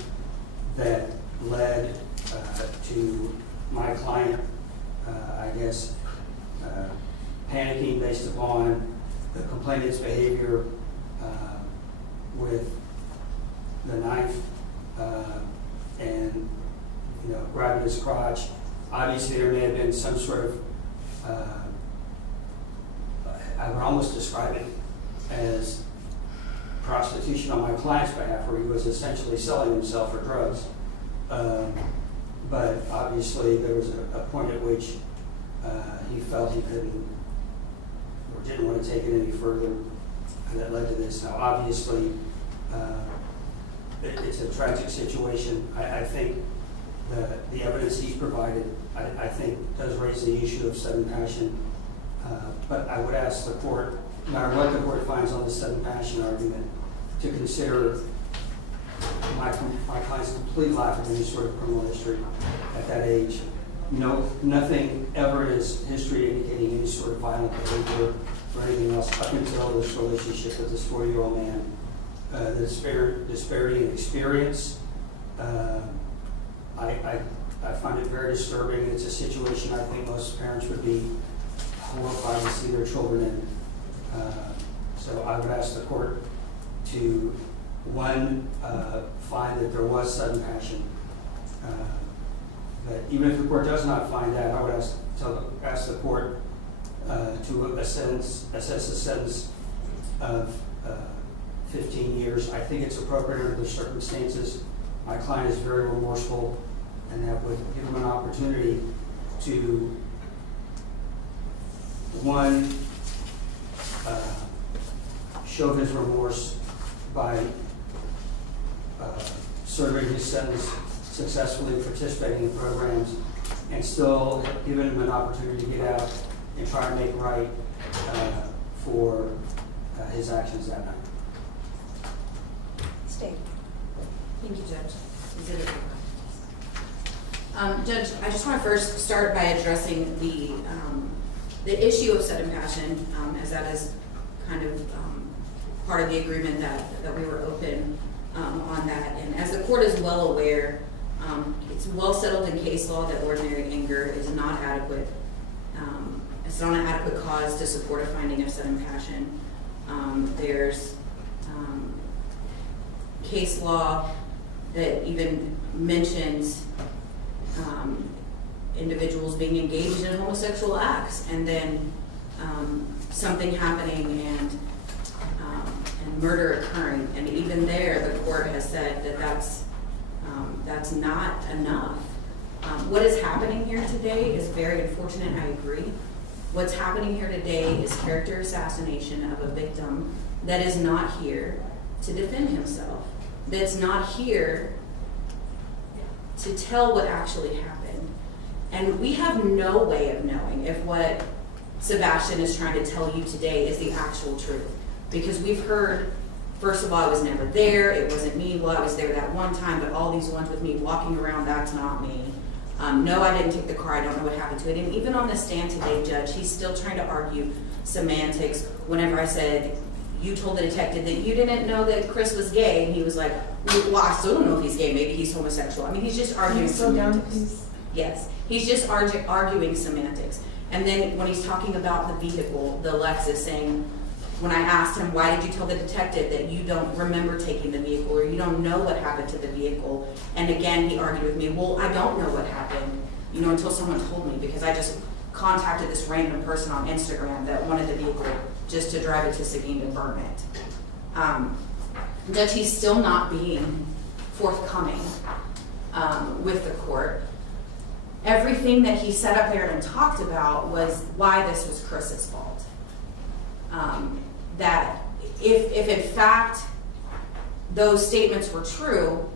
that led to my client, panicking based upon the complainant's behavior with the knife and grabbing his crotch. Obviously, there may have been some sort of, I would almost describe it as prostitution on my client's behalf, where he was essentially selling himself for drugs. But obviously, there was a point at which he felt he couldn't or didn't want to take it any further, and that led to this. Now, obviously, it's a tragic situation. I think the evidence he's provided, I think, does raise the issue of sudden passion. But I would ask the court, no matter what the court finds on the sudden passion argument, to consider my client's complete lack of any sort of criminal history at that age. Nothing ever in his history indicating any sort of violent behavior or anything else up until this relationship with this 40-year-old man. The disparity in experience, I find it very disturbing. It's a situation I think most parents would be horrified to see their children in. So I would ask the court to, one, find that there was sudden passion. But even if the court does not find that, I would ask the court to assess a sentence of 15 years. I think it's appropriate under the circumstances. My client is very remorseful, and that would give him an opportunity to One, show his remorse by serving his sentence successfully, participating in programs, and still giving him an opportunity to get out and try to make right for his actions that night. State. Thank you, Judge. Judge, I just want to first start by addressing the issue of sudden passion, as that is kind of part of the agreement that we were open on that. And as the court is well aware, it's well settled in case law that ordinary anger is not adequate. It's not an adequate cause to support a finding of sudden passion. There's case law that even mentions individuals being engaged in homosexual acts and then something happening and murder occurring. And even there, the court has said that that's not enough. What is happening here today is very unfortunate, I agree. What's happening here today is character assassination of a victim that is not here to defend himself, that's not here to tell what actually happened. And we have no way of knowing if what Sebastian is trying to tell you today is the actual truth. Because we've heard, first of all, I was never there, it wasn't me, well, I was there that one time, but all these ones with me walking around, that's not me. No, I didn't take the car, I don't know what happened to it. And even on the stand today, Judge, he's still trying to argue semantics. Whenever I said, you told the detective that you didn't know that Chris was gay, and he was like, well, I still don't know if he's gay, maybe he's homosexual. I mean, he's just arguing semantics. Yes, he's just arguing semantics. And then when he's talking about the vehicle, the Lexus, saying, when I asked him, why did you tell the detective that you don't remember taking the vehicle or you don't know what happened to the vehicle? And again, he argued with me, well, I don't know what happened, until someone told me, because I just contacted this random person on Instagram that wanted the vehicle just to drive it to Seguin and burn it. Judge, he's still not being forthcoming with the court. Everything that he set up there and talked about was why this was Chris's fault. That if in fact those statements were true,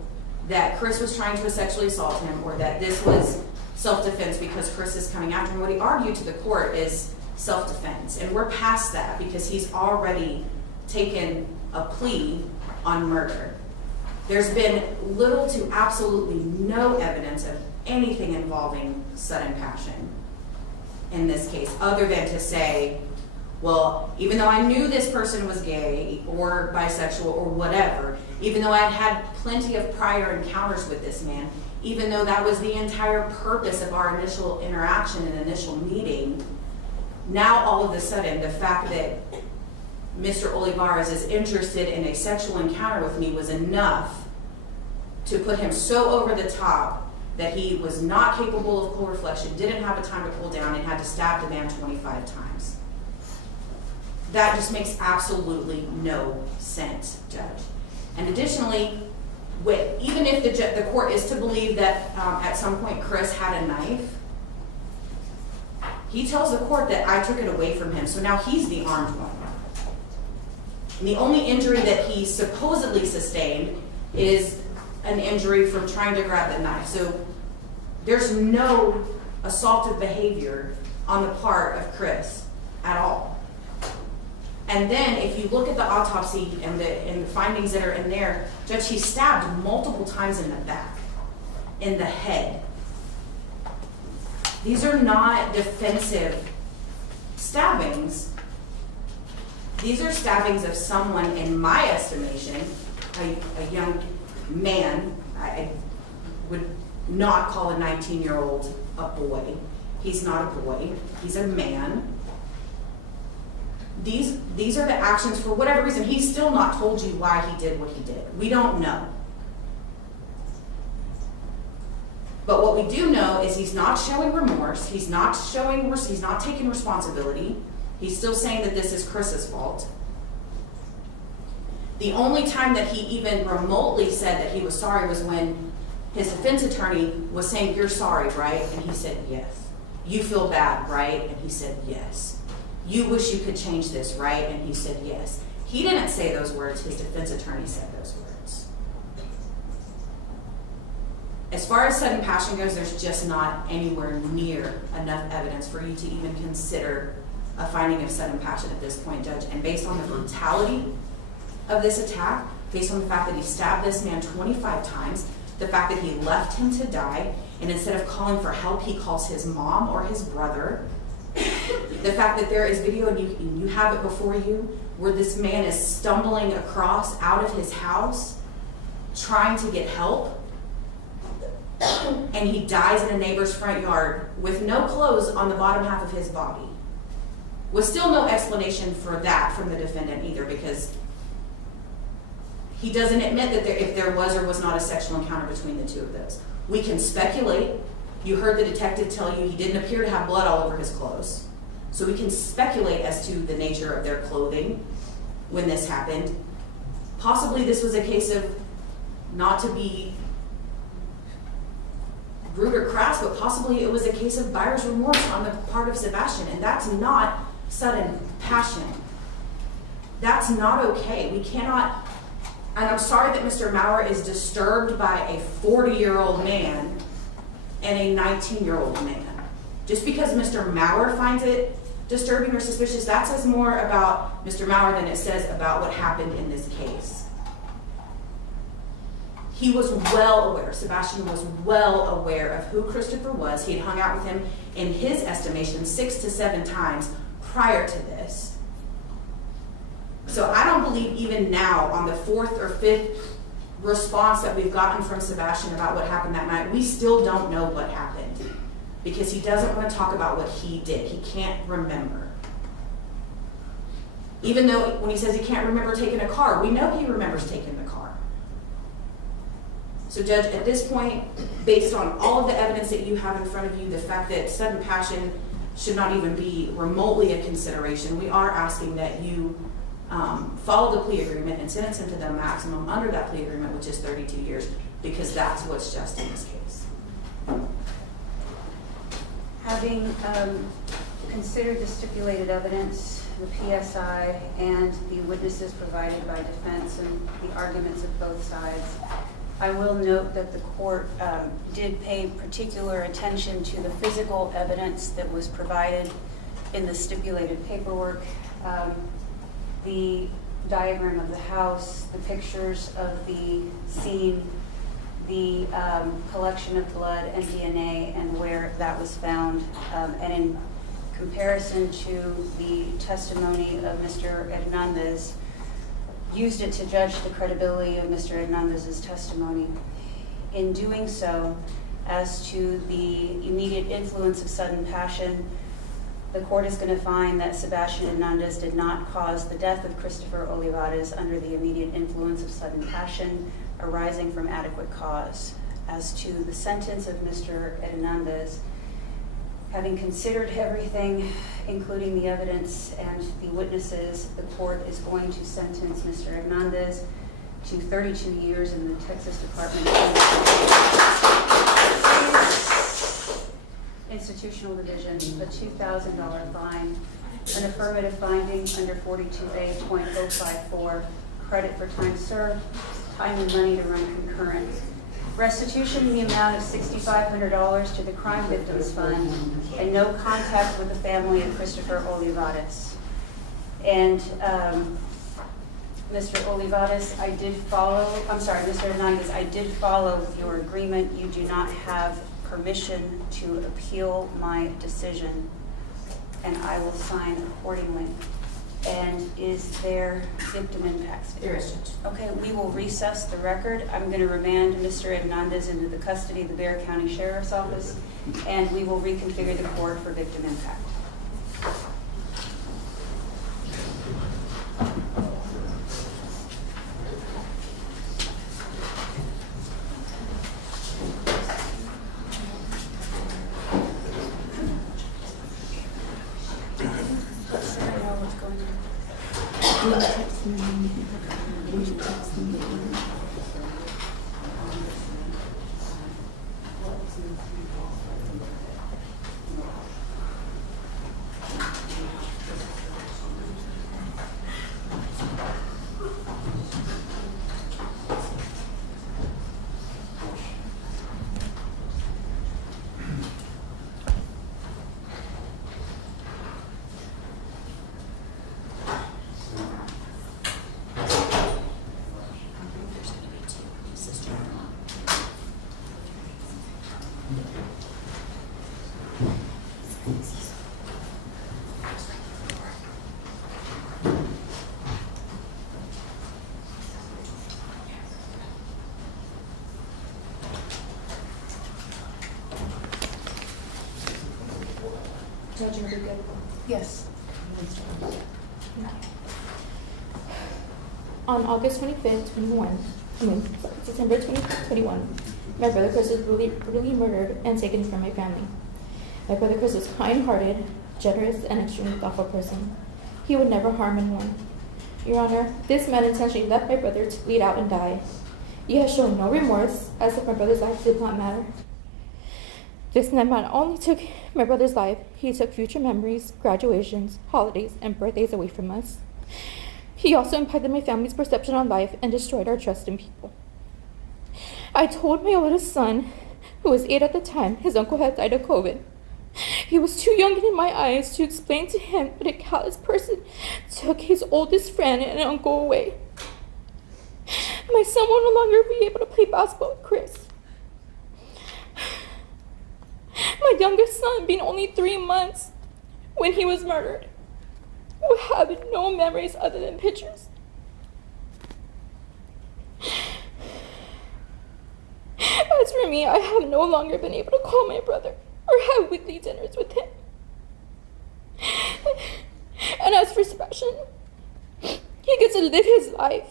that Chris was trying to sexually assault him, or that this was self-defense because Chris is coming after him, what he argued to the court is self-defense. And we're past that because he's already taken a plea on murder. There's been little to absolutely no evidence of anything involving sudden passion in this case, other than to say, well, even though I knew this person was gay or bisexual or whatever, even though I'd had plenty of prior encounters with this man, even though that was the entire purpose of our initial interaction and initial meeting, now all of a sudden the fact that Mr. Olivarez is interested in a sexual encounter with me was enough to put him so over the top that he was not capable of cool reflection, didn't have a time to cool down, and had to stab the man 25 times. That just makes absolutely no sense, Judge. And additionally, even if the court is to believe that at some point Chris had a knife, he tells the court that I took it away from him, so now he's the armed one. And the only injury that he supposedly sustained is an injury from trying to grab the knife. So there's no assaultive behavior on the part of Chris at all. And then if you look at the autopsy and the findings that are in there, Judge, he's stabbed multiple times in the back, in the head. These are not defensive stabbings. These are stabbings of someone, in my estimation, a young man. I would not call a 19-year-old a boy. He's not a boy. He's a man. These are the actions, for whatever reason. He's still not told you why he did what he did. We don't know. But what we do know is he's not showing remorse. He's not taking responsibility. He's still saying that this is Chris's fault. The only time that he even remotely said that he was sorry was when his defense attorney was saying, "You're sorry, right?" And he said, "Yes." "You feel bad, right?" And he said, "Yes." "You wish you could change this, right?" And he said, "Yes." He didn't say those words, his defense attorney said those words. As far as sudden passion goes, there's just not anywhere near enough evidence for you to even consider a finding of sudden passion at this point, Judge. And based on the brutality of this attack, based on the fact that he stabbed this man 25 times, the fact that he left him to die, and instead of calling for help, he calls his mom or his brother, the fact that there is video, and you have it before you, where this man is stumbling across out of his house, trying to get help, and he dies in a neighbor's front yard with no clothes on the bottom half of his body. With still no explanation for that from the defendant either, because he doesn't admit that if there was or was not a sexual encounter between the two of those. We can speculate. You heard the detective tell you he didn't appear to have blood all over his clothes. So we can speculate as to the nature of their clothing when this happened. Possibly this was a case of, not to be rude or crass, but possibly it was a case of buyer's remorse on the part of Sebastian, and that's not sudden passion. That's not okay. We cannot, and I'm sorry that Mr. Maurer is disturbed by a 40-year-old man and a 19-year-old man. Just because Mr. Maurer finds it disturbing or suspicious, that says more about Mr. Maurer than it says about what happened in this case. He was well aware, Sebastian was well aware of who Christopher was. He had hung out with him, in his estimation, 6 to 7 times prior to this. So I don't believe even now, on the 4th or 5th response that we've gotten from Sebastian about what happened that night, we still don't know what happened, because he doesn't want to talk about what he did. He can't remember. Even though when he says he can't remember taking a car, we know he remembers taking the car. So Judge, at this point, based on all of the evidence that you have in front of you, the fact that sudden passion should not even be remotely a consideration, we are asking that you follow the plea agreement and sentence him to the maximum under that plea agreement, which is 32 years, because that's what's just in this case. Having considered the stipulated evidence, the PSI, and the witnesses provided by defense and the arguments of both sides, I will note that the court did pay particular attention to the physical evidence that was provided in the stipulated paperwork. The diagram of the house, the pictures of the scene, the collection of blood and DNA and where that was found, and in comparison to the testimony of Mr. Hernandez, used it to judge the credibility of Mr. Hernandez's testimony. In doing so, as to the immediate influence of sudden passion, the court is going to find that Sebastian Hernandez did not cause the death of Christopher Olivarez under the immediate influence of sudden passion arising from adequate cause. As to the sentence of Mr. Hernandez, having considered everything, including the evidence and the witnesses, the court is going to sentence Mr. Hernandez to 32 years in the Texas Department of Institutional Division, a $2,000 fine, an affirmative finding under 42A.054, credit for time served, time and money to run concurrent. Restitution in the amount of $6,500 to the Crime Victims Fund, and no contact with the family of Christopher Olivarez. And Mr. Olivarez, Mr. Hernandez, I did follow your agreement. You do not have permission to appeal my decision, and I will sign accordingly. And is there victim impact? There is. Okay, we will recess the record. I'm going to remand Mr. Hernandez into the custody of the Bexar County Sheriff's Office, and we will reconfigure the court for victim impact. Judge Enrique. Yes. On August 25th, September 2021, my brother Chris was brutally murdered and taken from my family. My brother Chris was kind-hearted, generous, and extremely thoughtful person. He would never harm anyone. Your Honor, this man intentionally left my brother to bleed out and die. He has shown no remorse, as if my brother's life did not matter. This man not only took my brother's life, he took future memories, graduations, holidays, and birthdays away from us. He also impacted my family's perception on life and destroyed our trust in people. I told my oldest son, who was 8 at the time, his uncle had died of COVID. He was too young in my eyes to explain to him that a callous person took his oldest friend and uncle away. My son will no longer be able to play basketball with Chris. My youngest son, being only 3 months when he was murdered, will have no memories other than pictures. As for me, I have no longer been able to call my brother or have weekly dinners with him. And as for Sebastian, he gets to live his life.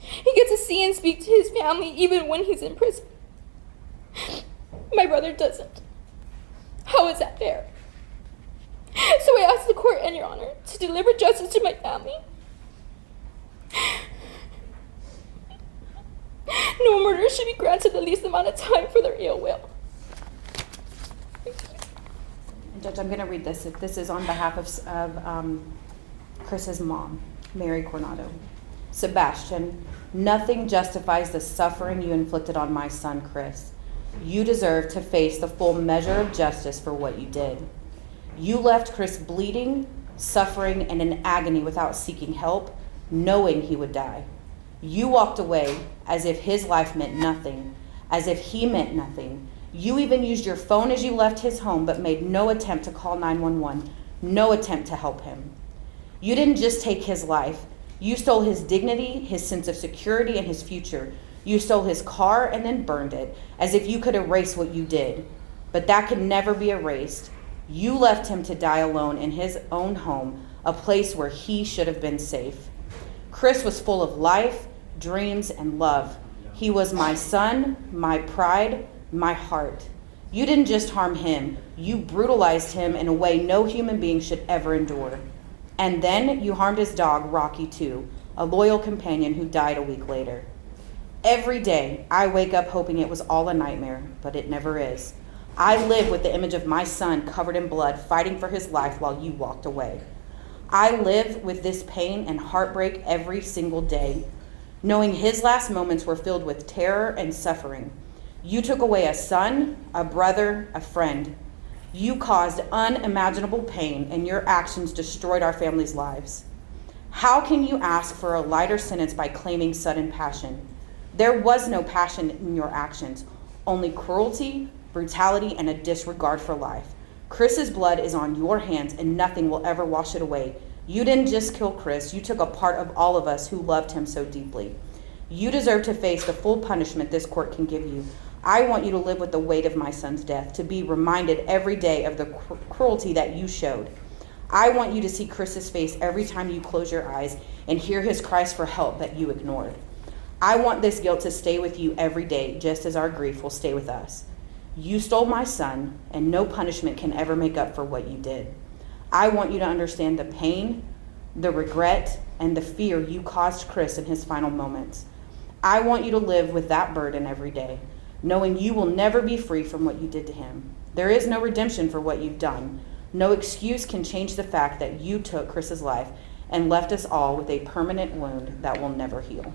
He gets to see and speak to his family even when he's in prison. My brother doesn't. How is that fair? So I ask the court and Your Honor to deliver justice to my family. No murderer should be granted the least amount of time for their ill will. Judge, I'm going to read this. This is on behalf of Chris's mom, Mary Coronado. Sebastian, nothing justifies the suffering you inflicted on my son, Chris. You deserve to face the full measure of justice for what you did. You left Chris bleeding, suffering, and in agony without seeking help, knowing he would die. You walked away as if his life meant nothing, as if he meant nothing. You even used your phone as you left his home, but made no attempt to call 911, no attempt to help him. You didn't just take his life. You stole his dignity, his sense of security, and his future. You stole his car and then burned it, as if you could erase what you did. But that could never be erased. You left him to die alone in his own home, a place where he should have been safe. Chris was full of life, dreams, and love. He was my son, my pride, my heart. You didn't just harm him, you brutalized him in a way no human being should ever endure. And then you harmed his dog, Rocky, too, a loyal companion who died a week later. Every day, I wake up hoping it was all a nightmare, but it never is. I live with the image of my son covered in blood, fighting for his life while you walked away. I live with this pain and heartbreak every single day, knowing his last moments were filled with terror and suffering. You took away a son, a brother, a friend. You caused unimaginable pain, and your actions destroyed our family's lives. How can you ask for a lighter sentence by claiming sudden passion? There was no passion in your actions, only cruelty, brutality, and a disregard for life. Chris's blood is on your hands, and nothing will ever wash it away. You didn't just kill Chris, you took a part of all of us who loved him so deeply. You deserve to face the full punishment this court can give you. I want you to live with the weight of my son's death, to be reminded every day of the cruelty that you showed. I want you to see Chris's face every time you close your eyes and hear his cries for help that you ignored. I want this guilt to stay with you every day, just as our grief will stay with us. You stole my son, and no punishment can ever make up for what you did. I want you to understand the pain, the regret, and the fear you caused Chris in his final moments. I want you to live with that burden every day, knowing you will never be free from what you did to him. There is no redemption for what you've done. No excuse can change the fact that you took Chris's life and left us all with a permanent wound that will never heal.